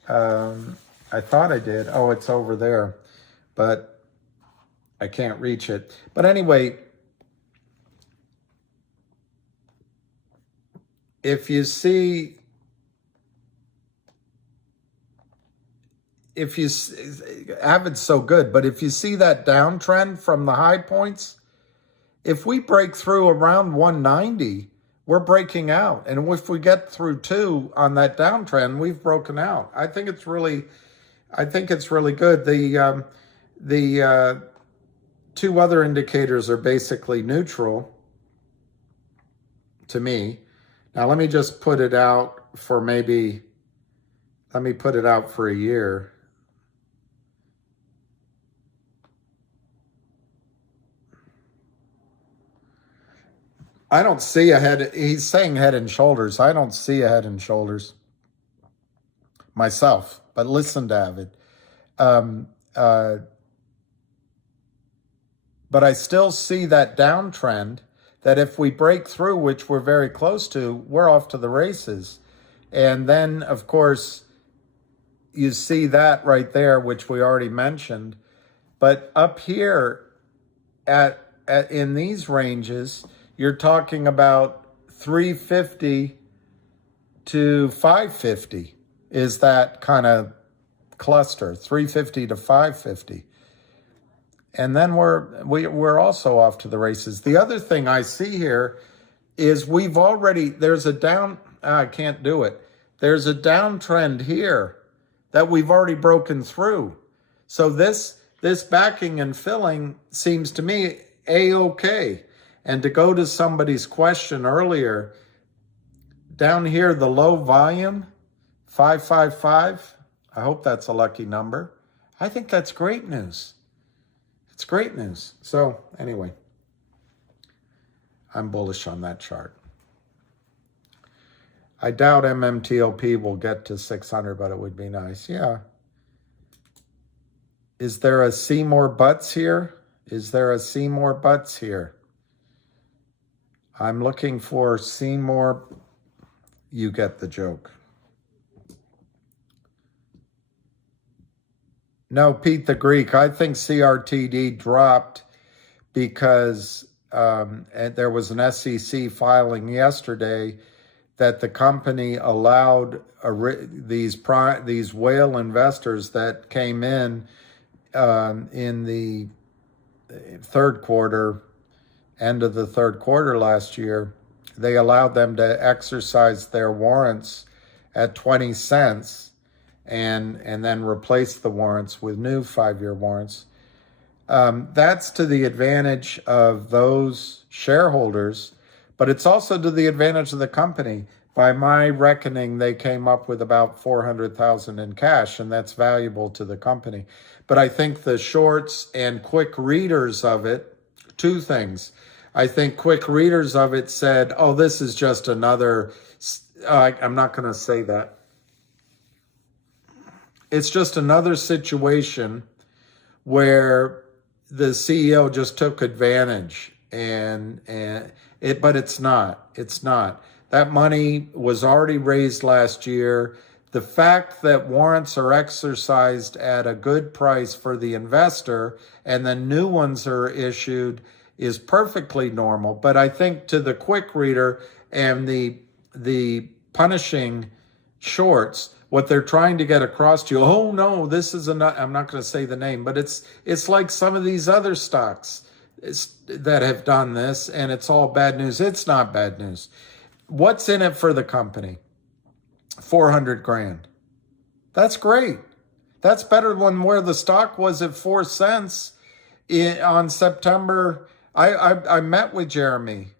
I thought I did. Oh, it's over there, but I can't reach it. But anyway, if you see, Avid's so good, but if you see that downtrend from the high points, if we break through around 190, we're breaking out. And if we get through 2 on that downtrend, we've broken out. I think it's really good. The 2 other indicators are basically neutral to me. Now let me just put it out for let me put it out for a year. I don't see a head. He's saying head and shoulders. I don't see a head and shoulders myself, but listen, David. But I still see that downtrend, that if we break through, which we're very close to, we're off to the races. And then, of course, you see that right there, which we already mentioned. But up here in these ranges, you're talking about 350 to 550 is that kind of cluster, 350 to 550. And then we're also off to the races. The other thing I see here is there's a downtrend here that we've already broken through. So this backing and filling seems to me A-okay. And to go to somebody's question earlier, down here, the low volume, 555, I hope that's a lucky number. I think that's great news. It's great news. So anyway, I'm bullish on that chart. I doubt MMTLP will get to 600, but it would be nice. Yeah. Is there a see more butts here? Is there a see more butts here? I'm looking for see more. You get the joke. No, Pete the Greek, I think CRTD dropped because there was an SEC filing yesterday that the company allowed these whale investors that came in the third quarter, end of the third quarter last year, they allowed them to exercise their warrants at 20 cents and then replace the warrants with new 5-year warrants. That's to the advantage of those shareholders, but it's also to the advantage of the company. By my reckoning, they came up with about $400,000 in cash, and that's valuable to the company. But I think the shorts and quick readers of it, 2 things. I think quick readers of it said, oh, this is just another, I'm not going to say that. It's just another situation where the CEO just took advantage, but it's not. It's not. That money was already raised last year. The fact that warrants are exercised at a good price for the investor and then new ones are issued is perfectly normal. But I think to the quick reader and the punishing shorts, what they're trying to get across to you, oh no, this is I'm not going to say the name, but it's like some of these other stocks that have done this, and it's all bad news. It's not bad news. What's in it for the company? 400 grand. That's great. That's better than where the stock was at 4 cents on September. I met with Jeremy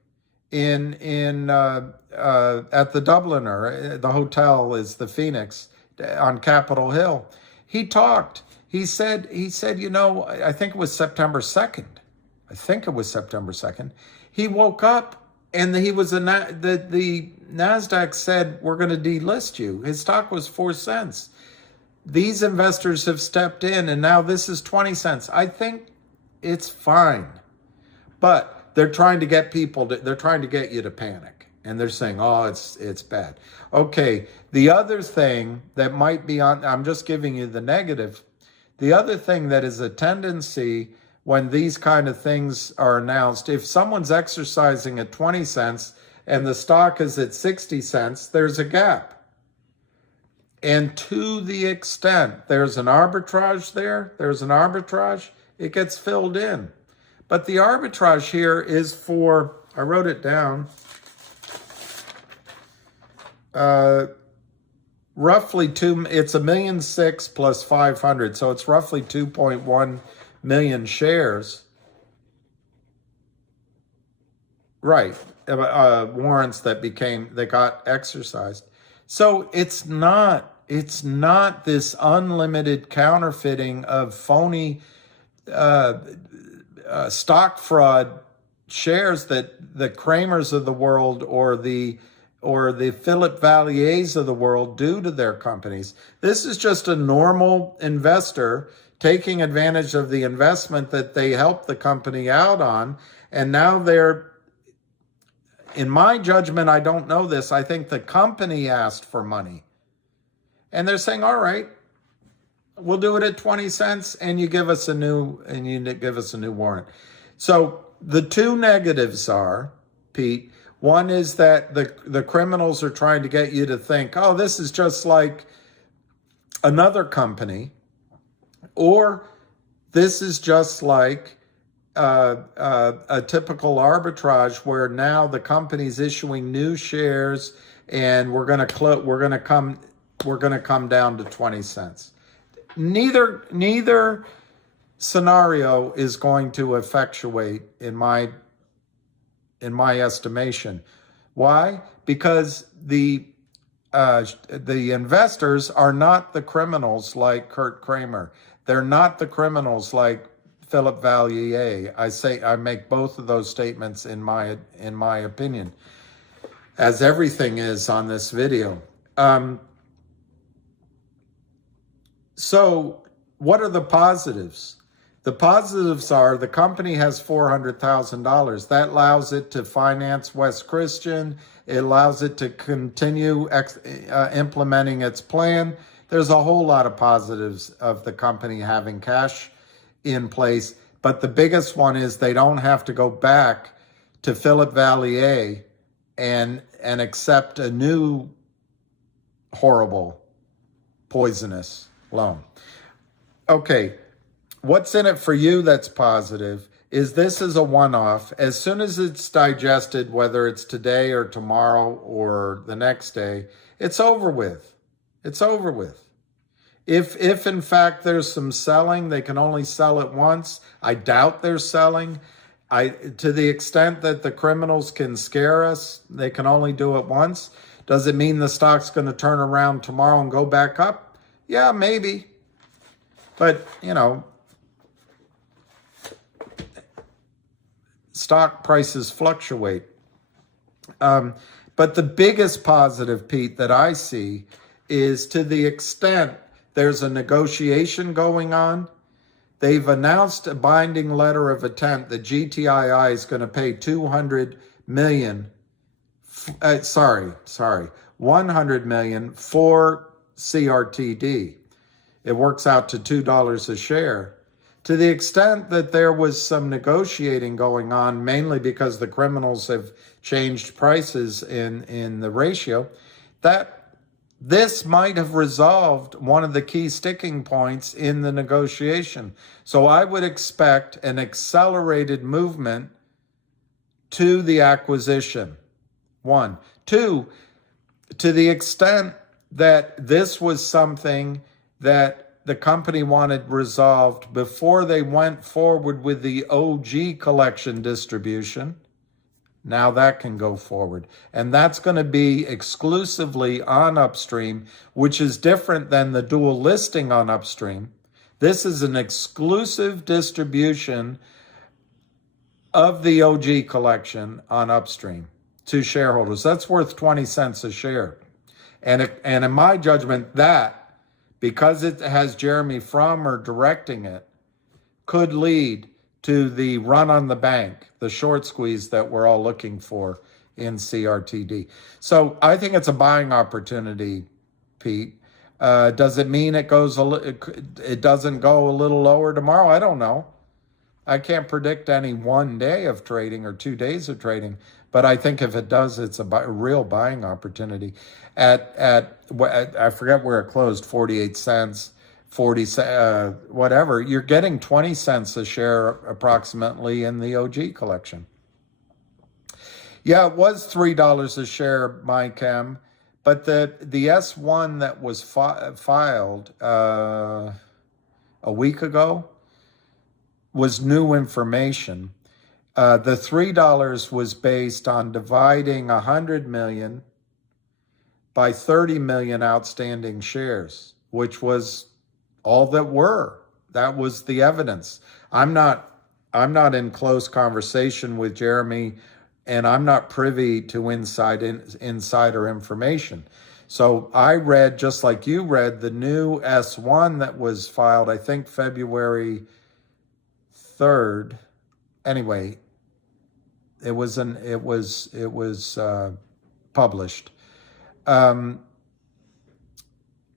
at the Dubliner. The hotel is the Phoenix on Capitol Hill. He talked. He said, you know, I think it was September 2nd. He woke up and the NASDAQ said, we're going to delist you. His stock was 4 cents. These investors have stepped in and now this is 20 cents. I think it's fine. But they're trying to get they're trying to get you to panic. And they're saying, oh, it's bad. Okay, the other thing that might be I'm just giving you the negative. The other thing that is a tendency when these kind of things are announced, if someone's exercising at 20 cents and the stock is at 60 cents, there's a gap. And to the extent there's an arbitrage it gets filled in. But the arbitrage here is for, I wrote it down, roughly it's 1.6 million plus 500, so it's roughly 2.1 million shares. Right, warrants that got exercised. So it's not this unlimited counterfeiting of phony stock fraud shares that the Kramers of the world or the Philip Valliers of the world do to their companies. This is just a normal investor taking advantage of the investment that they helped the company out on, and now they're, in my judgment, I don't know this, I think the company asked for money. And they're saying, all right, we'll do it at 20 cents and you give us a new warrant. So the two negatives are, Pete, one is that the criminals are trying to get you to think, oh, this is just like another company, or this is just like a typical arbitrage where now the company's issuing new shares and we're going to come down to 20 cents. Neither scenario is going to effectuate in my estimation. Why? Because the investors are not the criminals like Kurt Kramer. They're not the criminals like Philip Vallier. I make both of those statements in my opinion, as everything is on this video. So what are the positives? The positives are the company has $400,000. That allows it to finance West Christian. It allows it to continue implementing its plan. There's a whole lot of positives of the company having cash in place. But the biggest one is they don't have to go back to Philip Vallier and accept a new horrible, poisonous loan. Okay. What's in it for you that's positive is this is a one-off. As soon as it's digested, whether it's today or tomorrow or the next day, it's over with. It's over with. If in fact there's some selling, they can only sell it once. I doubt they're selling. To the extent that the criminals can scare us, they can only do it once. Does it mean the stock's going to turn around tomorrow and go back up? Yeah, maybe. But, stock prices fluctuate. But the biggest positive, Pete, that I see is to the extent there's a negotiation going on. They've announced a binding letter of intent that GTII is going to pay $100 million for CRTD. It works out to $2 a share. To the extent that there was some negotiating going on, mainly because the criminals have changed prices in the ratio, that this might have resolved one of the key sticking points in the negotiation. So I would expect an accelerated movement to the acquisition. 1. 2, to the extent that this was something that the company wanted resolved before they went forward with the OG collection distribution, now that can go forward. And that's going to be exclusively on Upstream, which is different than the dual listing on Upstream. This is an exclusive distribution of the OG collection on Upstream to shareholders. That's worth 20 cents a share. And in my judgment, that, because it has Jeremy Frommer directing it, could lead to the run on the bank, the short squeeze that we're all looking for in CRTD. So I think it's a buying opportunity, Pete. Does it mean it doesn't go a little lower tomorrow? I don't know. I can't predict any one day of trading or 2 days of trading, but I think if it does, it's a real buying opportunity. At I forget where it closed, 48 cents, 40 whatever. You're getting 20 cents a share approximately in the OG collection. Yeah, it was $3 a share, Mike M, But the S1 that was filed a week ago was new information. The $3 was based on dividing 100 million by 30 million outstanding shares, which was all that were. That was the evidence. I'm not in close conversation with Jeremy, and I'm not privy to insider information. So I read, just like you read, the new S1 that was filed, I think February 3rd. Anyway, it was published. And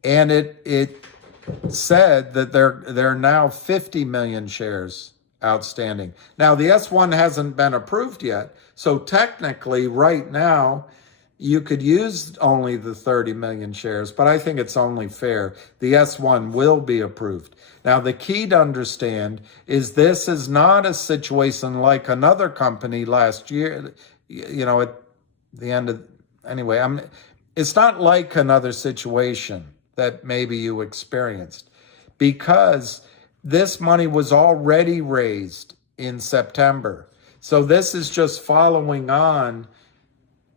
it said that there are now 50 million shares outstanding. Now, the S1 hasn't been approved yet, so technically right now you could use only the 30 million shares, but I think it's only fair. The S1 will be approved. Now, the key to understand is this is not a situation like another company last year, at the end of, anyway, it's not like another situation that maybe you experienced, because this money was already raised in September. So this is just following on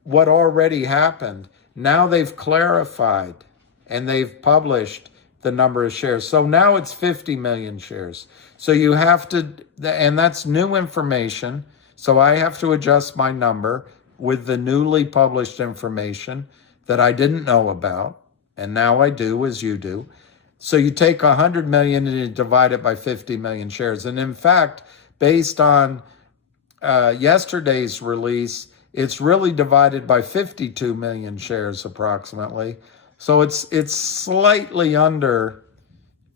what already happened. Now they've clarified and they've published the number of shares. So now it's 50 million shares. So you have to, and that's new information. So I have to adjust my number with the newly published information that I didn't know about. And now I do, as you do. So you take 100 million and you divide it by 50 million shares. And in fact, based on yesterday's release, it's really divided by 52 million shares approximately. So it's slightly under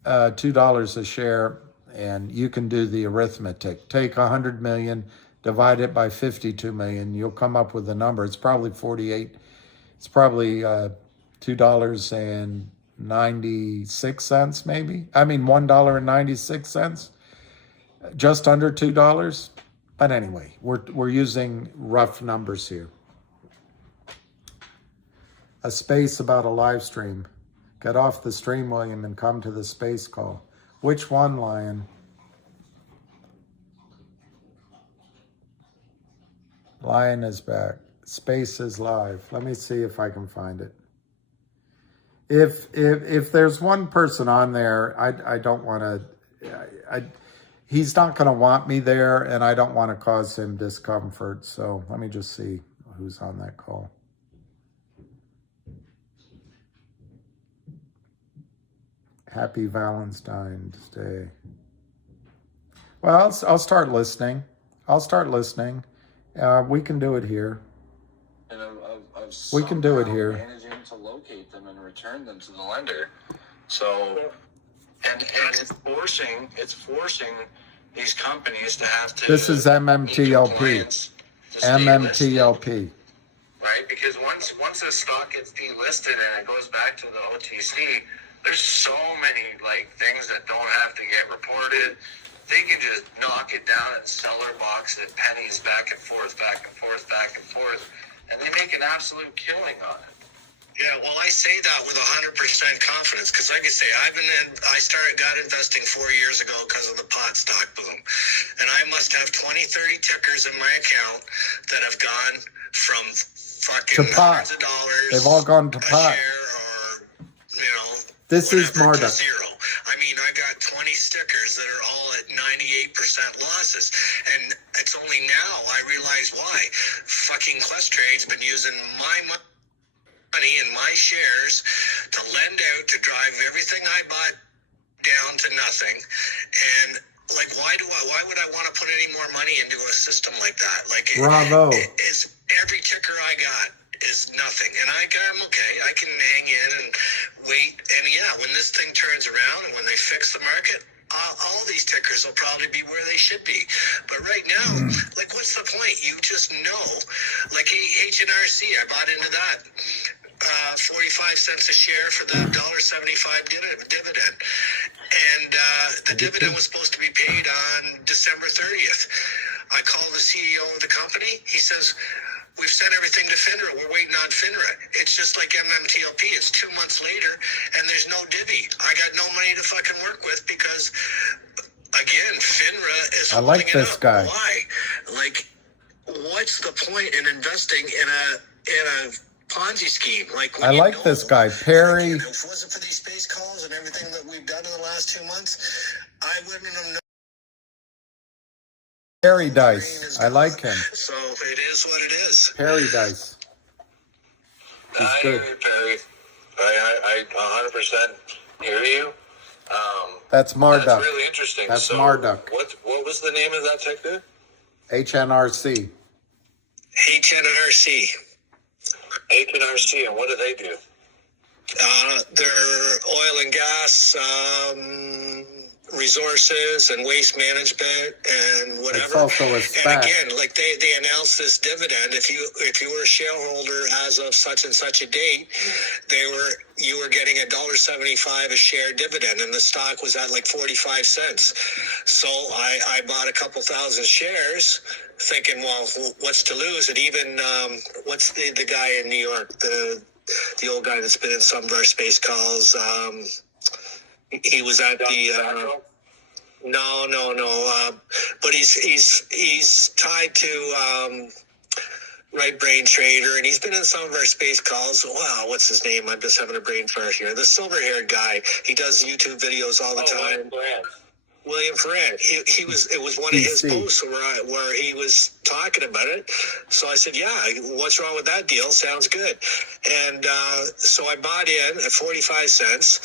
$2 a share, and you can do the arithmetic. Take 100 million, divide it by 52 million, you'll come up with a number. It's probably $2.96 maybe. I mean $1.96, just under $2. But anyway, we're using rough numbers here. A space about a live stream. Get off the stream, William, and come to the space call. Which one, Lion? Lion is back. Space is live. Let me see if I can find it. If there's one person on there, I don't want to. He's not going to want me there, and I don't want to cause him discomfort. So let me just see who's on that call. Happy Valentine's Day. Well, I'll start listening. We can do it here. And We can do it here. Managing to locate them and return them to the lender. So, and it's forcing these companies to have to. This is MMTLP. MMTLP. Right, because once a stock gets delisted and it goes back to the OTC, there's so many things that don't have to get reported. They can just knock it down at seller box at pennies back and forth, and they make an absolute killing on it. Yeah, well, I say that with 100% confidence because, like I say, I got investing 4 years ago because of the pot stock boom, and I must have 20, 30 tickers in my account that have gone from fucking hundreds of dollars. They've all gone to pot. Share or, this is Marduk. Marduk. Zero. I mean, I got 20 stickers that are all at 98% losses, and it's only now I realize why. Fucking Questrade's been using my money and my shares to lend out to drive everything I bought down to nothing. And why would I want to put any more money into a system like that? Bravo. It's every ticker I got is nothing, and I'm okay. I can hang in and wait. And yeah, when this thing turns around and when they fix the market, all these tickers will probably be where they should be. But right now, what's the point? You just know. H&RC, I bought into that. 45 cents a share for the $1.75 dividend. And the dividend was supposed to be paid on December 30th. I called the CEO of the company. He says, we've sent everything to FINRA. We're waiting on FINRA. It's just like MMTLP. It's 2 months later, and there's no divvy. I got no money to fucking work with because, again, FINRA is I like holding it this up. guy. Why? Like, what's the point in investing in a Ponzi scheme? Like, I like this guy, Perry. If it wasn't for these space calls and everything that we've done in the last 2 months, I wouldn't have known. Perry Dice. I like him. So it is what it is. Perry Dice. He's I good. hear you, Perry. I 100% hear you. That's Marduk. That's really interesting. That's so Marduk. What was the name of that tech dude? HNRC. HNRC. HNRC, and what do they do? They're oil and gas, resources and waste management and whatever. It's also a and SPAC. again, like they announced this dividend. If you were a shareholder as of such and such a date, you were getting $1.75 a share dividend, and the stock was at like 45 cents. So I bought a couple thousand shares, thinking, well, what's to lose? And even what's the guy in New York, the old guy that's been in some of our space calls. He was at the no. But he's tied to Right Brain Trader, and he's been in some of our space calls. Wow, what's his name? I'm just having a brain fart here. The silver-haired guy. He does YouTube videos all the time. William Ferrand. It was one of his posts where he was talking about it. So I said, yeah, what's wrong with that deal? Sounds good. And so I bought in at 45 cents,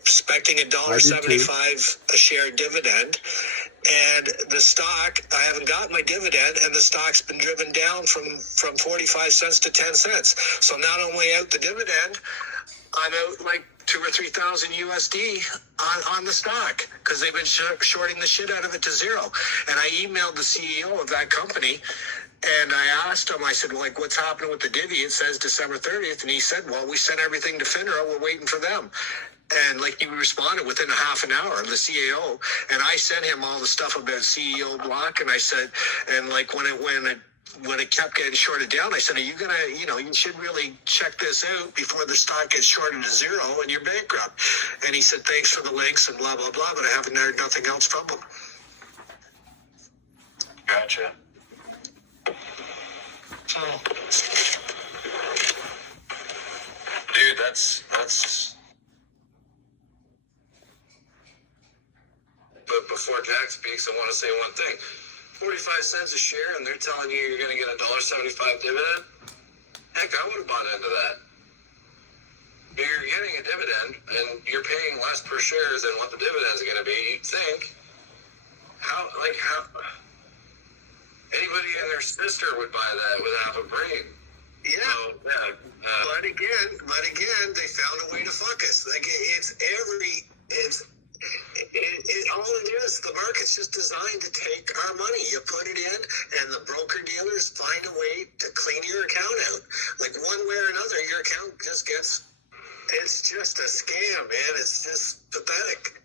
expecting $1.75 a share dividend. And the stock, I haven't got my dividend, and the stock's been driven down from 45 cents to 10 cents. So not only out the dividend, I'm out like 2,000 or 3,000 USD on the stock because they've been shorting the shit out of it to zero. And I emailed the CEO of that company, and I asked him, I said, well, like, what's happening with the divvy? It says December 30th. And he said, well, we sent everything to FINRA. We're waiting for them. And like he responded within a half an hour, the CEO. And I sent him all the stuff about CEO block. And I said, and like when it kept getting shorted down, I said, are you going to, you should really check this out before the stock gets shorted to zero and you're bankrupt. And he said, thanks for the links and blah, blah, blah. But I haven't heard nothing else from him. Gotcha. Dude, that's. But before Jack speaks, I want to say one thing. 45 cents a share, and they're telling you you're going to get $1.75 dividend? Heck, I would have bought into that. You're getting a dividend, and you're paying less per share than what the dividends are going to be. You'd think, how anybody and their sister would buy that with half a brain. Yeah. So, yeah. But again, they found a way to fuck us. Like all it is, the market's just designed to take our money. You put it in, and the broker dealers find a way to clean your account out. Like one way or another, your account just gets. It's just a scam, man. It's just pathetic.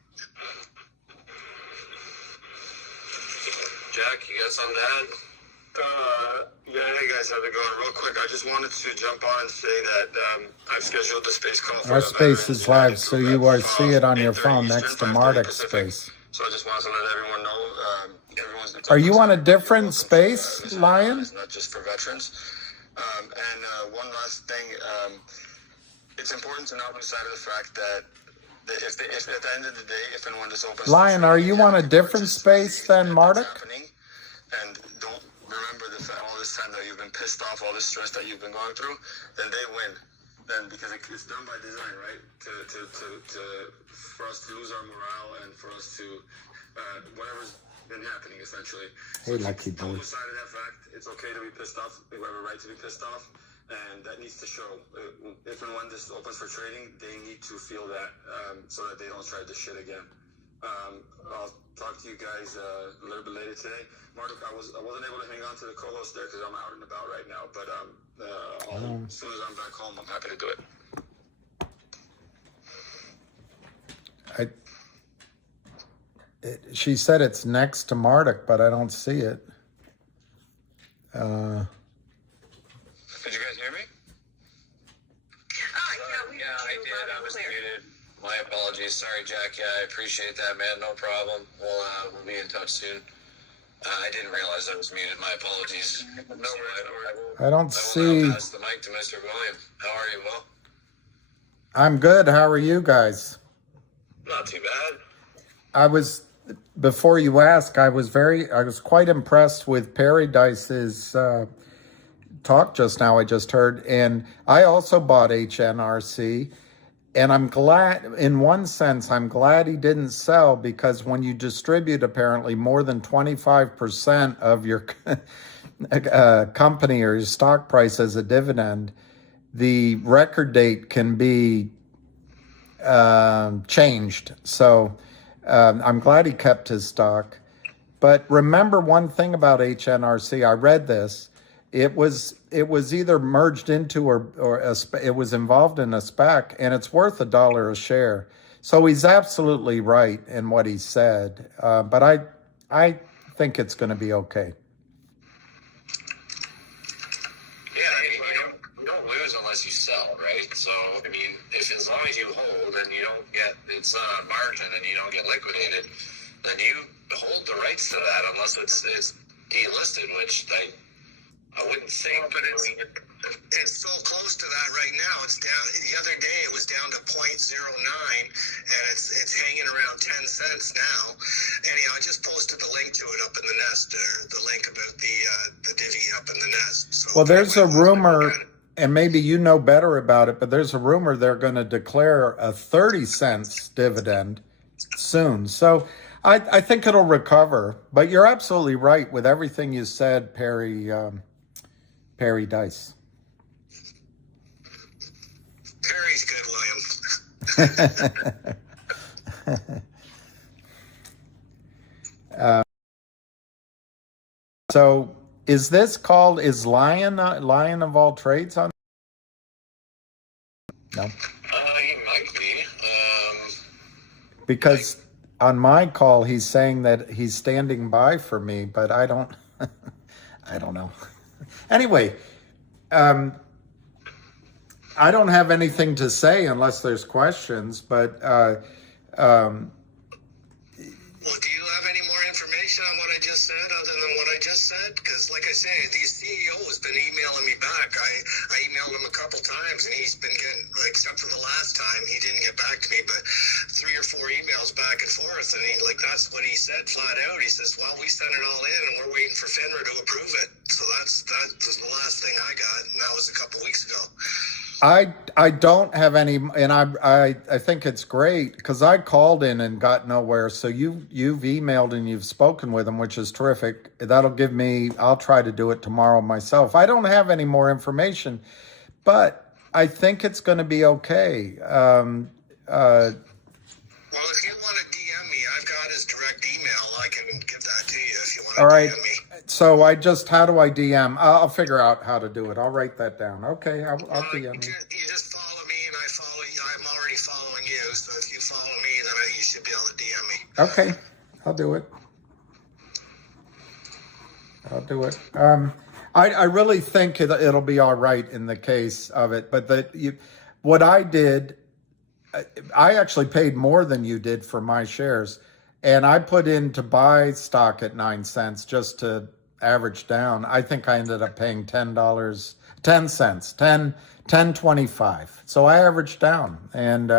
Jack, you got something to add? Yeah, hey guys, how's it going? Real quick, I just wanted to jump on and say that I've scheduled the space call for Our space is live, so you will see it on your phone next to Marduk's space. So I just wanted to let everyone know. Are you on a different space, Lion? It's not just for veterans. And one last thing, it's important to not lose sight of the fact that if at the end of the day, if and when this opens, Lion, are you on a different space than Marduk? And don't remember all this time that you've been pissed off, all this stress that you've been going through, then they win. Then because it's done by design, right? For us to lose our morale and for us to whatever's been happening, essentially. Hey, lucky boy. Don't lose sight of that fact. It's okay to be pissed off. We have a right to be pissed off, and that needs to show. If and when this opens for trading, they need to feel that so that they don't try this shit again. I'll talk to you guys a little bit later today. Marduk, I wasn't able to hang on to the co-host there because I'm out and about right now. But as soon as I'm back home, I'm happy to do it. She said it's next to Marduk, but I don't see it. My apologies. Sorry, Jack. Yeah, I appreciate that, man. No problem. We'll be in touch soon. I didn't realize I was muted. My apologies. No, I don't I will see. now pass the mic to Mr. William. How are you, Will? I'm good. How are you guys? Not too bad. Before you ask, I was quite impressed with Perry Dice's talk just now. I just heard, and I also bought HNRC, and I'm glad, in one sense, I'm glad he didn't sell, because when you distribute apparently more than 25% of your company or your stock price as a dividend, the record date can be changed. So I'm glad he kept his stock. But remember one thing about HNRC. I read this. It was either merged into or it was involved in a SPAC, and it's worth $1 a share. So he's absolutely right in what he said. But I think it's going to be okay. You don't lose unless you sell, right? So, I mean, if as long as you hold and you don't get, it's not on margin and you don't get liquidated, then you hold the rights to that unless it's delisted, which I wouldn't think, but it's so close to that right now. It's down. The other day it was down to 0.09, and it's hanging around 10 cents now. Anyhow, I just posted the link to it up in the nest, or the link about the divvy up in the nest. So well, there's a rumor, and maybe you know better about it, but there's a rumor they're going to declare a 30 cents dividend soon. So I think it'll recover. But you're absolutely right with everything you said, Perry Dice. Perry's good, William. So is Lion of All Trades on? No. He might be. Because on my call, he's saying that he's standing by for me, but I don't know. Anyway, I don't have anything to say unless there's questions, but Well, do you have any more information on what I just said, other than what I just said? Because, like I say, the CEO has been emailing me back. I emailed him a couple times, and he's been getting, except for the last time, he didn't get back to me, but 3 or 4 emails back and forth, and that's what he said flat out. He says, well, we sent it all in, and we're waiting for FINRA to approve it. So that was the last thing I got, and that was a couple weeks ago. I don't have any, and I think it's great because I called in and got nowhere. So you've emailed and you've spoken with them, which is terrific. That'll give me, I'll try to do it tomorrow myself. I don't have any more information, but I think it's going to be okay. Well, if you want to DM me, I've got his direct email. I can give that to you if you want to all right. DM me. So how do I DM? I'll figure out how to do it. I'll write that down. Okay, I'll DM you. You just follow me and I follow you. I'm already following you, so if you follow me, then you should be able to DM me. Okay, I'll do it. I really think it'll be all right in the case of it. But what I did, I actually paid more than you did for my shares. And I put in to buy stock at 9 cents just to average down. I think I ended up paying $10.25. So I averaged down, and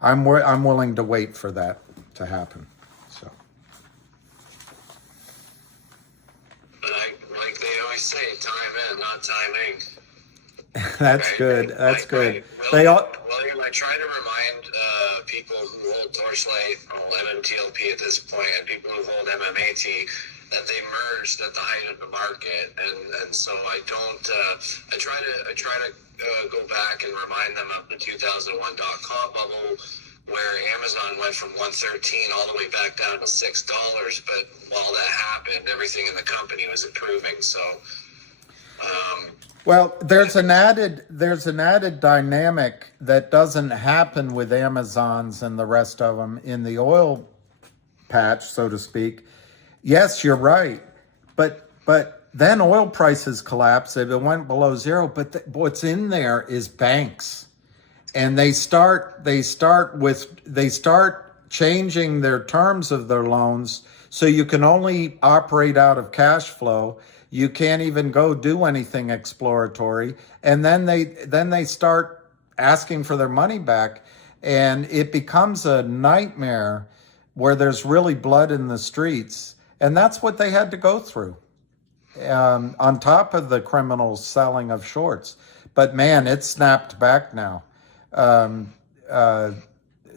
I'm willing to wait for that to happen. So, like they always say, time in, not timing. That's right? good. That's good. William, I try to remind people who hold Torchlight or MMTLP at this point, and people who hold MMAT, that they merged at the height of the market, and so I don't. I try to go back and remind them of the 2001 .com bubble, where Amazon went from 113 all the way back down to $6. But while that happened, everything in the company was improving. So. Well, there's an added dynamic that doesn't happen with Amazons and the rest of them in the oil patch, so to speak. Yes, you're right, but then oil prices collapse. It went below zero. But what's in there is banks, and they start changing their terms of their loans, so you can only operate out of cash flow. You can't even go do anything exploratory, and then they start asking for their money back, and it becomes a nightmare where there's really blood in the streets, and that's what they had to go through, on top of the criminal selling of shorts. But man, it's snapped back now.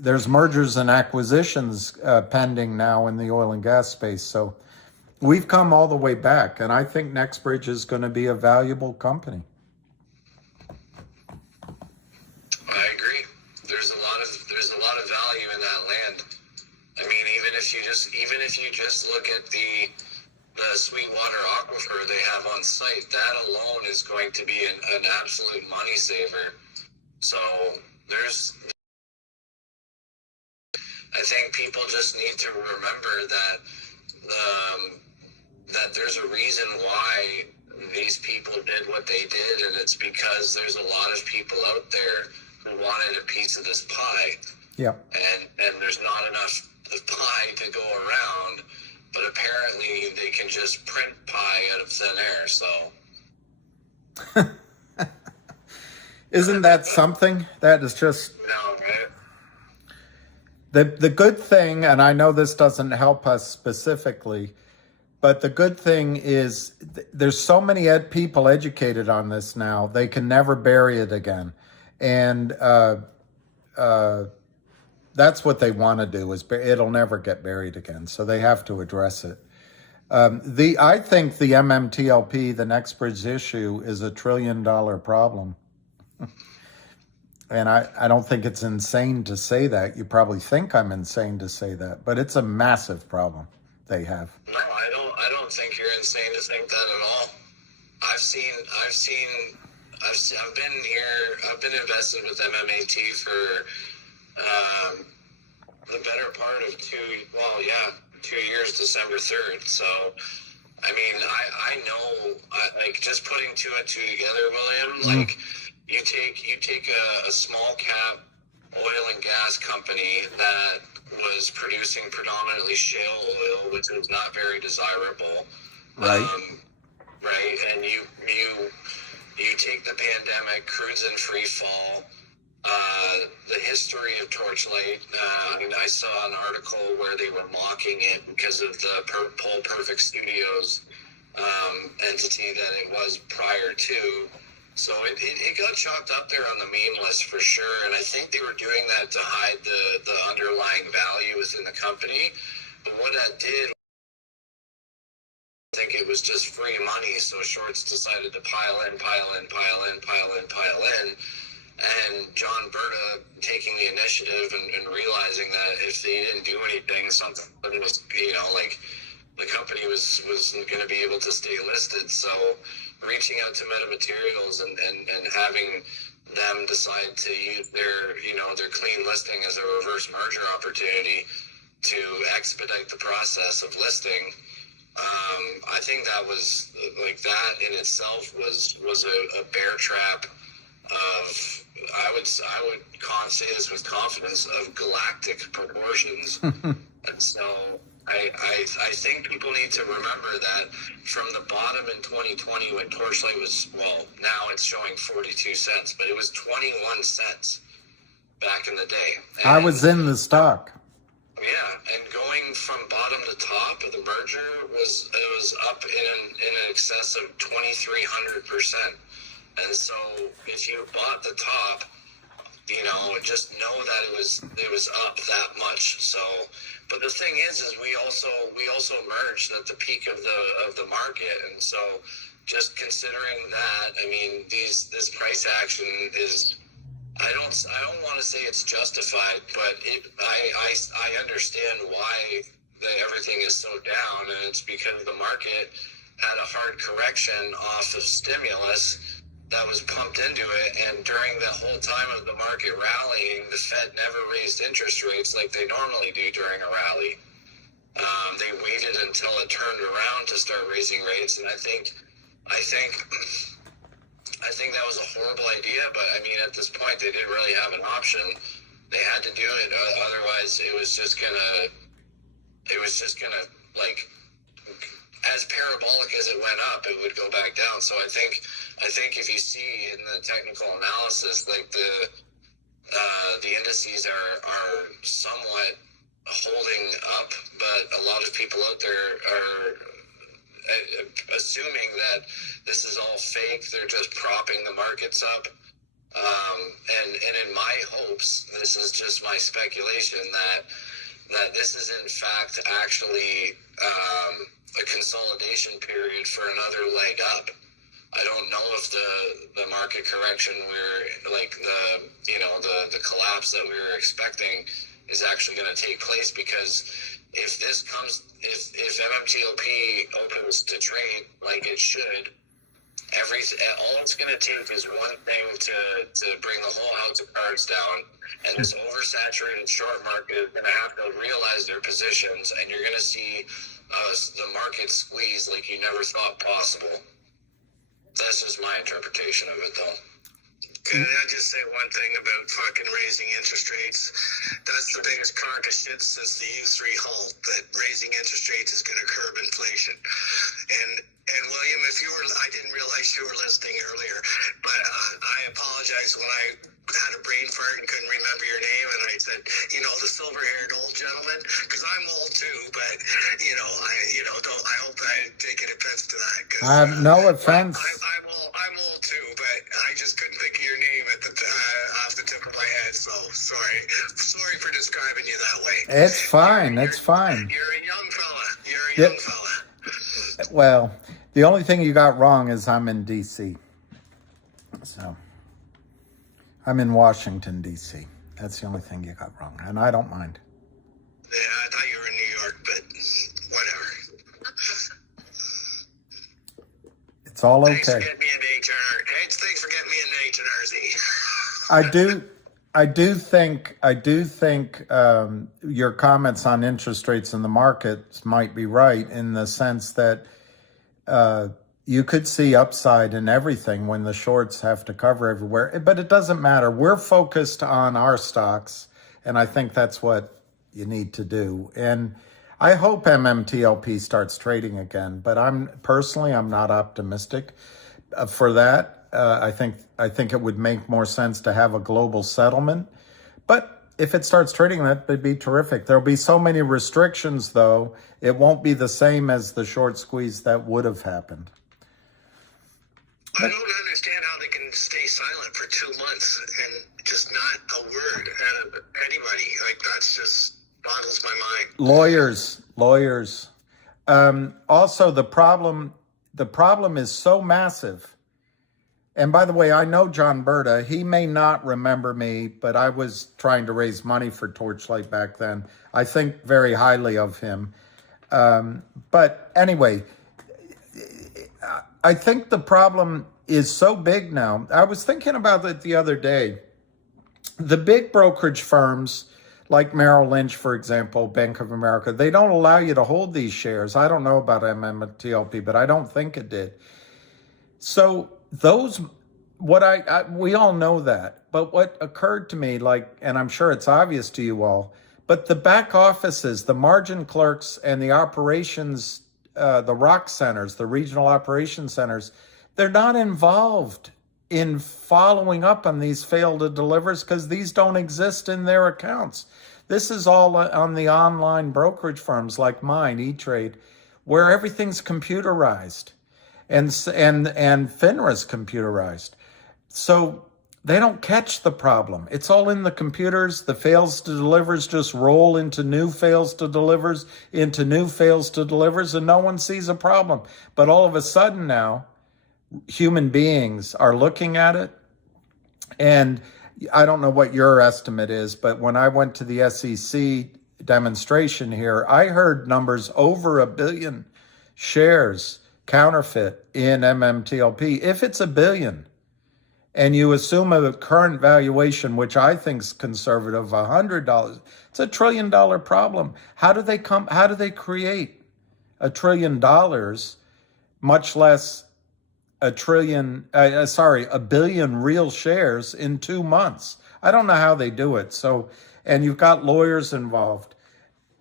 There's mergers and acquisitions pending now in the oil and gas space. So we've come all the way back, and I think NextBridge is going to be a valuable company. I agree. There's a lot of value in that land. I mean, even if you just look at the Sweetwater aquifer they have on site, that alone is going to be an absolute money saver. So I think people just need to remember that that there's a reason why these people did what they did, and it's because there's a lot of people out there who wanted a piece of this pie. Yeah. And there's not enough of pie to go around, but apparently they can just print pie out of thin air, so. Isn't that something? That is just... No, right? The good thing, and I know this doesn't help us specifically, but the good thing is there's so many people educated on this now, they can never bury it again. And that's what they want to do, is it'll never get buried again. So they have to address it. I think the MMTLP, the NextBridge issue, is $1 trillion problem. And I don't think it's insane to say that. You probably think I'm insane to say that, but it's a massive problem they have. No, I don't think you're insane to think that at all. I've been invested with MMAT for the better part of 2 years, December 3rd. So, I mean, I know, like, just putting two and two together, William, like, you take a small cap oil and gas company that was producing predominantly shale oil, which is not very desirable. Right. Right. And you take the pandemic, crude's in free fall, the history of Torchlight. I saw an article where they were mocking it because of the Pole Perfect Studios entity that it was prior to. So it got chalked up there on the meme list for sure, and I think they were doing that to hide the underlying value within the company. But what that did, I think it was just free money, so shorts decided to pile in. And John Berta taking the initiative and realizing that if they didn't do anything, something was, the company was going to be able to stay listed. So reaching out to Metamaterials and having them decide to use their clean listing as a reverse merger opportunity to expedite the process of listing. I think that was, like, that in itself was a bear trap of, I would say this with confidence, of galactic proportions. And so I think people need to remember that from the bottom in 2020 when Torchlight was, now it's showing 42 cents, but it was 21 cents back in the day. And I was in the stock. Yeah, and going from bottom to top of the merger was up in excess of 2,300%. And so if you bought the top, just know that it was up that much. So, but the thing is we also merged at the peak of the market, and so just considering that, I mean, this price action is, I don't want to say it's justified, but I understand why everything is so down, and it's because the market had a hard correction off of stimulus that was pumped into it, and during the whole time of the market rallying, the Fed never raised interest rates like they normally do during a rally. They waited until it turned around to start raising rates, and I think I think that was a horrible idea, but I mean, at this point, they didn't really have an option. They had to do it, otherwise it was just gonna like, as parabolic as it went up, it would go back down. So I think if you see in the technical analysis, like the indices are somewhat holding up, but a lot of people out there are assuming that this is all fake. They're just propping the markets up. And in my hopes, this is just my speculation, that this is in fact actually a consolidation period for another leg up. I don't know if the market correction the collapse that we were expecting is actually going to take place, because if MMTLP opens to trade like it should, all it's going to take is one thing to bring the whole house of cards down, and this oversaturated short market is going to have to realize their positions, and you're going to see the market squeeze like you never thought possible. That's just my interpretation of it, though. Can I just say one thing about fucking raising interest rates? That's the biggest crock of shit since the U3 halt, that raising interest rates is going to curb inflation. And William, I didn't realize you were listening earlier, but I apologize when I had a brain fart and couldn't remember your name, and I said, the silver-haired old gentleman, because I'm old too, but, I hope I take an offense to that. No offense. I'm old too, but I just couldn't think of your name off the tip of my head, so sorry. Sorry for describing you that way. It's fine. It's fine. You're a young fella. You're a young fella. Well, the only thing you got wrong is I'm in D.C. So, I'm in Washington, D.C. That's the only thing you got wrong, and I don't mind. Yeah, I thought you were in New York, but whatever. It's all okay. Thanks for getting me into HR. Thanks for getting me into HRZ. I do think your comments on interest rates in the markets might be right, in the sense that you could see upside in everything when the shorts have to cover everywhere. But it doesn't matter. We're focused on our stocks, and I think that's what you need to do. And I hope MMTLP starts trading again, but I'm not optimistic for that. I think it would make more sense to have a global settlement. But if it starts trading, that would be terrific. There'll be so many restrictions, though, it won't be the same as the short squeeze that would have happened. I don't understand how they can stay silent for 2 months and just not a word out of anybody. Like, that's just boggles my mind. Lawyers. Also, the problem is so massive. And by the way, I know John Berta. He may not remember me, but I was trying to raise money for Torchlight back then. I think very highly of him. But anyway, I think the problem is so big now. I was thinking about it the other day. The big brokerage firms, like Merrill Lynch, for example, Bank of America, they don't allow you to hold these shares. I don't know about MMTLP, but I don't think it did. So we all know that, but what occurred to me, and I'm sure it's obvious to you all, but the back offices, the margin clerks and the operations, the ROC centers, the regional operations centers, they're not involved in following up on these failed delivers, because these don't exist in their accounts. This is all on the online brokerage firms like mine, E-Trade, where everything's computerized. And FINRA's computerized. So they don't catch the problem. It's all in the computers. The fails to delivers just roll into new fails to delivers, into new fails to delivers, and no one sees a problem. But all of a sudden now, human beings are looking at it. And I don't know what your estimate is, but when I went to the SEC demonstration here, I heard numbers over 1 billion shares counterfeit in MMTLP. If it's 1 billion, and you assume a current valuation, which I think is conservative, $100, it's $1 trillion problem. How do they create $1 trillion, much less a billion real shares in 2 months. I don't know how they do it. So, and you've got lawyers involved.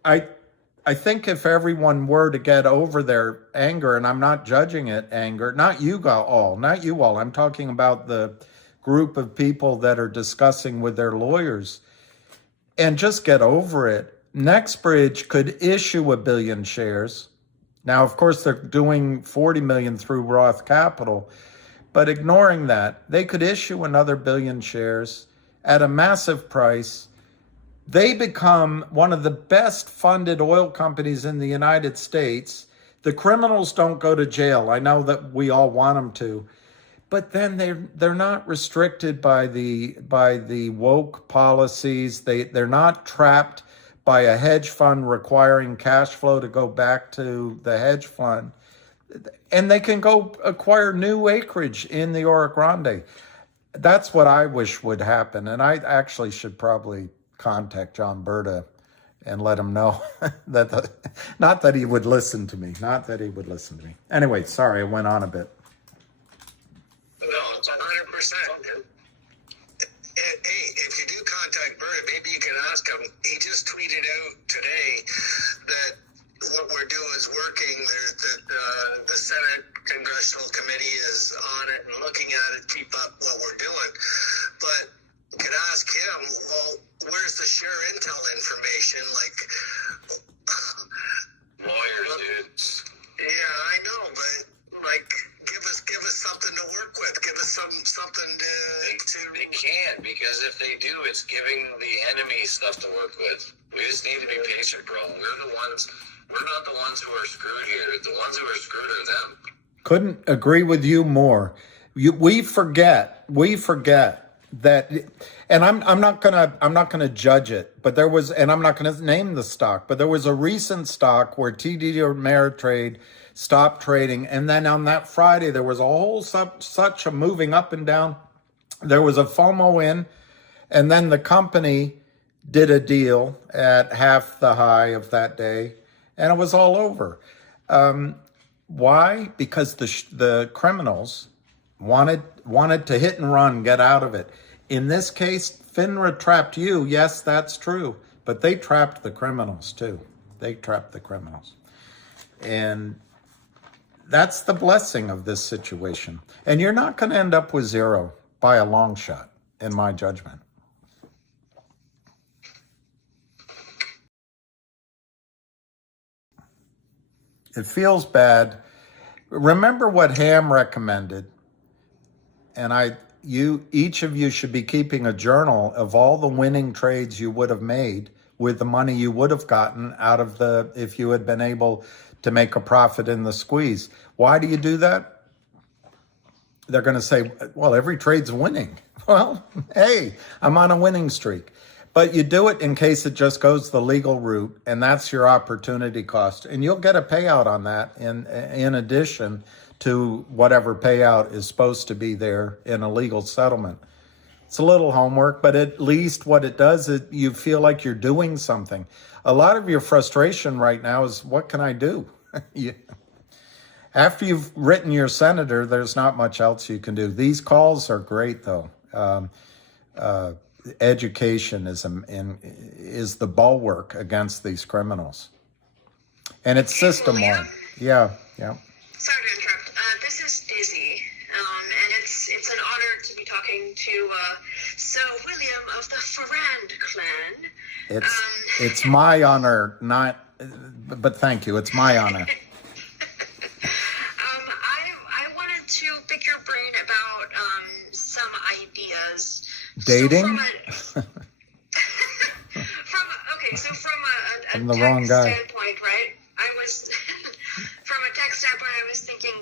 I think if everyone were to get over their anger, and I'm not judging it, anger, not you all, I'm talking about the group of people that are discussing with their lawyers, and just get over it. NextBridge could issue 1 billion shares. Now, of course, they're doing 40 million through Roth Capital, but ignoring that, they could issue another 1 billion shares at a massive price. They become one of the best funded oil companies in the United States. The criminals don't go to jail. I know that we all want them to, but then they're not restricted by the woke policies. They're not trapped by a hedge fund requiring cash flow to go back to the hedge fund. And they can go acquire new acreage in the Oro Grande. That's what I wish would happen. And I actually should probably contact John Berta and let him know that not that he would listen to me. Anyway, sorry, I went on a bit. No, it's 100%. Hey, if you do contact Berta, maybe you can ask him. He just tweeted out today that what we're doing is working. The Senate Congressional Committee is on it and looking at it, keep up what we're doing. But you could ask him, well, where's the share intel information? Like, Lawyers, dude. yeah, I know, but like, give us something to work with. Give us something to. They can't, because if they do, it's giving the enemy stuff to work with. We just need to be patient, bro. We're not the ones who are screwed here. The ones who are screwed are them. Couldn't agree with you more. We forget that, and I'm not gonna judge it, but there was, and I'm not gonna name the stock, but there was a recent stock where TD Ameritrade stopped trading, and then on that Friday there was a whole such a moving up and down. There was a FOMO in, and then the company did a deal at half the high of that day, and it was all over. Why? Because the criminals wanted to hit and run, get out of it. In this case, FINRA trapped you. Yes, that's true. But they trapped the criminals too. And that's the blessing of this situation. And you're not going to end up with zero by a long shot, in my judgment. It feels bad. Remember what Ham recommended. And each of you should be keeping a journal of all the winning trades you would have made with the money you would have gotten out of if you had been able to make a profit in the squeeze. Why do you do that? They're going to say, well, every trade's winning. Well, hey, I'm on a winning streak. But you do it in case it just goes the legal route, and that's your opportunity cost. And you'll get a payout on that in addition to whatever payout is supposed to be there in a legal settlement. It's a little homework, but at least what it does is you feel like you're doing something. A lot of your frustration right now is, what can I do? After you've written your senator, there's not much else you can do. These calls are great, though. Education is the bulwark against these criminals. And it's system-wide. Yeah. Sorry to interrupt. This is Dizzy, and it's an honor to be talking to Sir William of the Farrand clan. It's my honor, but thank you. It's my honor. I wanted to pick your brain about some ideas. Dating? So from the tech wrong guy. Standpoint, right? From a tech standpoint, I was thinking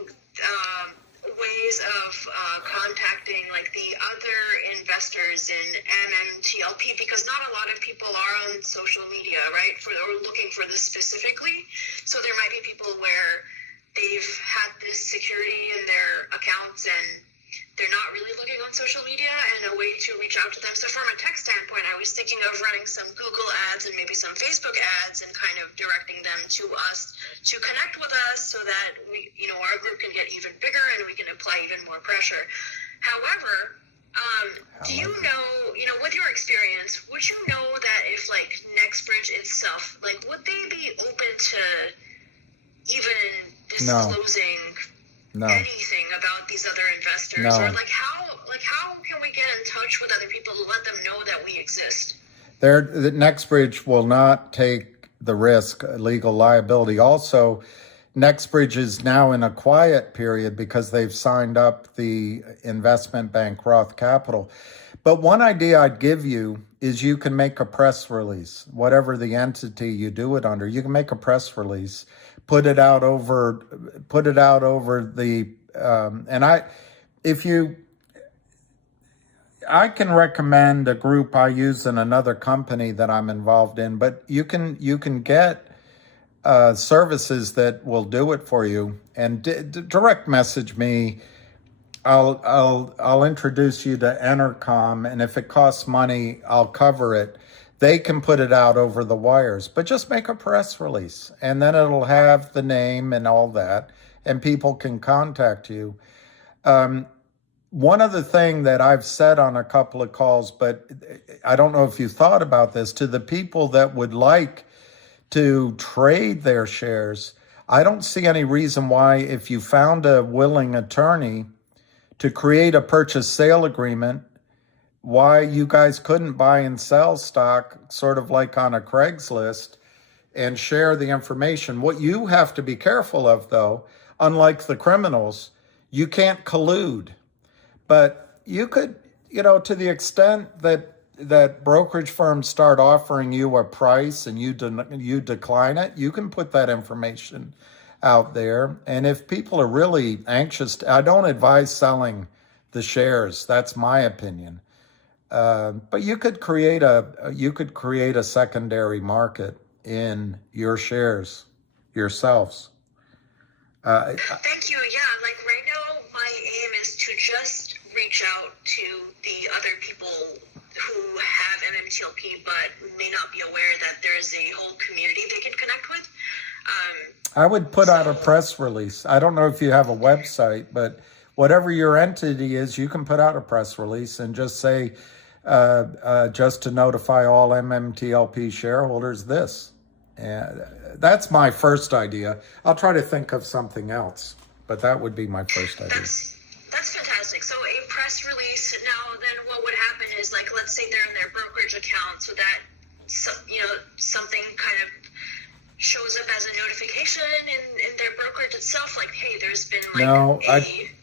ways of contacting like the other investors in MMTLP, because not a lot of people are on social media, right? Or looking for this specifically. So there might be people where they've had this security in their accounts and they're not really looking on social media, and a way to reach out to them. So from a tech standpoint, I was thinking of running some Google ads and maybe some Facebook ads and kind of directing them to us to connect with us so that we, our group can get even bigger and we can apply even more pressure. However, do you know, with your experience, would you know that if like NextBridge itself, like would they be open to even disclosing anything about these other investors? Or like how can we get in touch with other people to let them know that we exist? The NextBridge will not take the risk, legal liability. Also, NextBridge is now in a quiet period because they've signed up the investment bank Roth Capital. But one idea I'd give you is you can make a press release, whatever the entity you do it under. You can make a press release, put it out over the I can recommend a group I use in another company that I'm involved in, but you can get services that will do it for you, and direct message me. I'll introduce you to Entercom, and if it costs money, I'll cover it. They can put it out over the wires, but just make a press release, and then it'll have the name and all that, and people can contact you. One other thing that I've said on a couple of calls, but I don't know if you thought about this, to the people that would like to trade their shares, I don't see any reason why, if you found a willing attorney to create a purchase sale agreement, why you guys couldn't buy and sell stock sort of like on a Craigslist and share the information. What you have to be careful of, though, unlike the criminals, you can't collude. But you could, to the extent that brokerage firms start offering you a price and you decline it, you can put that information out there. And if people are really anxious, I don't advise selling the shares. That's my opinion. But you could create a secondary market in your shares yourselves. Thank you. Yeah, like right now, my aim is to just reach out to the other people who have MMTLP but may not be aware that there's a whole community they can connect with. I would put out a press release. I don't know if you have a website, but whatever your entity is, you can put out a press release and just say, just to notify all MMTLP shareholders this. And that's my first idea. I'll try to think of something else, but that would be my first idea. That's fantastic. So a press release. Now, then what would happen is, like, let's say they're in their brokerage account, so that something kind of shows up as a notification in their brokerage itself, like, hey, there's been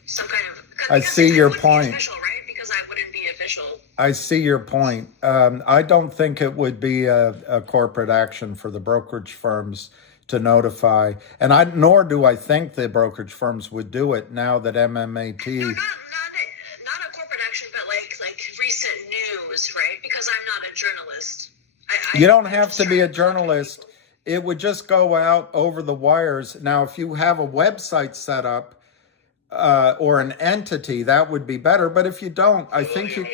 some kind of. I see your point. Official, right? Because I wouldn't be official. I see your point. I don't think it would be a corporate action for the brokerage firms to notify, and nor do I think the brokerage firms would do it now that MMAT. No, not a corporate action, but like recent news, right? Because I'm not a journalist. You don't have to be a journalist. It would just go out over the wires. Now, if you have a website set up or an entity, that would be better. But if you don't, I think you.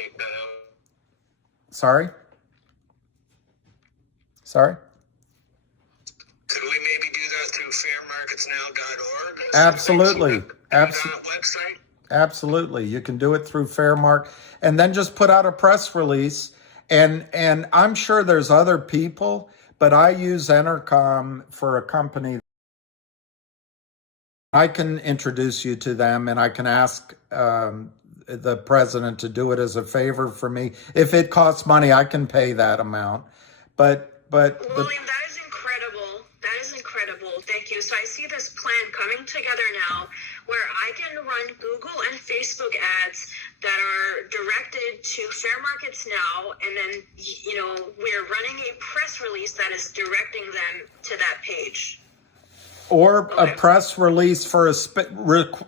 Sorry? Could we maybe do that through fairmarketsnow.org? Absolutely. Website? Absolutely. You can do it through Fairmark, and then just put out a press release. And I'm sure there's other people, but I use Entercom for a company. I can introduce you to them, and I can ask the president to do it as a favor for me. If it costs money, I can pay that amount. But William, that is incredible. That is incredible. Thank you. So I see this plan coming together now where I can run Google and Facebook ads that are directed to Fair Markets Now, and then, we're running a press release that is directing them to that page. Or a press release for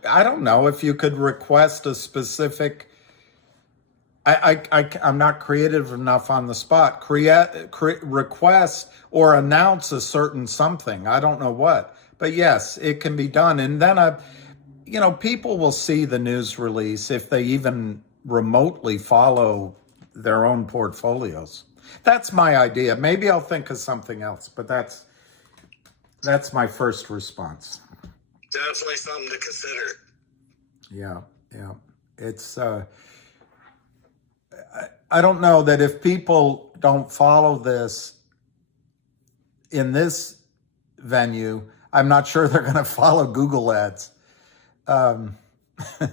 I don't know if you could request a specific. I'm not creative enough on the spot. Request or announce a certain something. I don't know what, but yes, it can be done. And then people will see the news release if they even remotely follow their own portfolios. That's my idea. Maybe I'll think of something else, but that's my first response. Definitely something to consider. Yeah. Yeah. It's, I don't know that if people don't follow this in this venue, I'm not sure they're going to follow Google ads. Well, the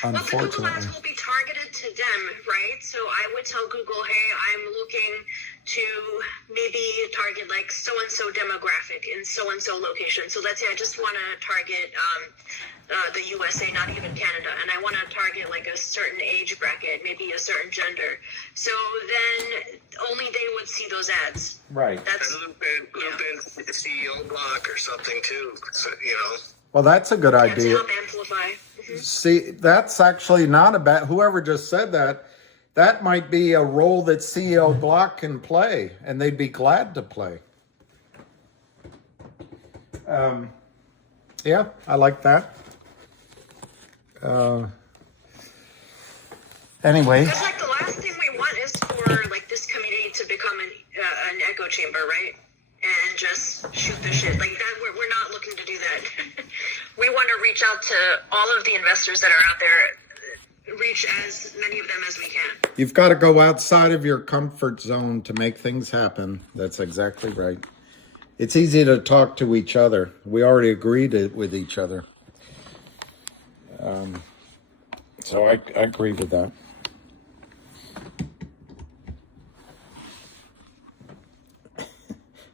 Google Unfortunately. ads will be targeted to them, right? So I would tell Google, hey, I'm looking to maybe target like so-and-so demographic in so-and-so location. So let's say I just want to target the USA, not even Canada, and I want to target like a certain age bracket, maybe a certain gender. So then only they would see those ads. Right. That's And loop in the CEO block or something too. So, Well, that's a good to idea. help amplify. See, that's actually not a bad, whoever just said that, that might be a role that CEO Block can play, and they'd be glad to play. Yeah, I like that. Anyway, Because like the last thing we want is for like this community to become an echo chamber, right? And just shoot the shit like that. We're not looking to do that. We want to reach out to all of the investors that are out there, reach as many of them as we can. you've got to go outside of your comfort zone to make things happen. That's exactly right. It's easy to talk to each other. We already agreed with each other. So I agree with that.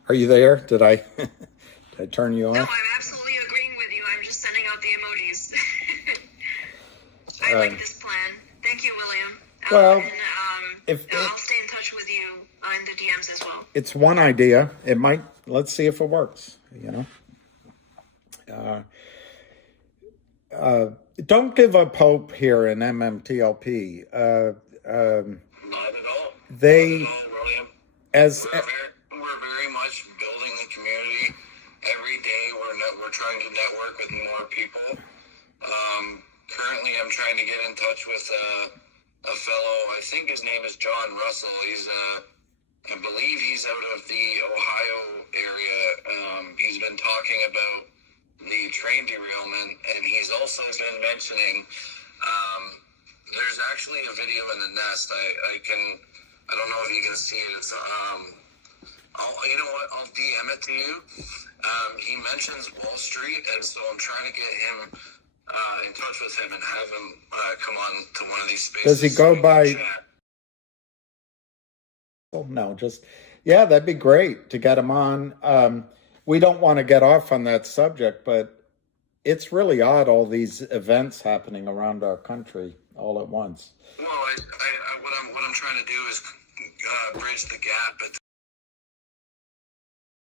Are you there? Did I turn you No, off? I'm absolutely agreeing with you. I'm just sending out the emojis. I like this plan. Thank you, William. Well, and, I'll stay in touch with you in the DMs as well. It's one idea. It might, let's see if it works, don't give up hope here in MMTLP. Not at all. They, Not at all, William. as, We're very much building the community. Every day we're trying to network with more people. Currently I'm trying to get in touch with a fellow, I think his name is John Russell. He's I believe he's out of the Ohio area. He's been talking about the train derailment, and he's also been mentioning there's actually a video in the nest. I don't know if you can see it. It's you know what? I'll DM it to you. He mentions Wall Street, and so I'm trying to get him in touch with him and have him come on to one of these spaces. does he go so we can by, chat. oh, no, just, yeah, that'd be great to get him on. We don't want to get off on that subject, but it's really odd, all these events happening around our country all at once. Well, what I'm trying to do is bridge the gap. But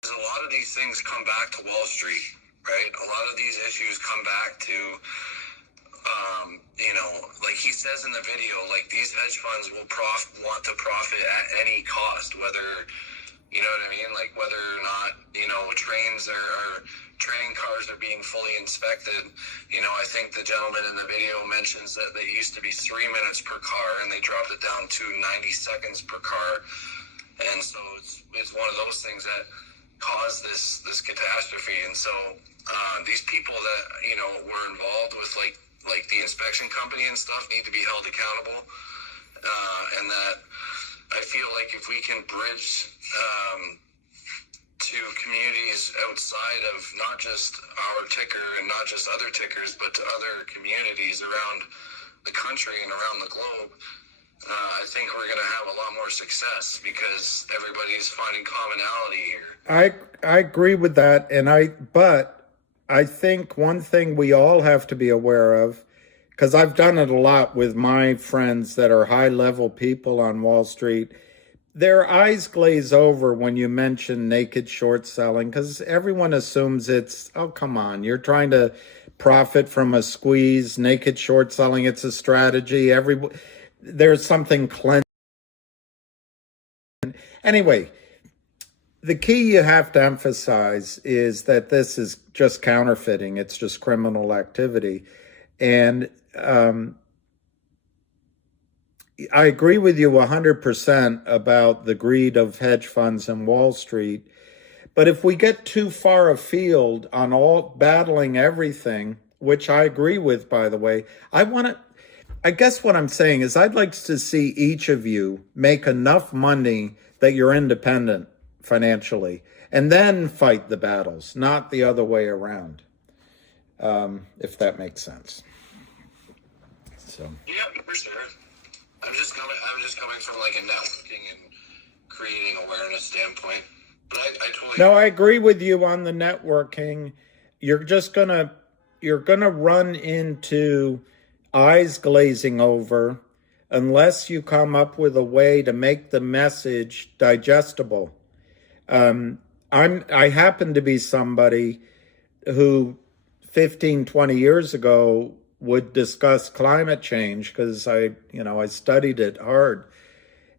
a lot of these things come back to Wall Street, right? A lot of these issues come back to, like he says in the video, like these hedge funds will want to profit at any cost, whether, you know what I mean? Like whether or not, trains or train cars are being fully inspected. I think the gentleman in the video mentions that they used to be 3 minutes per car and they dropped it down to 90 seconds per car. And so it's one of those things that caused this catastrophe. And so these people that, were involved with like the inspection company and stuff need to be held accountable. And that I feel like if we can bridge to communities outside of not just our ticker and not just other tickers, but to other communities around the country and around the globe, I think we're going to have a lot more success because everybody's finding commonality here. I agree with that, but I think one thing we all have to be aware of, because I've done it a lot with my friends that are high-level people on Wall Street, their eyes glaze over when you mention naked short selling, because everyone assumes it's, oh, come on, you're trying to profit from a squeeze. Naked short selling, it's a strategy. There's something cleansing. Anyway, the key you have to emphasize is that this is just counterfeiting. It's just criminal activity. And I agree with you 100% about the greed of hedge funds and Wall Street. But if we get too far afield on all battling everything, which I agree with, by the way. I guess what I'm saying is I'd like to see each of you make enough money that you're independent financially, and then fight the battles, not the other way around, if that makes sense. So. Yeah, for sure. I'm just coming from like a networking and creating awareness standpoint. But I totally. No, I agree with you on the networking. You're gonna run into eyes glazing over unless you come up with a way to make the message digestible. I happen to be somebody who 15, 20 years ago would discuss climate change because I studied it hard.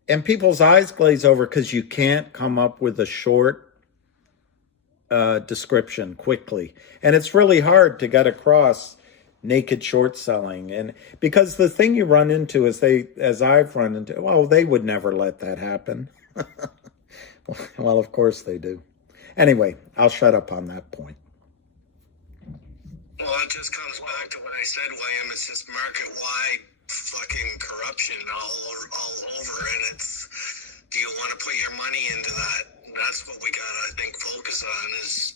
And people's eyes glaze over because you can't come up with a short description quickly. And it's really hard to get across naked short selling. And because the thing you run into is as I've run into, well, they would never let that happen. Well, of course they do. Anyway, I'll shut up on that point. Well, it just comes back to what I said, William. It's just market-wide fucking corruption all over, and it's, do you want to put your money into that? That's what we gotta, I think, focus on. Is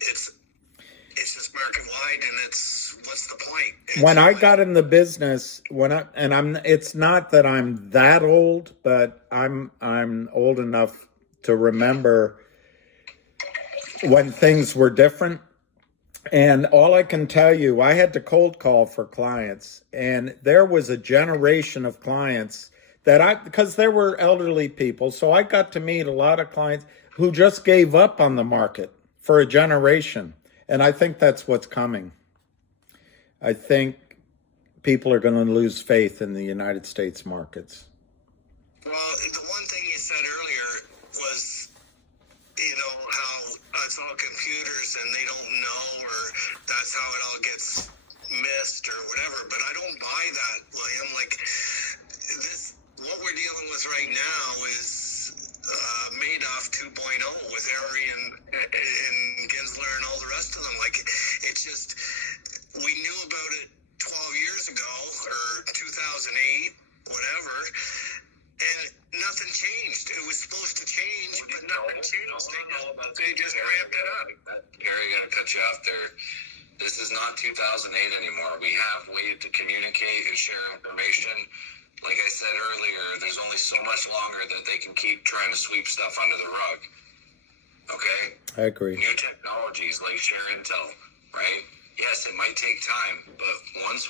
it's just market-wide, and it's, what's the point? When I got in the business, it's not that I'm that old, but I'm old enough to remember when things were different. And all I can tell you, I had to cold call for clients, and there was a generation of clients because there were elderly people, so I got to meet a lot of clients who just gave up on the market for a generation. And I think that's what's coming. I think people are going to lose faith in the United States markets. Well, the one thing you said earlier was, how it's all computers and they don't know, or that's how it all gets missed or whatever. But I don't buy that, William. Like, what we're dealing with right now is Madoff 2.0 with Harry and Gensler and all the rest of them. Like, it's just, we knew about it 12 years ago or 2008, whatever, and nothing changed. It was supposed to change, but nothing changed. They just ramped it up. Gary, I gotta cut you off there. This is not 2008 anymore. We have ways to communicate and share information. Like I said earlier, there's only so much longer that they can keep trying to sweep stuff under the rug. Okay? I agree. New technologies like share intel, right? Yes, it might take time, but once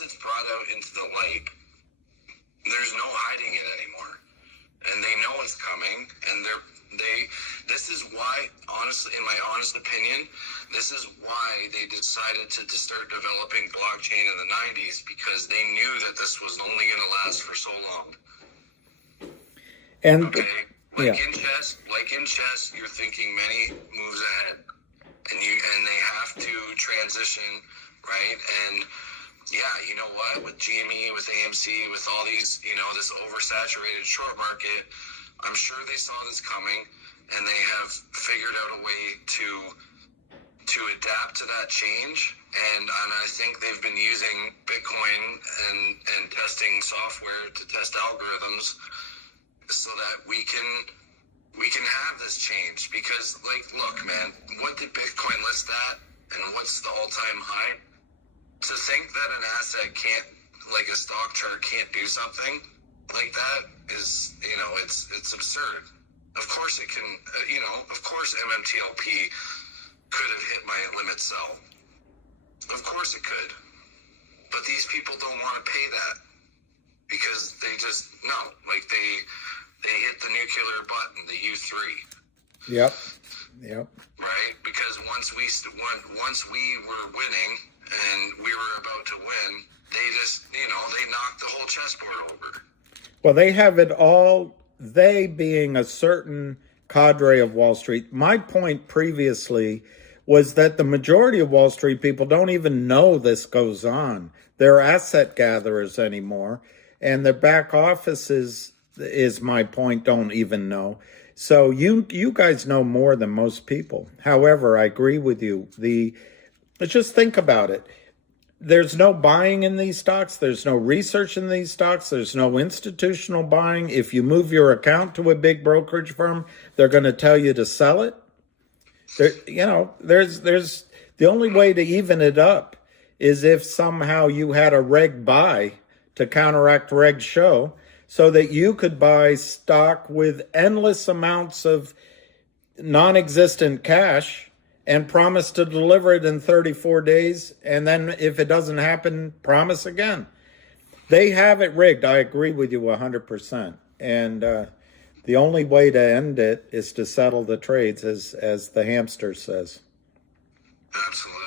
it's brought out into the light, there's no hiding it anymore. And they know it's coming, and this is why, honestly, in my honest opinion, this is why they decided to start developing blockchain in the 90s, because they knew that this was only going to last for so long. And okay, in chess, you're thinking many moves ahead, and they have to transition, right? And yeah, you know what? With GME, with AMC, with all these, this oversaturated short market, I'm sure they saw this coming, and they have figured out a way to adapt to that change. And I think they've been using Bitcoin and testing software to test algorithms so that we can have this change. Because, like, look, man, what did Bitcoin list at, and what's the all-time high? To think that an asset can't, like a stock chart, can't do something like that is, it's absurd. Of course it can, of course MMTLP could have hit my limit sell. Of course it could. But these people don't want to pay that because they just, they hit the nuclear button, the U3. Yep. Right? Because once we were winning and we were about to win, they just, they knocked the whole chessboard over. Well, they have it all, they being a certain cadre of Wall Street. My point previously was that the majority of Wall Street people don't even know this goes on. They're asset gatherers anymore, and their back offices, is my point, don't even know. So you guys know more than most people. However, I agree with you. Let's just think about it. There's no buying in these stocks. There's no research in these stocks. There's no institutional buying. If you move your account to a big brokerage firm, they're going to tell you to sell it. There's the only way to even it up is if somehow you had a reg buy to counteract reg show, so that you could buy stock with endless amounts of non-existent cash and promise to deliver it in 34 days. And then if it doesn't happen, promise again. They have it rigged. I agree with you 100%. And the only way to end it is to settle the trades, as the hamster says. Absolutely. All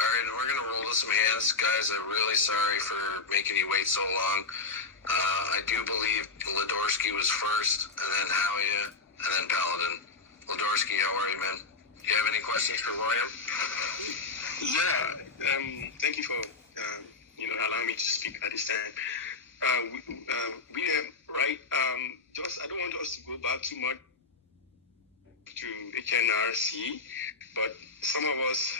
right, we're going to roll to some hands. Guys, I'm really sorry for making you wait so long. I do believe Ladorsky was first, and then Howie, and then Paladin. Ladorsky, how are you, man? You have any questions for William? Yeah, thank you for allowing me to speak at this time. I don't want us to go back too much to HNRC, but some of us,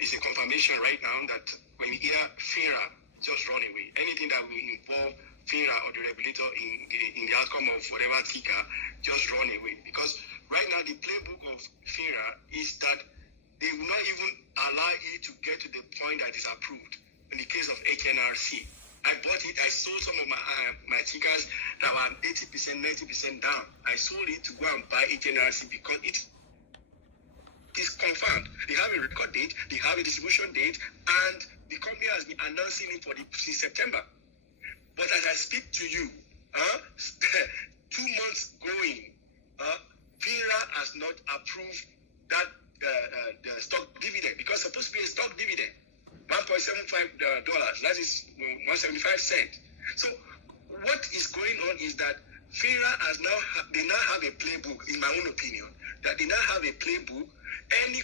it's a confirmation right now that when we hear FINRA, just run away. Anything that will involve FINRA or the regulator in the outcome of whatever ticker, just run away. Because right now the playbook of FINRA is that they will not even allow it to get to the point that is approved. In the case of HNRC, I bought it. I sold some of my tickers that were 80%, 90% down. I sold it to go and buy HNRC because it is confirmed. They have a record date, they have a distribution date, and the company has been announcing it since September. But as I speak to you, 2 months going, FINRA has not approved that the stock dividend, because it's supposed to be a stock dividend, $1.75. That is 175 cents. So what is going on is that FINRA they now have a playbook, in my own opinion, that they now have a playbook. Any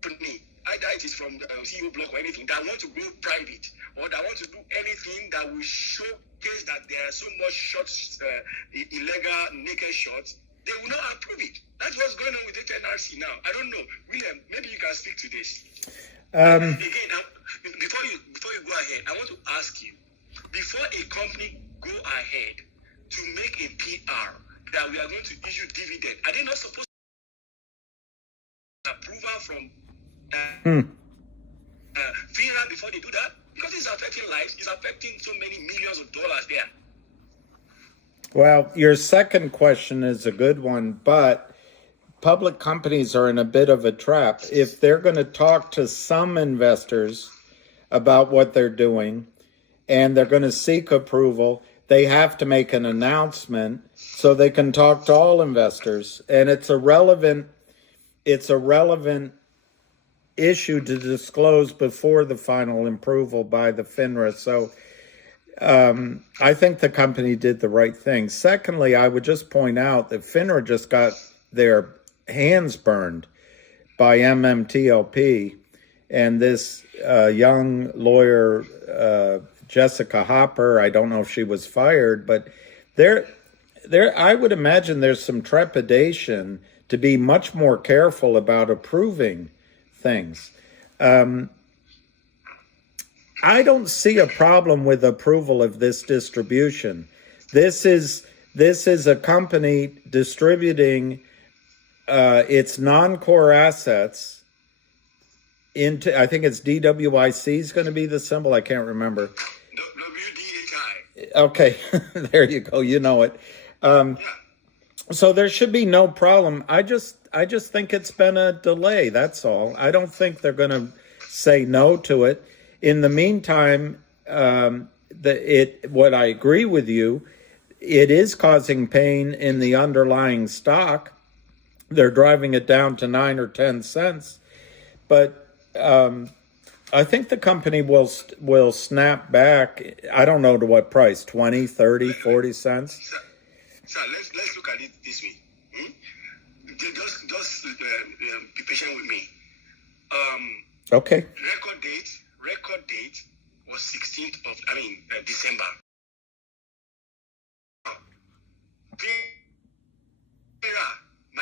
company, either it is from the CEO block or anything, that want to go private or that want to do anything that will showcase that there are so much shots, illegal naked shots, they will not approve it. That's what's going on with the NRC now. I don't know. William, maybe you can speak to this. Again, before you go ahead, I want to ask you, before a company go ahead to make a PR that we are going to issue dividend, are they not supposed to approval from FINRA before they do that? Because it's affecting lives, it's affecting so many millions of dollars there. Well, your second question is a good one, but public companies are in a bit of a trap. If they're going to talk to some investors about what they're doing and they're going to seek approval, they have to make an announcement so they can talk to all investors. And it's a relevant issue to disclose before the final approval by the FINRA. So I think the company did the right thing. Secondly, I would just point out that FINRA just got their hands burned by MMTLP, and this young lawyer, Jessica Hopper, I don't know if she was fired, but I would imagine there's some trepidation to be much more careful about approving things. I don't see a problem with approval of this distribution. This is a company distributing its non-core assets into, I think it's DWIC is going to be the symbol. I can't remember. WDHI. Okay, there you go. You know it. So there should be no problem. I just think it's been a delay. That's all. I don't think they're going to say no to it. In the meantime, what I agree with you, it is causing pain in the underlying stock. They're driving it down to 9 or 10 cents. But I think the company will snap back. I don't know to what price, 20, 30, 40 cents. So let's look at it this way. Just be patient with me. Okay. Record date was 16th of December. FINRA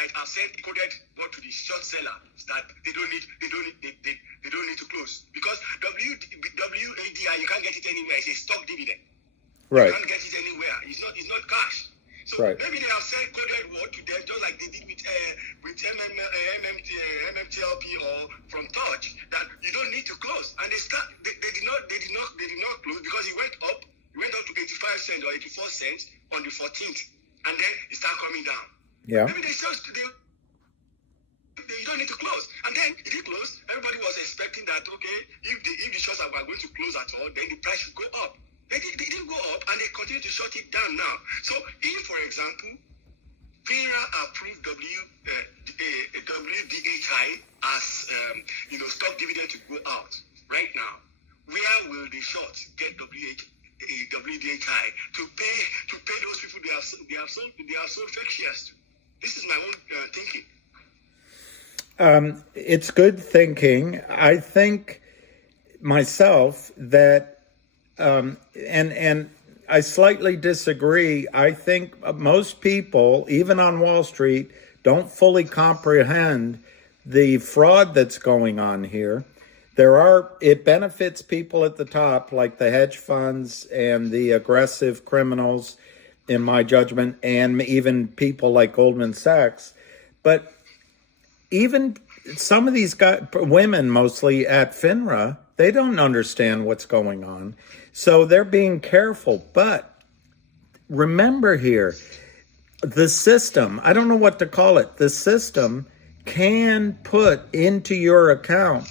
like I've said, coded what to the short seller that they don't need to close because WADI you can't get it anywhere. It's a stock dividend. Right. You can't get it anywhere. It's not cash. So Right. maybe they have said coded word to them just like they did with MMTLP or from Touch that you don't need to close, and they did not close because it went up to 85 cents or 84 cents on the 14th, and then it started coming down. Yeah. Maybe you don't need to close, and then it did close. Everybody was expecting that if the shorts are going to close at all, then the price should go up. They didn't go up, and they continue to short it down now. So, if, for example, FINRA approved WDHI as stock dividend to go out right now, where will the shorts get WDHI to pay those people they have sold fake shares to? This is my own thinking. It's good thinking. I think myself that. And I slightly disagree. I think most people, even on Wall Street, don't fully comprehend the fraud that's going on here. It benefits people at the top, like the hedge funds and the aggressive criminals, in my judgment, and even people like Goldman Sachs. But even some of these women, mostly at FINRA, they don't understand what's going on. So they're being careful. But remember here, the system, I don't know what to call it, the system can put into your account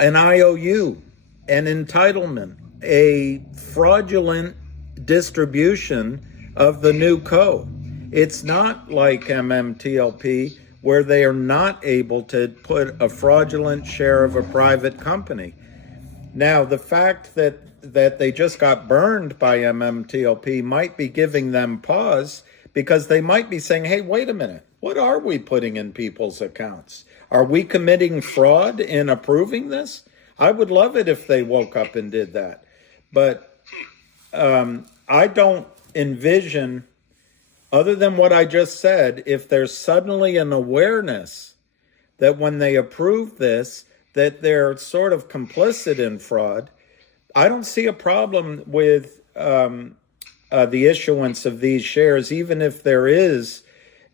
an IOU, an entitlement, a fraudulent distribution of the new co. It's not like MMTLP where they are not able to put a fraudulent share of a private company. Now, the fact that they just got burned by MMTLP might be giving them pause because they might be saying, hey, wait a minute, what are we putting in people's accounts? Are we committing fraud in approving this? I would love it if they woke up and did that. But I don't envision, other than what I just said, if there's suddenly an awareness that when they approve this, that they're sort of complicit in fraud, I don't see a problem with the issuance of these shares, even if there is,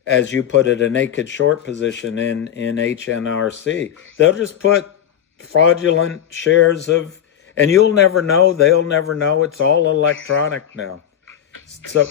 as you put it, a naked short position in HNRC. They'll just put fraudulent shares of, and you'll never know, they'll never know. It's all electronic now. So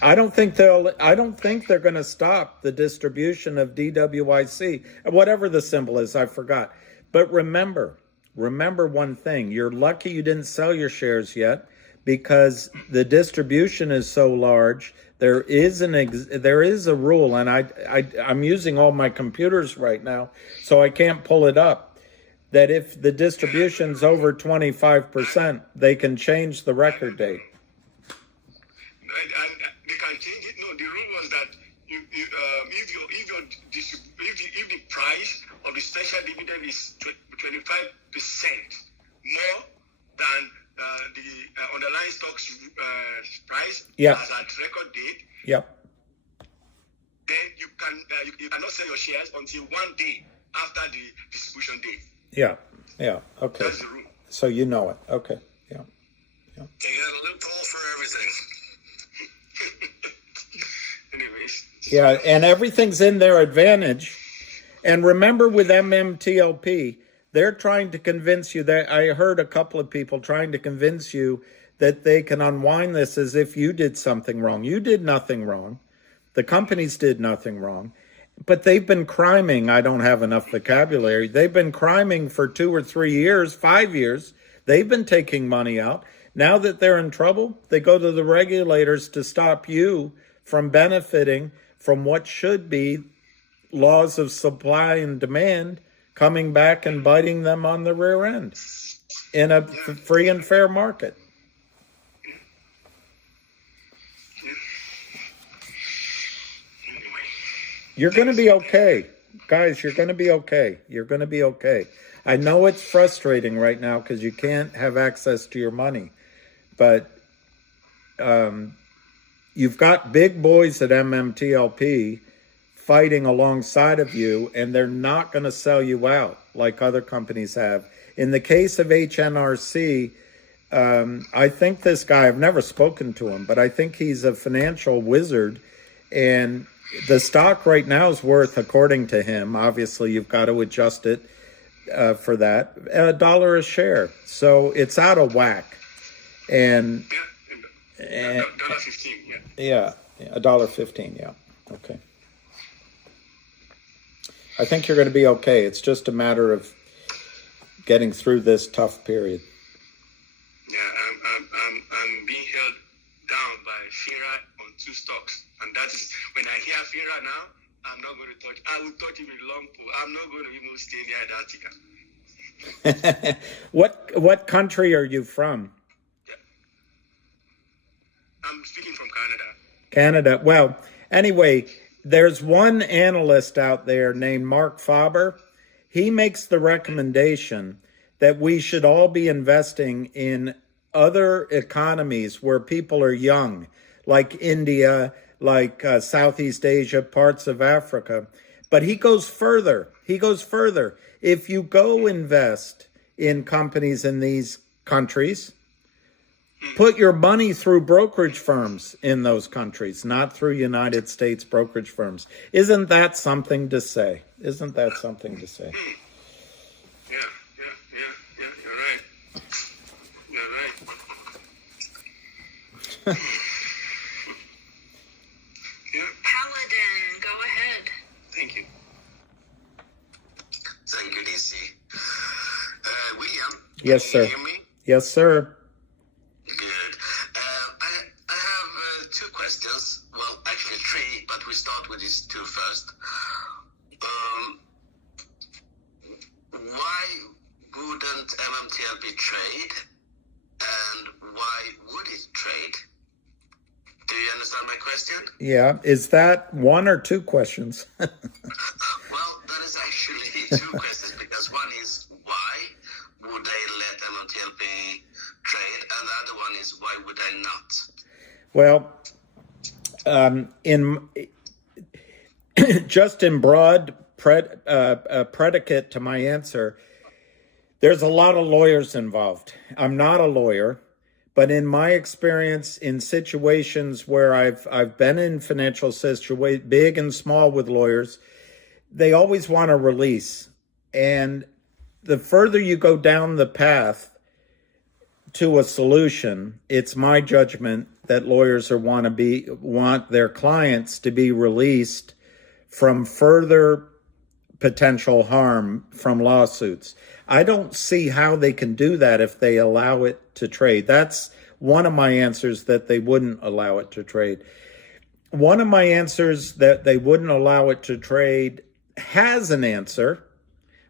I don't think they're going to stop the distribution of DWIC, whatever the symbol is, I forgot. But remember one thing, you're lucky you didn't sell your shares yet because the distribution is so large. There is a rule, and I'm using all my computers right now, so I can't pull it up, that if the distribution's over 25%, they can change the record date. The rule was that if the price of the special dividend is 25% more than the underlying stock's price as at record date, then you cannot sell your shares until 1 day after the distribution date. Yeah. Okay. That's the rule. So you know it. Okay. Yeah. They got a loophole for everything. Anyways. Yeah, and everything's in their advantage. And remember with MMTLP, they're trying to convince you that I heard a couple of people trying to convince you that they can unwind this as if you did something wrong. You did nothing wrong. The companies did nothing wrong. But they've been criming. I don't have enough vocabulary. They've been criming for 2 or 3 years, 5 years. They've been taking money out. Now that they're in trouble, they go to the regulators to stop you from benefiting from what should be laws of supply and demand coming back and biting them on the rear end in a free and fair market. You're going to be okay. Guys, you're going to be okay. You're going to be okay. I know it's frustrating right now because you can't have access to your money. But you've got big boys at MMTLP fighting alongside of you, and they're not going to sell you out like other companies have. In the case of HNRC, I think this guy, I've never spoken to him, but I think he's a financial wizard, and the stock right now is worth, according to him, obviously you've got to adjust it for that, $1 a share. So it's out of whack. And $1.15, yeah, $1.15, yeah. Okay. I think you're going to be okay. It's just a matter of getting through this tough period. Yeah, I'm being held down by FIRA on 2 stocks, and that is when I hear FIRA now, I'm not going to touch. I will touch him in long pole. I'm not going to even stay near that ticker. What country are you from? Yeah. I'm speaking from Canada. Canada. Well, anyway, there's one analyst out there named Mark Faber. He makes the recommendation that we should all be investing in other economies where people are young, like India, like Southeast Asia, parts of Africa. But he goes further. If you go invest in companies in these countries, put your money through brokerage firms in those countries, not through United States brokerage firms. Isn't that something to say? Yeah, you're right. Yeah. Paladin, go ahead. Thank you. Thank you, DC. William? Yes, sir. Can you hear me? Yes, sir. Good. I have 2 questions. Well, actually 3, but we start with these 2 first. Why wouldn't MMTLP trade, and why would it trade? Do you understand my question? Yeah. Is that 1 or 2 questions? Well, that is actually 2 questions, because one is why would they let MMTLP trade, and the other one is why would they not? Well, in broad predicate to my answer, there's a lot of lawyers involved. I'm not a lawyer, but in my experience, in situations where I've been in financial situations, big and small, with lawyers, they always want a release. And the further you go down the path to a solution, it's my judgment that lawyers want their clients to be released from further potential harm from lawsuits. I don't see how they can do that if they allow it to trade. That's one of my answers, that they wouldn't allow it to trade. One of my answers that they wouldn't allow it to trade has an answer,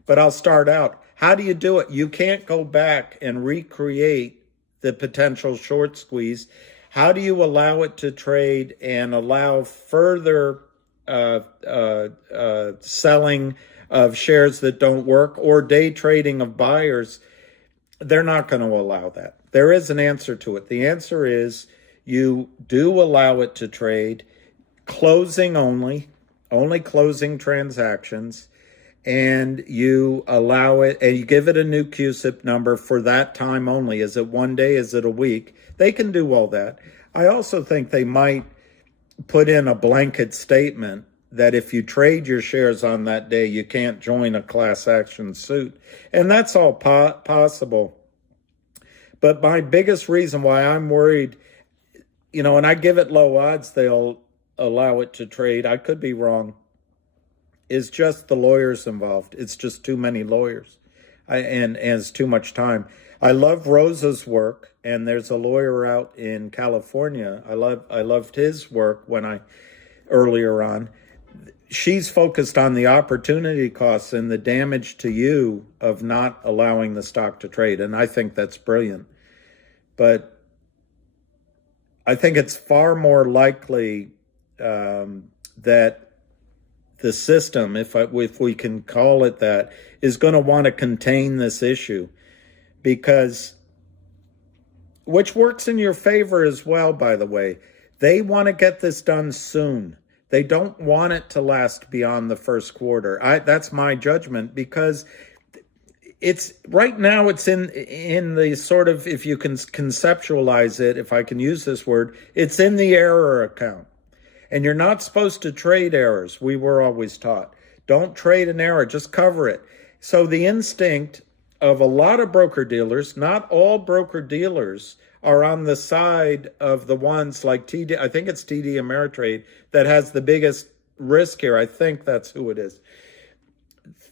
but I'll start out. How do you do it? You can't go back and recreate the potential short squeeze. How do you allow it to trade and allow further selling of shares that don't work, or day trading of buyers? They're not going to allow that. There is an answer to it. The answer is you do allow it to trade, closing only closing transactions, and you allow it, and you give it a new QSIP number for that time only. Is it 1 day? Is it a week? They can do all that. I also think they might put in a blanket statement that if you trade your shares on that day, you can't join a class action suit. And that's all possible. But my biggest reason why I'm worried, and I give it low odds they'll allow it to trade, I could be wrong, is just the lawyers involved. It's just too many lawyers, and it's too much time. I love Rosa's work, and there's a lawyer out in California. I loved his work earlier on. She's focused on the opportunity costs and the damage to you of not allowing the stock to trade, and I think that's brilliant. But I think it's far more likely that the system, if we can call it that, is going to want to contain this issue, which works in your favor as well, by the way. They want to get this done soon. They don't want it to last beyond the first quarter. That's my judgment, because it's right now it's in the sort of, if you can conceptualize it, if I can use this word, it's in the error account. And you're not supposed to trade errors. We were always taught, don't trade an error, just cover it. So the instinct of a lot of broker dealers, not all broker dealers, are on the side of the ones like TD, I think it's TD Ameritrade, that has the biggest risk here. I think that's who it is.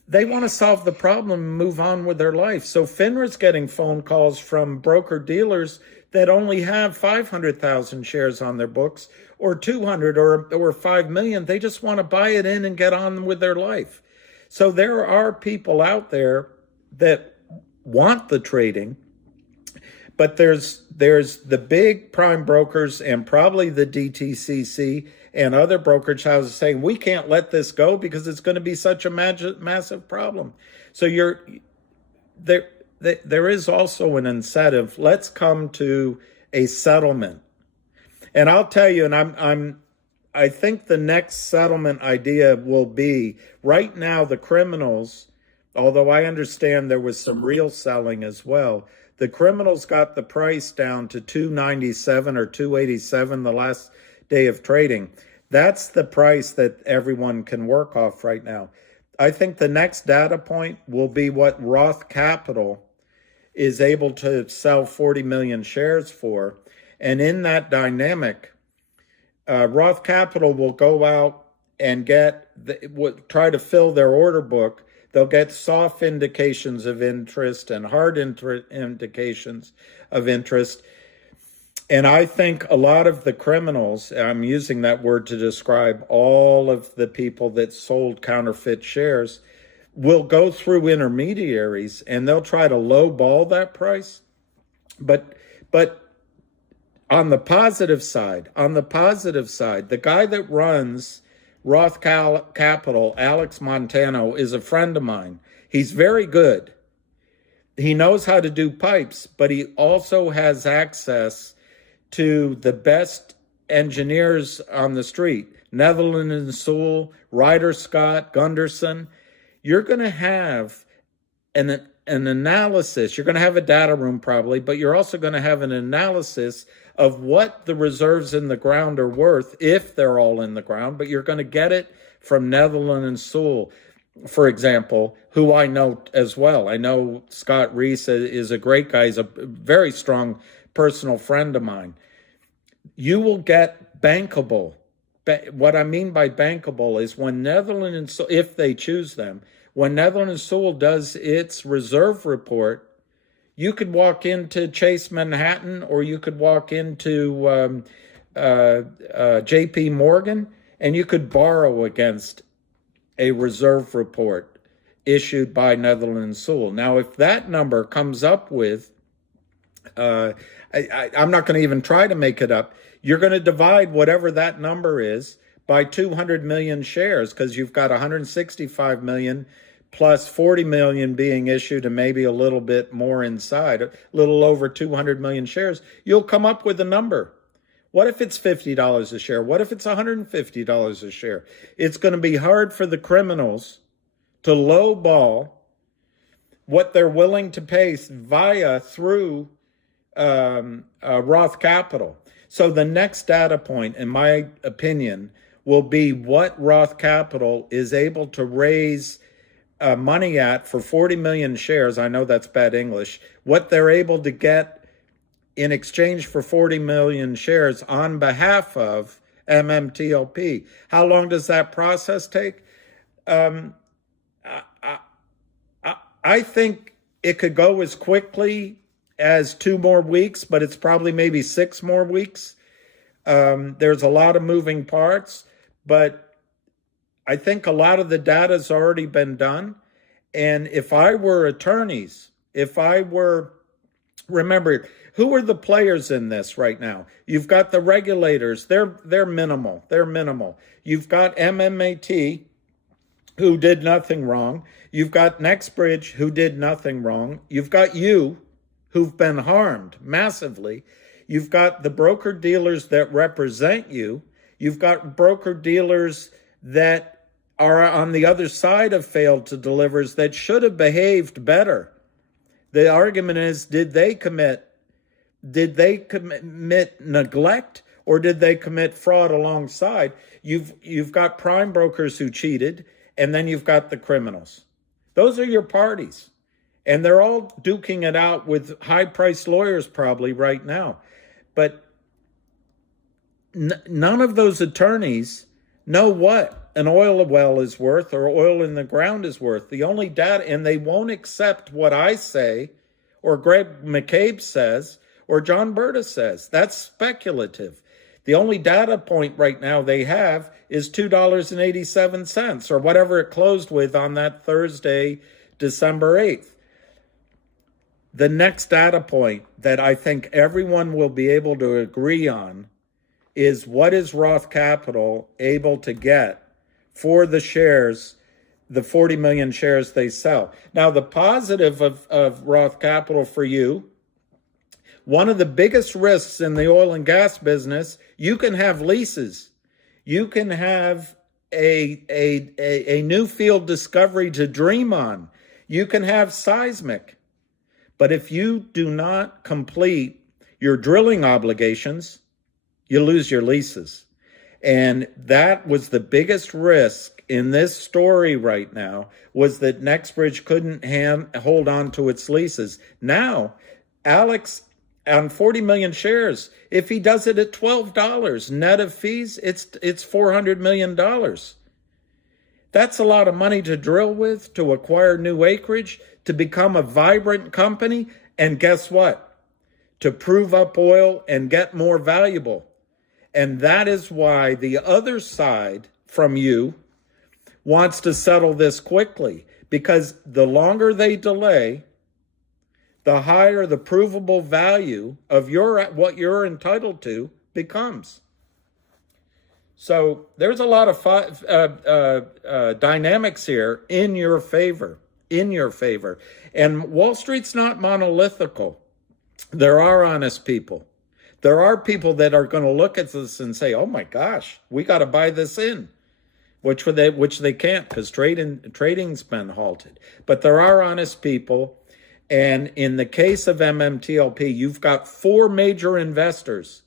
They want to solve the problem and move on with their life. So FINRA's getting phone calls from broker dealers that only have 500,000 shares on their books, or 200 or 5 million. They just want to buy it in and get on with their life. So there are people out there that want the trading, but there's the big prime brokers and probably the DTCC and other brokerage houses saying, we can't let this go because it's going to be such a massive problem. So there is also an incentive. Let's come to a settlement. And I'll tell you, and I think the next settlement idea will be, right now the criminals, although I understand there was some real selling as well, the criminals got the price down to $297 or $287 the last day of trading. That's the price that everyone can work off right now. I think the next data point will be what Roth Capital is able to sell 40 million shares for. And in that dynamic, Roth Capital will go out and try to fill their order book. They'll get soft indications of interest and hard indications of interest. And I think a lot of the criminals, I'm using that word to describe all of the people that sold counterfeit shares, will go through intermediaries and they'll try to lowball that price. But on the positive side, the guy that runs Roth Capital, Alex Montano, is a friend of mine. He's very good. He knows how to do pipes, but he also has access to the best engineers on the street. Netherland and Sewell, Ryder Scott, Gunderson. You're going to have an analysis. You're going to have a data room probably, but you're also going to have an analysis of what the reserves in the ground are worth, if they're all in the ground, but you're going to get it from Netherland and Sewell, for example, who I know as well. I know Scott Reese is a great guy. He's a very strong personal friend of mine. You will get bankable. What I mean by bankable is when Netherland and Sewell, if they choose them, when Netherland and Sewell does its reserve report, you could walk into Chase Manhattan, or you could walk into JP Morgan, and you could borrow against a reserve report issued by Netherland and Sewell. Now, if that number comes up with, I'm not going to even try to make it up, you're going to divide whatever that number is by 200 million shares, because you've got 165 million plus 40 million being issued and maybe a little bit more inside, a little over 200 million shares. You'll come up with a number. What if it's $50 a share? What if it's $150 a share? It's going to be hard for the criminals to lowball what they're willing to pay through Roth Capital. So the next data point, in my opinion, will be what Roth Capital is able to raise money at for 40 million shares. I know that's bad English. What they're able to get in exchange for 40 million shares on behalf of MMTLP. How long does that process take? I think it could go as quickly as 2 more weeks, but it's probably maybe 6 more weeks. There's a lot of moving parts, but I think a lot of the data's already been done. And if I were attorneys, remember, who are the players in this right now? You've got the regulators. They're minimal. You've got MMAT, who did nothing wrong. You've got Nextbridge, who did nothing wrong. You've got you, who've been harmed massively. You've got the broker dealers that represent you. You've got broker-dealers that are on the other side of failed to delivers that should have behaved better. The argument is, did they commit neglect, or did they commit fraud alongside? You've got prime brokers who cheated, and then you've got the criminals. Those are your parties. And they're all duking it out with high-priced lawyers probably right now. But none of those attorneys know what an oil well is worth or oil in the ground is worth. The only data, and they won't accept what I say or Greg McCabe says or John Berta says. That's speculative. The only data point right now they have is $2.87 or whatever it closed with on that Thursday, December 8th. The next data point that I think everyone will be able to agree on is, what is Roth Capital able to get for the shares, the 40 million shares they sell. Now, the positive of Roth Capital for you, one of the biggest risks in the oil and gas business, you can have leases. You can have a new field discovery to dream on. You can have seismic. But if you do not complete your drilling obligations, you lose your leases. And that was the biggest risk in this story right now, was that NextBridge couldn't hold on to its leases. Now, Alex, on 40 million shares, if he does it at $12 net of fees, it's $400 million. That's a lot of money to drill with, to acquire new acreage, to become a vibrant company, and guess what? To prove up oil and get more valuable. And that is why the other side from you wants to settle this quickly, because the longer they delay, the higher the provable value of what you're entitled to becomes. So there's a lot of dynamics here in your favor. And Wall Street's not monolithical. There are honest people. There are people that are going to look at this and say, oh my gosh, we got to buy this in, which they can't because trading's been halted. But there are honest people. And in the case of MMTLP, you've got 4 major investors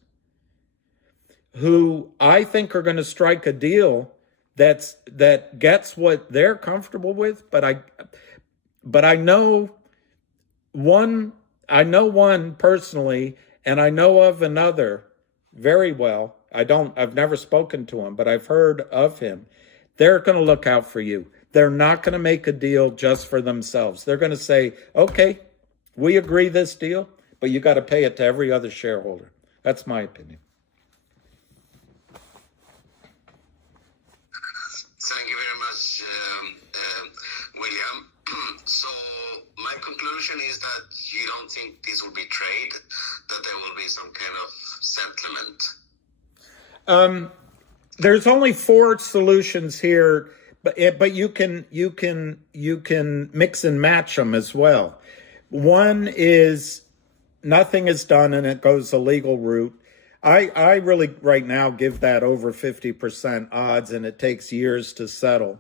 who I think are going to strike a deal that gets what they're comfortable with. But I know one personally, and I know of another very well. I've never spoken to him, but I've heard of him. They're going to look out for you. They're not going to make a deal just for themselves. They're going to say, okay, we agree this deal, but you got to pay it to every other shareholder. That's my opinion. Thank you very much, William. So my conclusion is that you don't think this will be trade, that there will be some kind of settlement? There's only 4 solutions here, but you can mix and match them as well. One is nothing is done and it goes the legal route. I really right now give that over 50% odds, and it takes years to settle.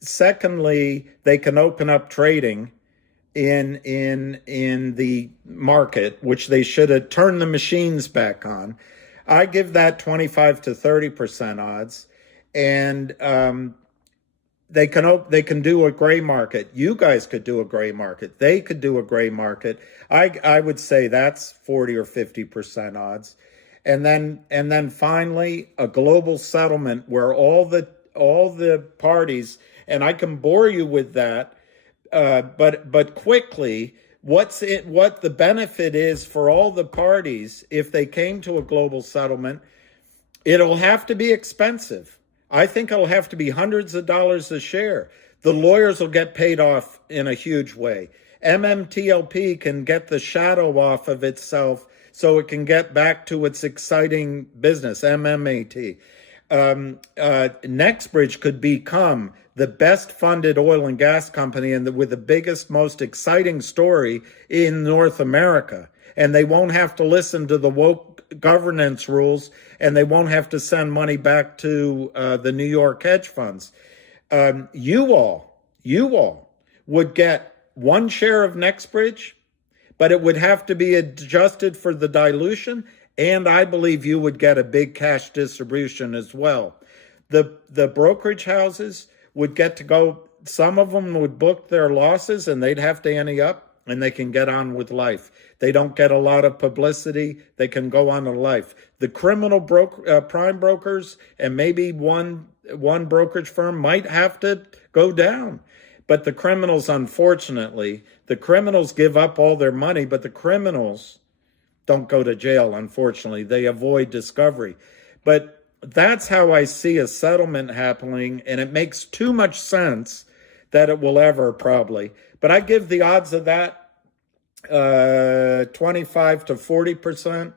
Secondly, they can open up trading in the market, which they should have turned the machines back on. I give that 25 to 30% odds, and they can do a gray market. You guys could do a gray market. They could do a gray market. I would say that's 40 or 50% odds, and then finally a global settlement where all the parties, and I can bore you with that, but quickly. What the benefit is for all the parties if they came to a global settlement? It'll have to be expensive. I think it'll have to be hundreds of dollars a share. The lawyers will get paid off in a huge way. MMTLP can get the shadow off of itself so it can get back to its exciting business, MMAT. NextBridge could become the best funded oil and gas company and with the biggest, most exciting story in North America. And they won't have to listen to the woke governance rules, and they won't have to send money back to the New York hedge funds. You all would get one share of NextBridge, but it would have to be adjusted for the dilution, and I believe you would get a big cash distribution as well. The brokerage houses would get to go, some of them would book their losses and they'd have to ante up, and they can get on with life. They don't get a lot of publicity. They can go on to life. The criminal prime brokers and maybe one brokerage firm might have to go down. But the criminals, unfortunately, the criminals give up all their money, but the criminals don't go to jail, unfortunately. They avoid discovery. But that's how I see a settlement happening, and it makes too much sense that it will ever, probably. But I give the odds of that 25 to 40%.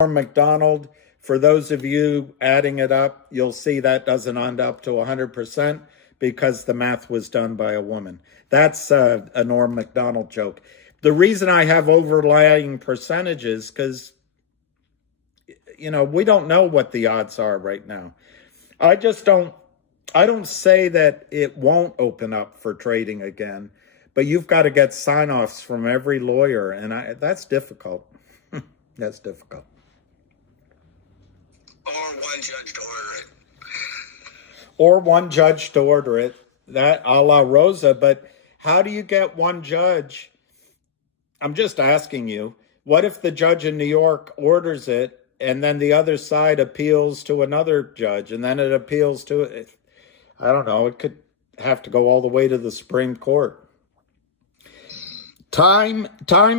Or McDonald, for those of you adding it up, you'll see that doesn't end up to 100% because the math was done by a woman. That's a Norm MacDonald joke. The reason I have overlying percentages, because, you know, we don't know what the odds are right now. I don't say that it won't open up for trading again, but you've got to get sign-offs from every lawyer, and that's difficult. That's difficult. Or one judge to order it. Or one judge to order it. That a la Rosa, but how do you get one judge? I'm just asking you, what if the judge in New York orders it and then the other side appeals to another judge and then it appeals to it? I don't know. It could have to go all the way to the Supreme Court. Time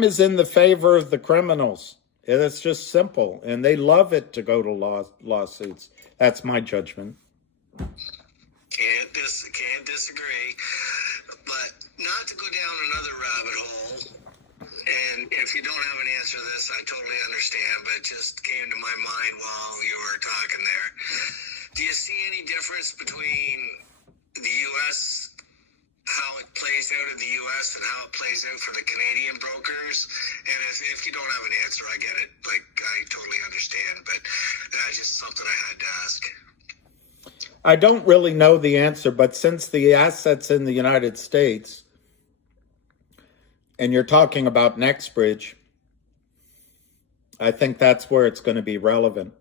is in the favor of the criminals. It's just simple, and they love it to go to lawsuits. That's my judgment. Can't disagree. But not to go down another rabbit hole, and if you don't have an answer to this, I totally understand, but it just came to my mind while you were talking there. Do you see any difference between the U.S., how it plays out in the U.S. and how it plays out for the Canadian brokers? And if you don't have an answer, I get it. Like, I totally understand, but that's just something I had to ask. I don't really know the answer, but since the assets in the United States, and you're talking about NextBridge, I think that's where it's going to be relevant.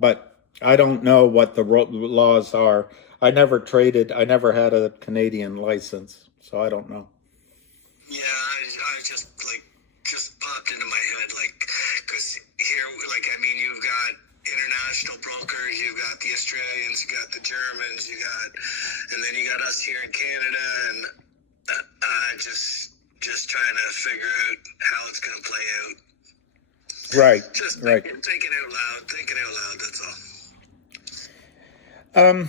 But I don't know what the laws are. I never traded. I never had a Canadian license, so I don't know. Yeah, I just popped into my head, because here, you've got international brokers, you've got the Australians, you got the Germans, and then you got us here in Canada, and I just trying to figure out how it's going to play out. Right. Just right. Thinking out loud. That's all.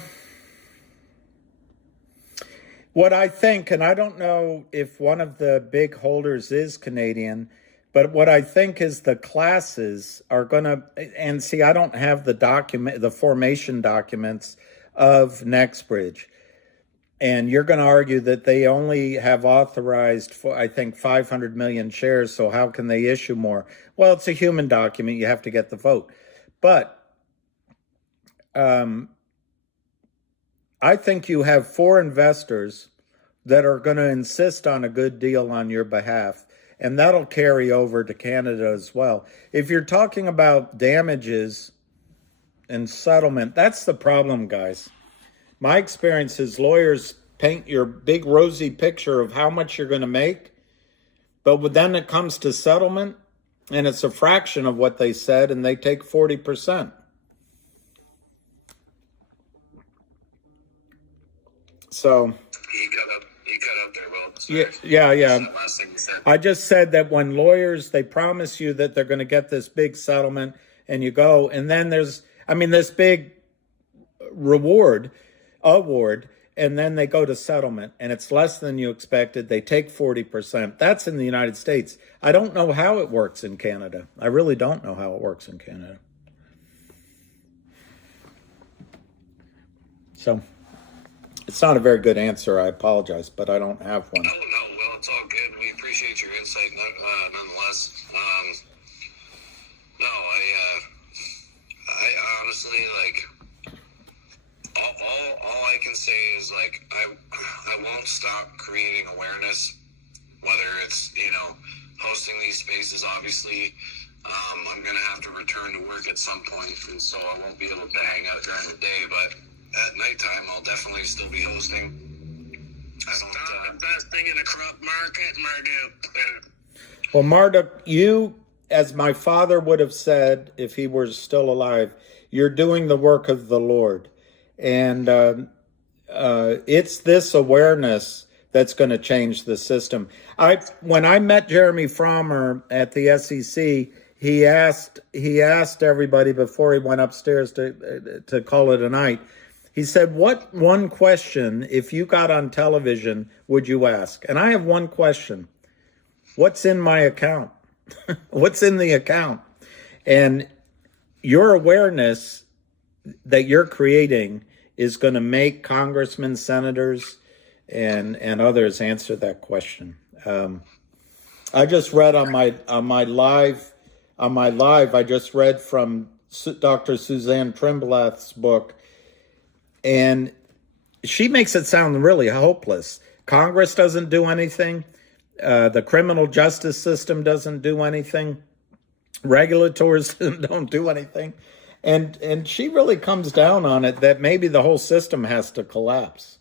What I think, and I don't know if one of the big holders is Canadian, but what I think is the classes are going to, and see, I don't have the formation documents of NextBridge. And you're going to argue that they only have authorized, I think, 500 million shares, so how can they issue more? Well, it's a human document. You have to get the vote. But I think you have 4 investors that are going to insist on a good deal on your behalf, and that'll carry over to Canada as well. If you're talking about damages and settlement, that's the problem, guys. My experience is lawyers paint your big rosy picture of how much you're going to make, but then it comes to settlement, and it's a fraction of what they said, and they take 40%. So you got up there, Will. Yeah. That last thing you said. I just said that when lawyers, they promise you that they're going to get this big settlement, and you go, and then there's, this big award, and then they go to settlement, and it's less than you expected. They take 40%. That's in the United States. I don't know how it works in Canada. I really don't know how it works in Canada. So it's not a very good answer. I apologize, but I don't have one. Oh, no, well, it's all good. We appreciate your insight nonetheless. No, I honestly, like, all I can say is, like, I won't stop creating awareness, whether it's, hosting these spaces. Obviously, I'm going to have to return to work at some point, and so I won't be able to hang out during the day, but at nighttime, I'll definitely still be hosting. The best thing in the crop market, Marduk. Well, Marduk, you, as my father would have said if he were still alive, you're doing the work of the Lord. And it's this awareness that's going to change the system. When I met Jeremy Frommer at the SEC, he asked everybody before he went upstairs to call it a night. He said, what one question, if you got on television, would you ask? And I have one question. What's in my account? What's in the account? And your awareness that you're creating is going to make congressmen, senators, and others answer that question. I just read on my live, I just read from Dr. Suzanne Trimbleth's book, and she makes it sound really hopeless. Congress doesn't do anything. The criminal justice system doesn't do anything. Regulators don't do anything. And she really comes down on it that maybe the whole system has to collapse.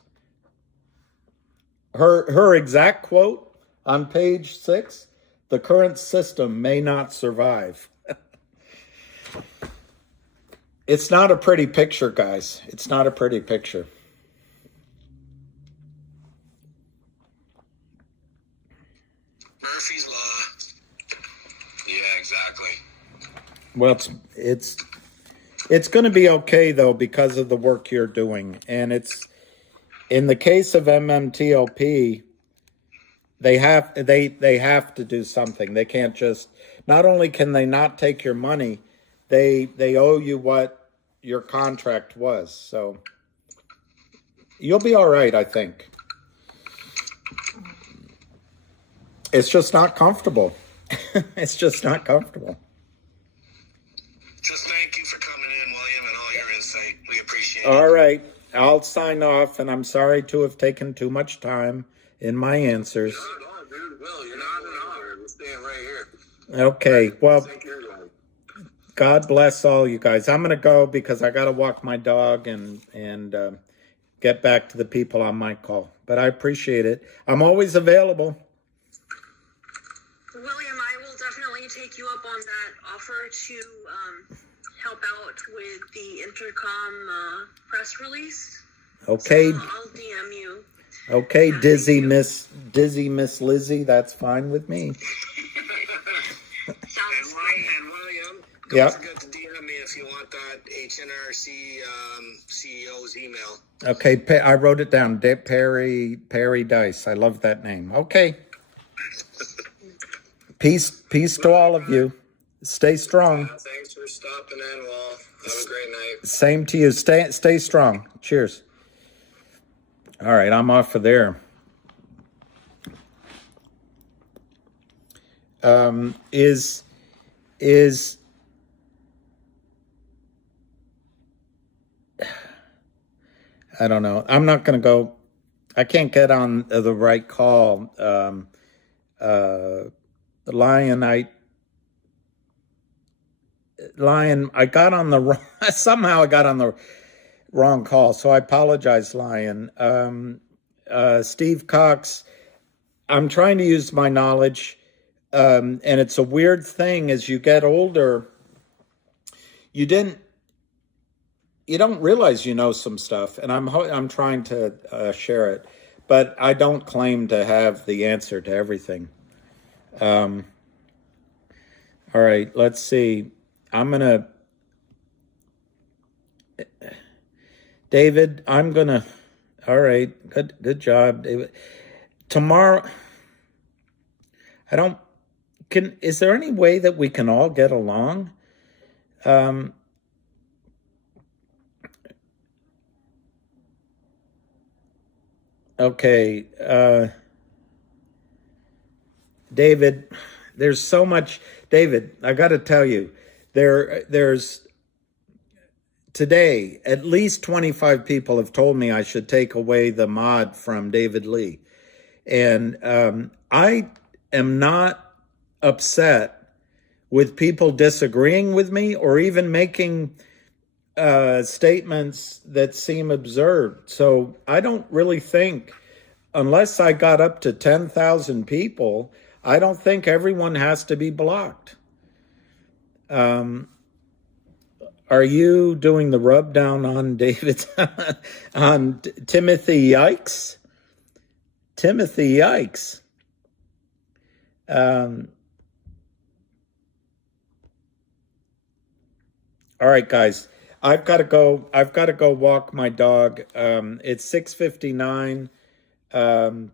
Her exact quote on page 6, the current system may not survive. It's not a pretty picture, guys. It's not a pretty picture. Murphy's Law. Yeah, exactly. Well, it's going to be okay, though, because of the work you're doing. And it's, in the case of MMTLP, they have to do something. They can't just, not only can they not take your money, they owe you what your contract was. So you'll be all right, I think. It's just not comfortable. It's just not comfortable. Just thank you for coming in, William, and all your insight. We appreciate it. All right. I'll sign off, and I'm sorry to have taken too much time in my answers. Not at all, dude. Will, you're not an honor. We're staying right here. Okay. Well, God bless all you guys. I'm going to go because I got to walk my dog and get back to the people on my call. But I appreciate it. I'm always available. William, I will definitely take you up on that offer to help out with the Intercom press release. Okay. So I'll DM you. Okay, Dizzy Miss Lizzie, that's fine with me. Sounds great. And William, Yeah. don't forget to DM me if you want that HNRC CEO's email. Okay, I wrote it down. Perry Dice. I love that name. Okay. Peace to all of you. Stay strong. Thanks for stopping in, Will. Have a great night. Same to you. Stay strong. Cheers. All right, I'm off of there. Is I don't know. I'm not going to go. I can't get on the right call. Lion, I got on the wrong, somehow I got on the wrong call, so I apologize, Lion. Steve Cox, I'm trying to use my knowledge, and it's a weird thing as you get older, you don't realize you know some stuff, and I'm trying to share it, but I don't claim to have the answer to everything. All right, let's see. David, all right, good job, David. Tomorrow, is there any way that we can all get along? Okay, David, there's so much. David, I got to tell you, there's today, at least 25 people have told me I should take away the mod from David Lee. And I am not upset with people disagreeing with me or even making statements that seem absurd. So I don't really think, unless I got up to 10,000 people, I don't think everyone has to be blocked. Are you doing the rub down on David, on Timothy Yikes? Timothy Yikes. All right, guys. I've got to go. I've got to go walk my dog. It's 6:59. I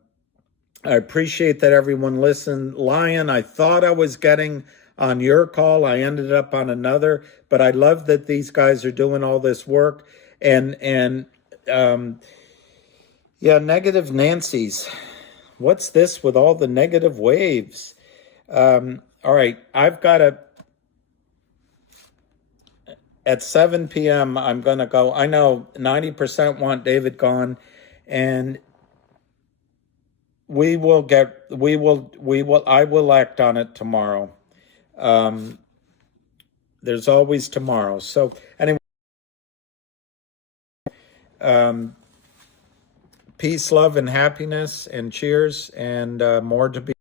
appreciate that everyone listened. Lion, I thought I was getting on your call. I ended up on another, but I love that these guys are doing all this work. And yeah, negative Nancy's. What's this with all the negative waves? All right, I've got to, at 7 p.m., I'm going to go. I know 90% want David gone, and I will act on it tomorrow. There's always tomorrow. So anyway, peace, love, and happiness, and cheers, and more to be.